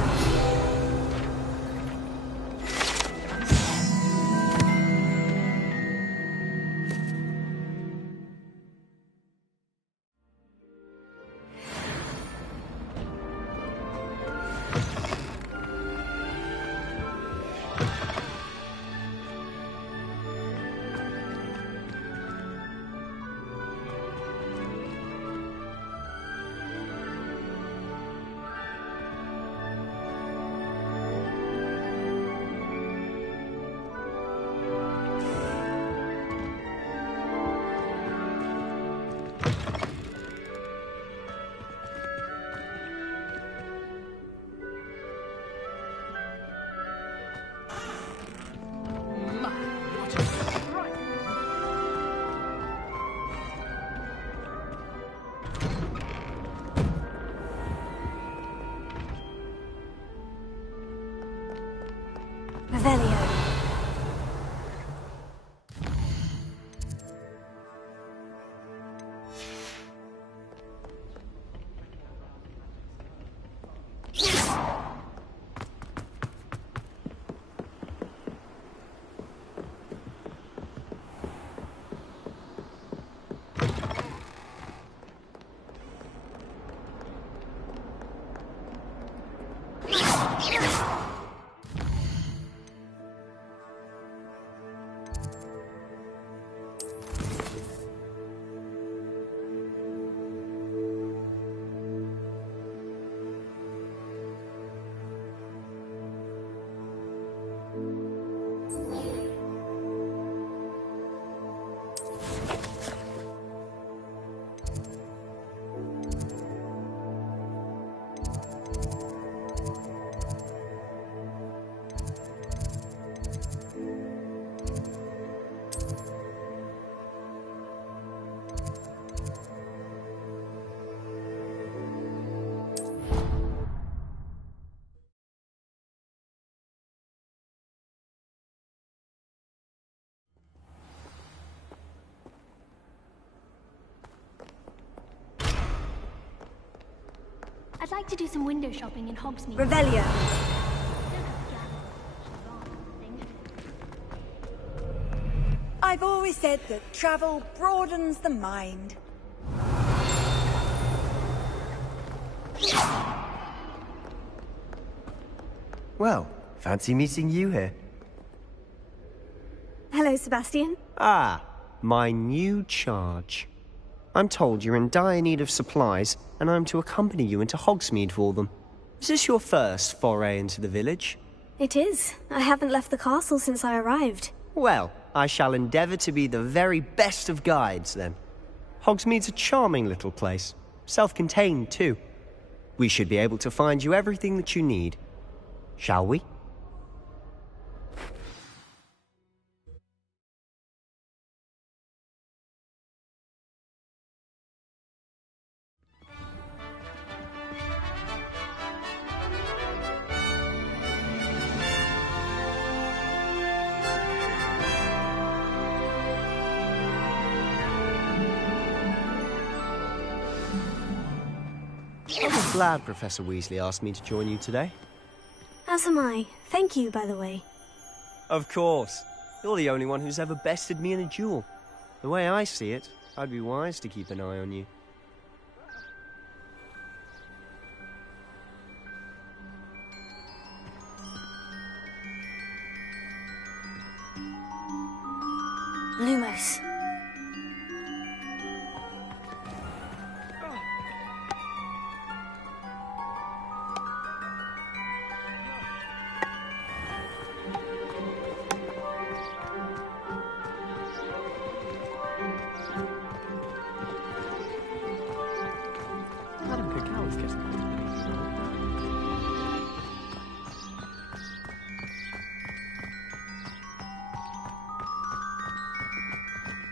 I'd like to do some window shopping in Hogsmeade. Revelio. I've always said that travel broadens the mind. Well, fancy meeting you here. Hello, Sebastian. Ah, my new charge. I'm told you're in dire need of supplies, and I'm to accompany you into Hogsmeade for them. Is this your first foray into the village? It is. I haven't left the castle since I arrived. Well, I shall endeavour to be the very best of guides, then. Hogsmeade's a charming little place. Self-contained, too. We should be able to find you everything that you need. Shall we? I'm glad Professor Weasley asked me to join you today. As am I. Thank you, by the way. Of course. You're the only one who's ever bested me in a duel. The way I see it, I'd be wise to keep an eye on you. Lumos.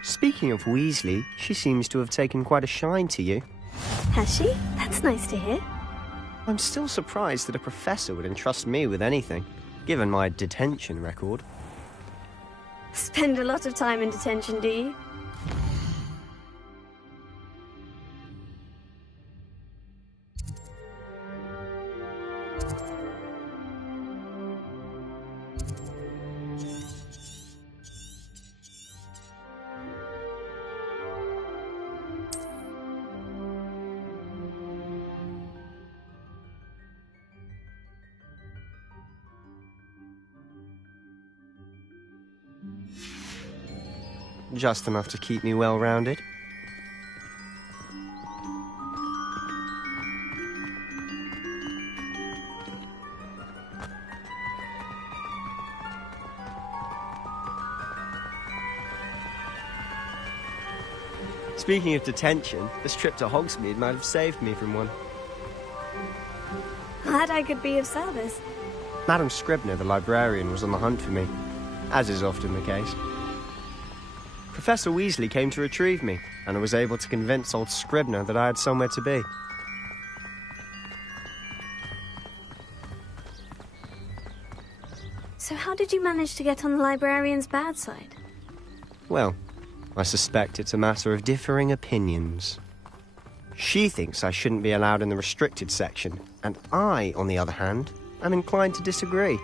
Speaking of Weasley, she seems to have taken quite a shine to you. Has she? That's nice to hear. I'm still surprised that a professor would entrust me with anything, given my detention record. Spend a lot of time in detention, do you? Just enough to keep me well-rounded. Speaking of detention, this trip to Hogsmeade might have saved me from one. Glad I could be of service. Madam Scribner, the librarian, was on the hunt for me, as is often the case. Professor Weasley came to retrieve me, and I was able to convince old Scribner that I had somewhere to be. So how did you manage to get on the librarian's bad side? Well, I suspect it's a matter of differing opinions. She thinks I shouldn't be allowed in the restricted section, and I, on the other hand, am inclined to disagree.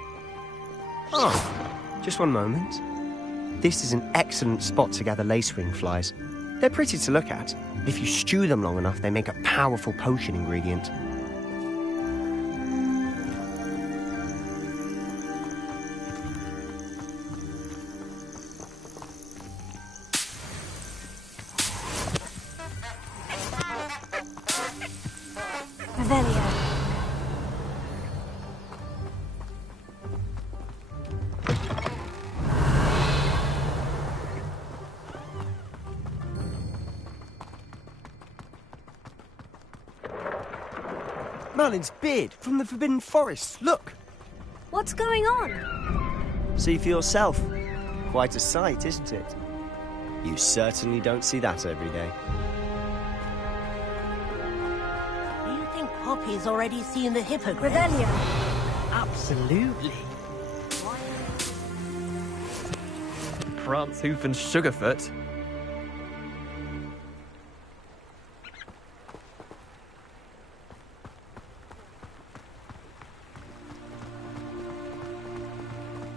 Oh, just one moment. This is an excellent spot to gather lacewing flies. They're pretty to look at. If you stew them long enough, they make a powerful potion ingredient. Revelio. Merlin's beard from the Forbidden Forest. Look! What's going on? See for yourself. Quite a sight, isn't it? You certainly don't see that every day. Do you think Poppy's already seen the hippogriff? Revelio. Absolutely. Prance, Hoof and Sugarfoot.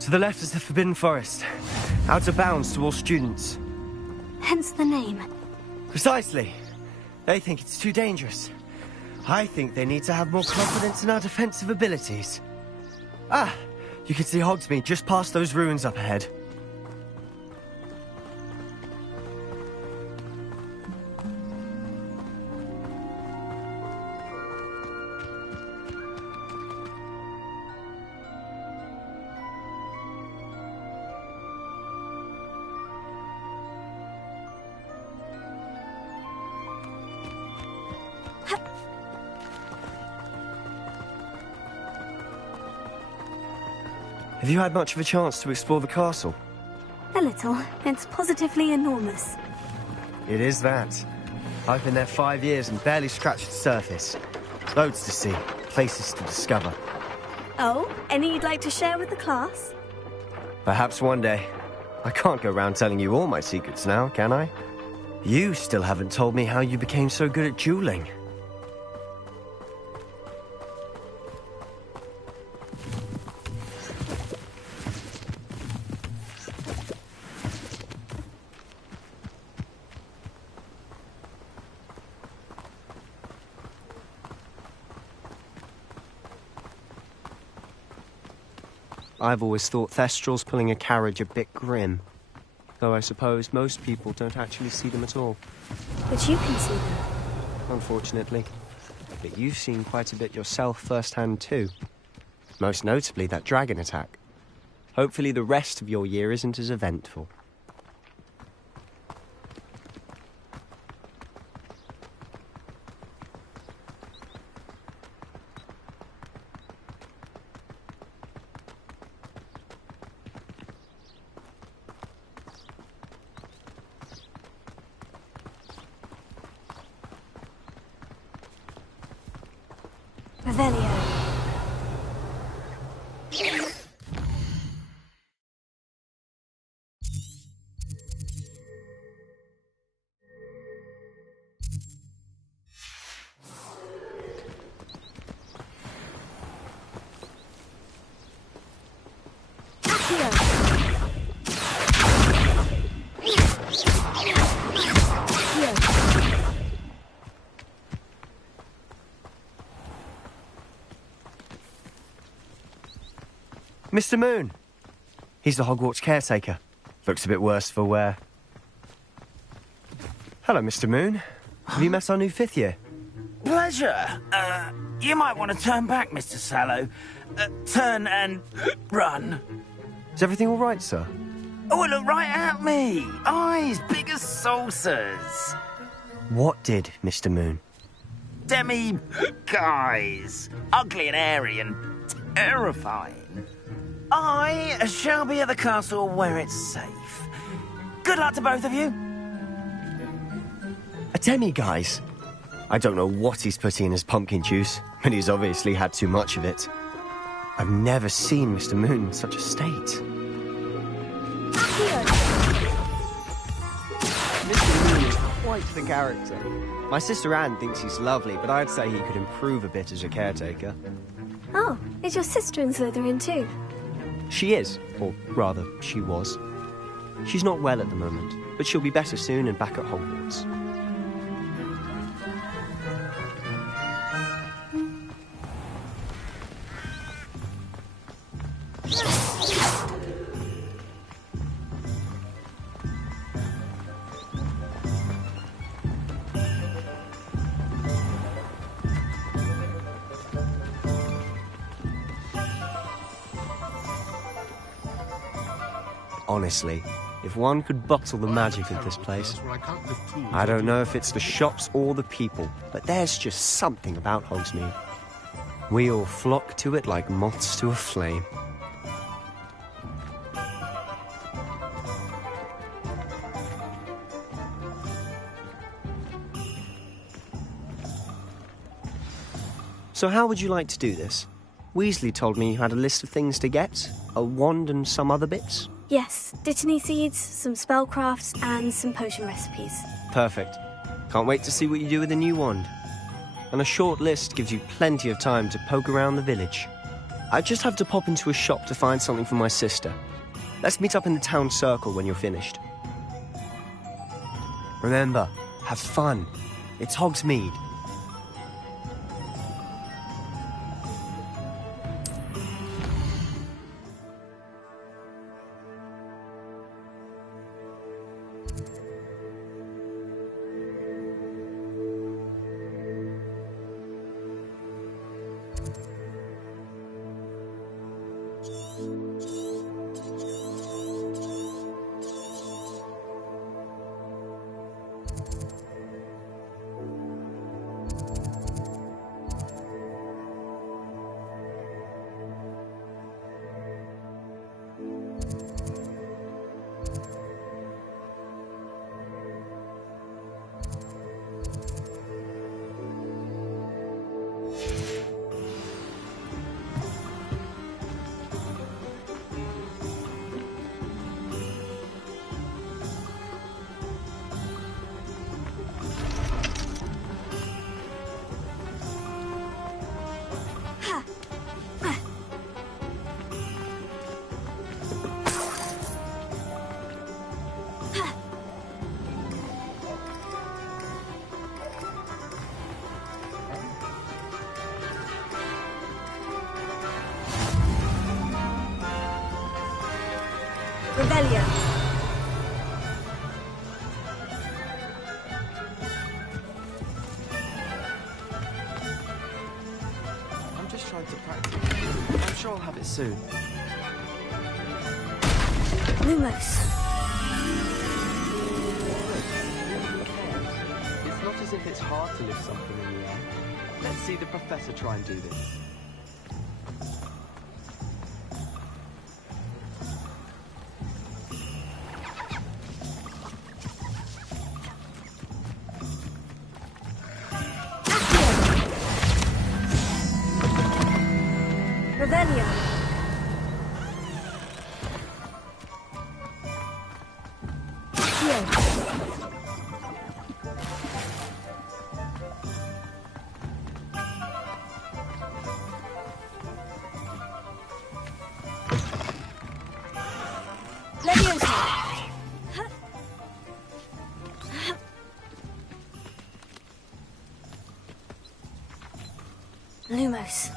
To the left is the Forbidden Forest. Out of bounds to all students. Hence the name. Precisely. They think it's too dangerous. I think they need to have more confidence in our defensive abilities. Ah, you can see Hogsmeade just past those ruins up ahead. Have you had much of a chance to explore the castle? A little. It's positively enormous. It is that. I've been there 5 years and barely scratched the surface. Loads to see, places to discover. Oh, any you'd like to share with the class? Perhaps one day. I can't go around telling you all my secrets now, can I? You still haven't told me how you became so good at dueling. I've always thought Thestrals pulling a carriage a bit grim. Though I suppose most people don't actually see them at all. But you can see them. Unfortunately. But you've seen quite a bit yourself firsthand too. Most notably that dragon attack. Hopefully the rest of your year isn't as eventful. Revelio. Mr. Moon! He's the Hogwarts caretaker. Looks a bit worse for wear. Hello, Mr. Moon. Have you met our new 5th year? Pleasure. You might want to turn back, Mr. Sallow. Turn and run. Is everything all right, sir? Oh, look right at me. Eyes big as saucers. What did, Mr. Moon? Guys. Ugly and airy and terrifying. I shall be at the castle where it's safe. Good luck to both of you. A demi-guise? I don't know what he's putting in his pumpkin juice, but he's obviously had too much of it. I've never seen Mr. Moon in such a state. Mr. Moon is quite the character. My sister Anne thinks he's lovely, but I'd say he could improve a bit as a caretaker. Oh, is your sister in Slytherin too? She is, or rather, she was. She's not well at the moment, but she'll be better soon and back at Hogwarts. Honestly, if one could bottle the magic of this place, I don't know if it's the shops or the people, but there's just something about Hogsmeade. We all flock to it like moths to a flame. So how would you like to do this? Weasley told me you had a list of things to get, a wand and some other bits. Yes, Dittany seeds, some spellcrafts, and some potion recipes. Perfect. Can't wait to see what you do with the new wand. And a short list gives you plenty of time to poke around the village. I just have to pop into a shop to find something for my sister. Let's meet up in the town circle when you're finished. Remember, have fun. It's Hogsmeade. Revelio. I'm just trying to practice. I'm sure I'll have it soon. Lumos. It's not as if it's hard to lift something in the air. Let's see the professor try and do this. Revelio. Lumos.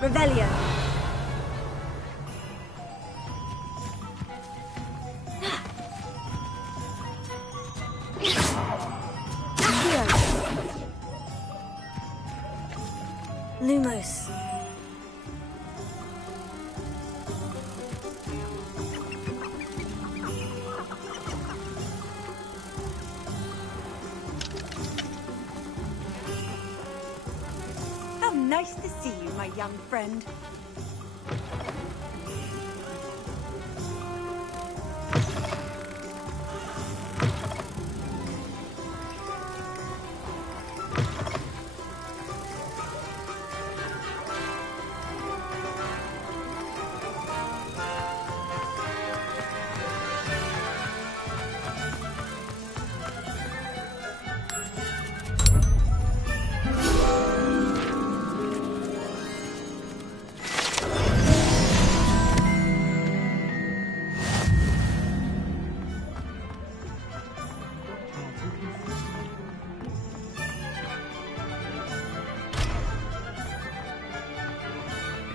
Revelio. Lumos. How nice to see you, my young friend.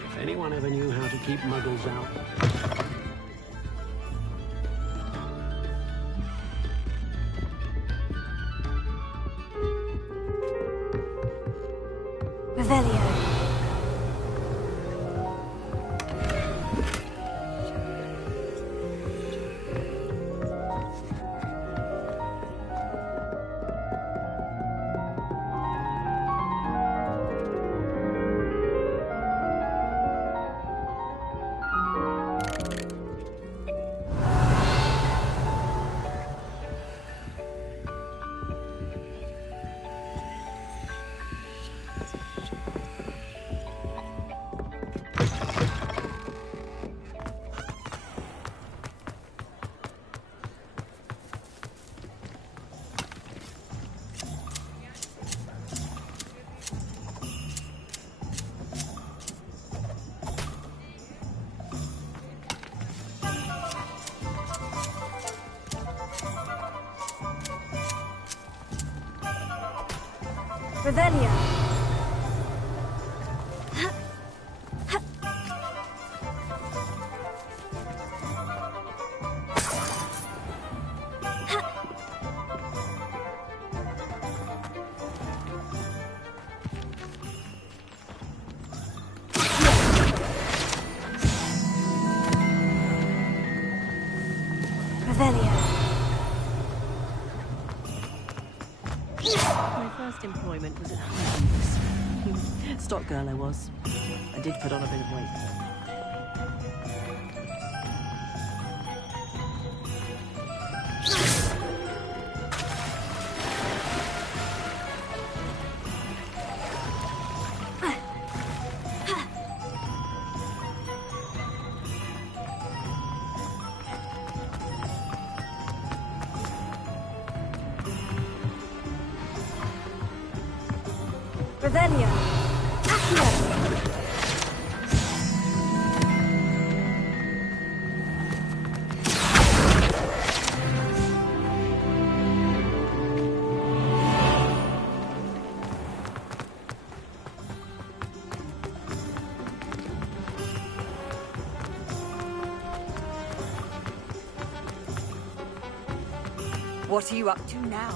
If anyone ever knew how to keep muggles out... Revelio. Revelio. My first employment was at Hines. Stock girl I was. I did put on a bit of weight. Revelio. Accio. What are you up to now?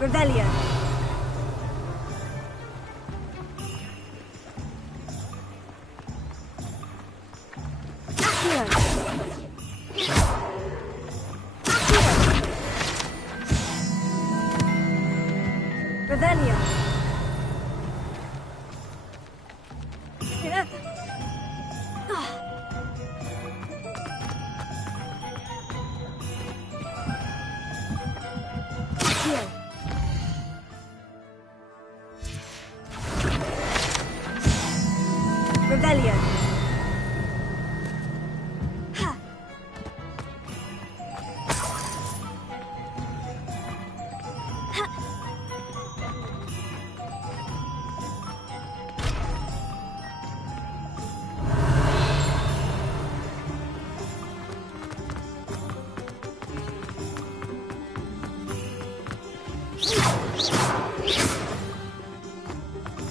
Revelio. Accio. Revelio. Yeah. Accio. Revelio. Ha. Ha.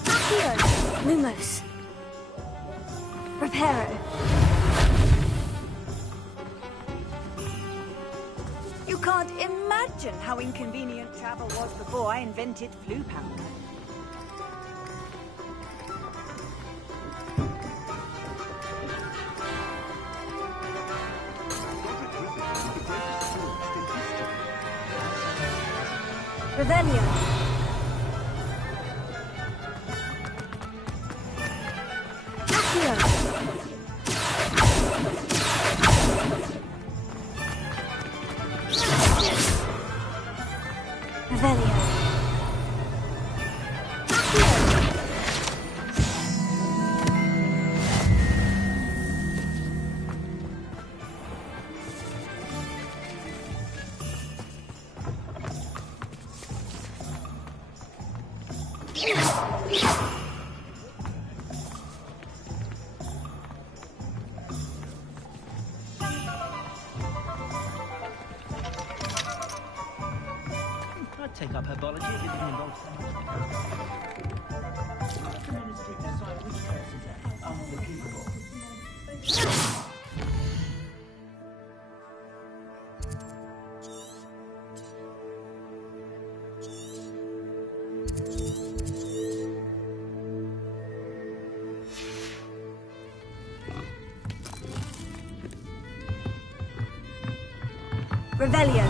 Accio. Lumos. Reparo. You can't imagine how inconvenient travel was before I invented flu powder. Revelio. Accio. Revelio. I'd take up herbology if it didn't involve so much. The ministry decide which cases are unforgivable. Revelio.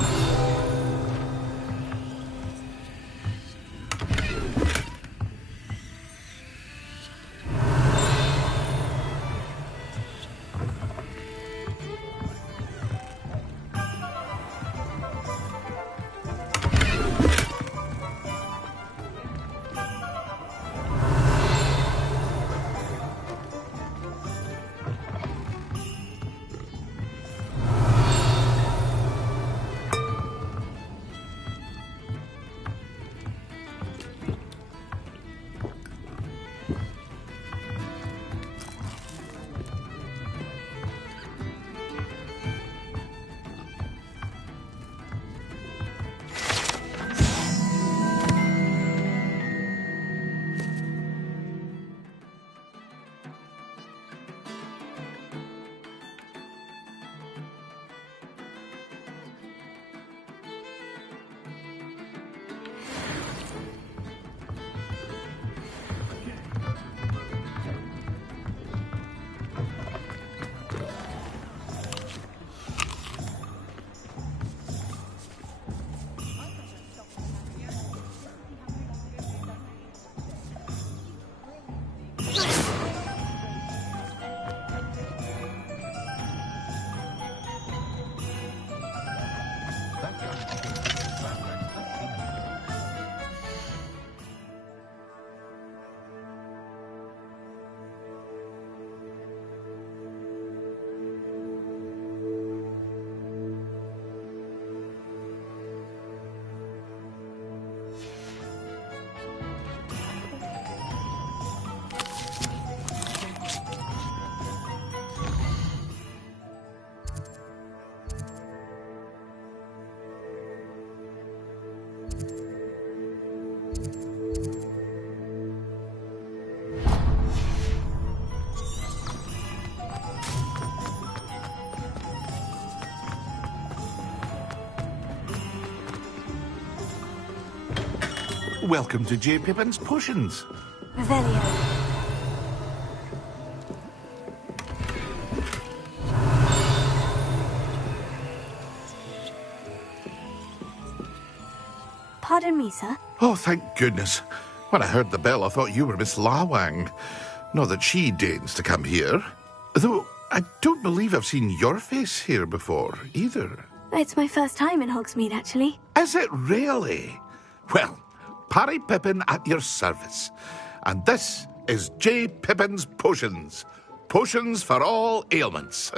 Welcome to J. Pippin's Potions. Revelio. Pardon me, sir. Oh, thank goodness. When I heard the bell, I thought you were Miss Lawang. Not that she deigns to come here. Though I don't believe I've seen your face here before, either. It's my first time in Hogsmeade, actually. Is it really? Well, Parry Pippin at your service. And this is J. Pippin's Potions. Potions for all ailments.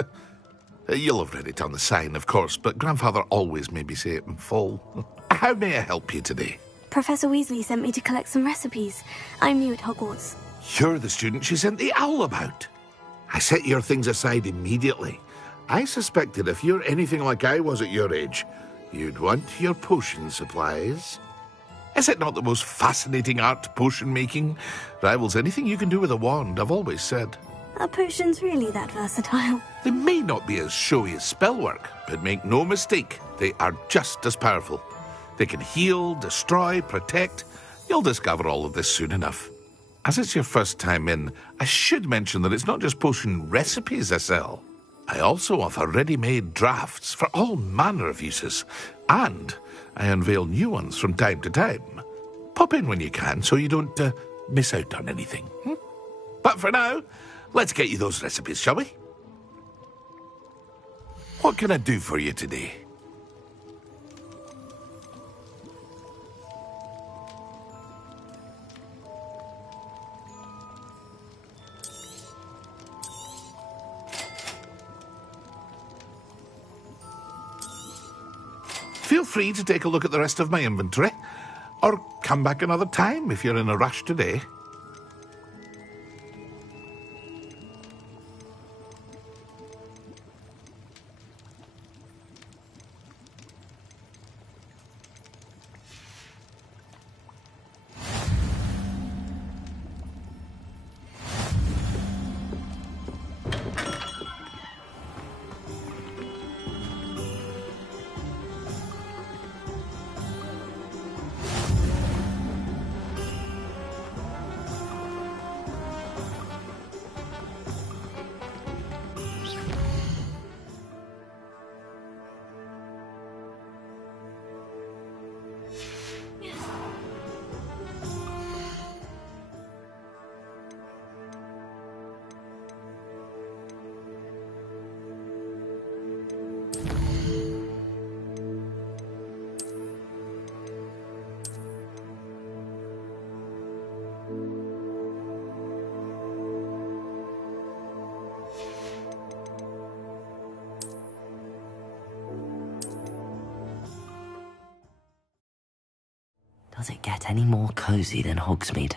You'll have read it on the sign, of course, but Grandfather always made me say it in full. How may I help you today? Professor Weasley sent me to collect some recipes. I'm new at Hogwarts. You're the student she sent the owl about. I set your things aside immediately. I suspected if you're anything like I was at your age, you'd want your potion supplies. Is it not the most fascinating art, potion making? Rivals anything you can do with a wand, I've always said. Are potions really that versatile? They may not be as showy as spellwork, but make no mistake, they are just as powerful. They can heal, destroy, protect. You'll discover all of this soon enough. As it's your first time in, I should mention that it's not just potion recipes I sell. I also offer ready-made drafts for all manner of uses, and I unveil new ones from time to time. Pop in when you can so you don't miss out on anything. But for now, let's get you those recipes, shall we? What can I do for you today? Feel free to take a look at the rest of my inventory, or come back another time if you're in a rush today. Does it get any more cozy than Hogsmeade?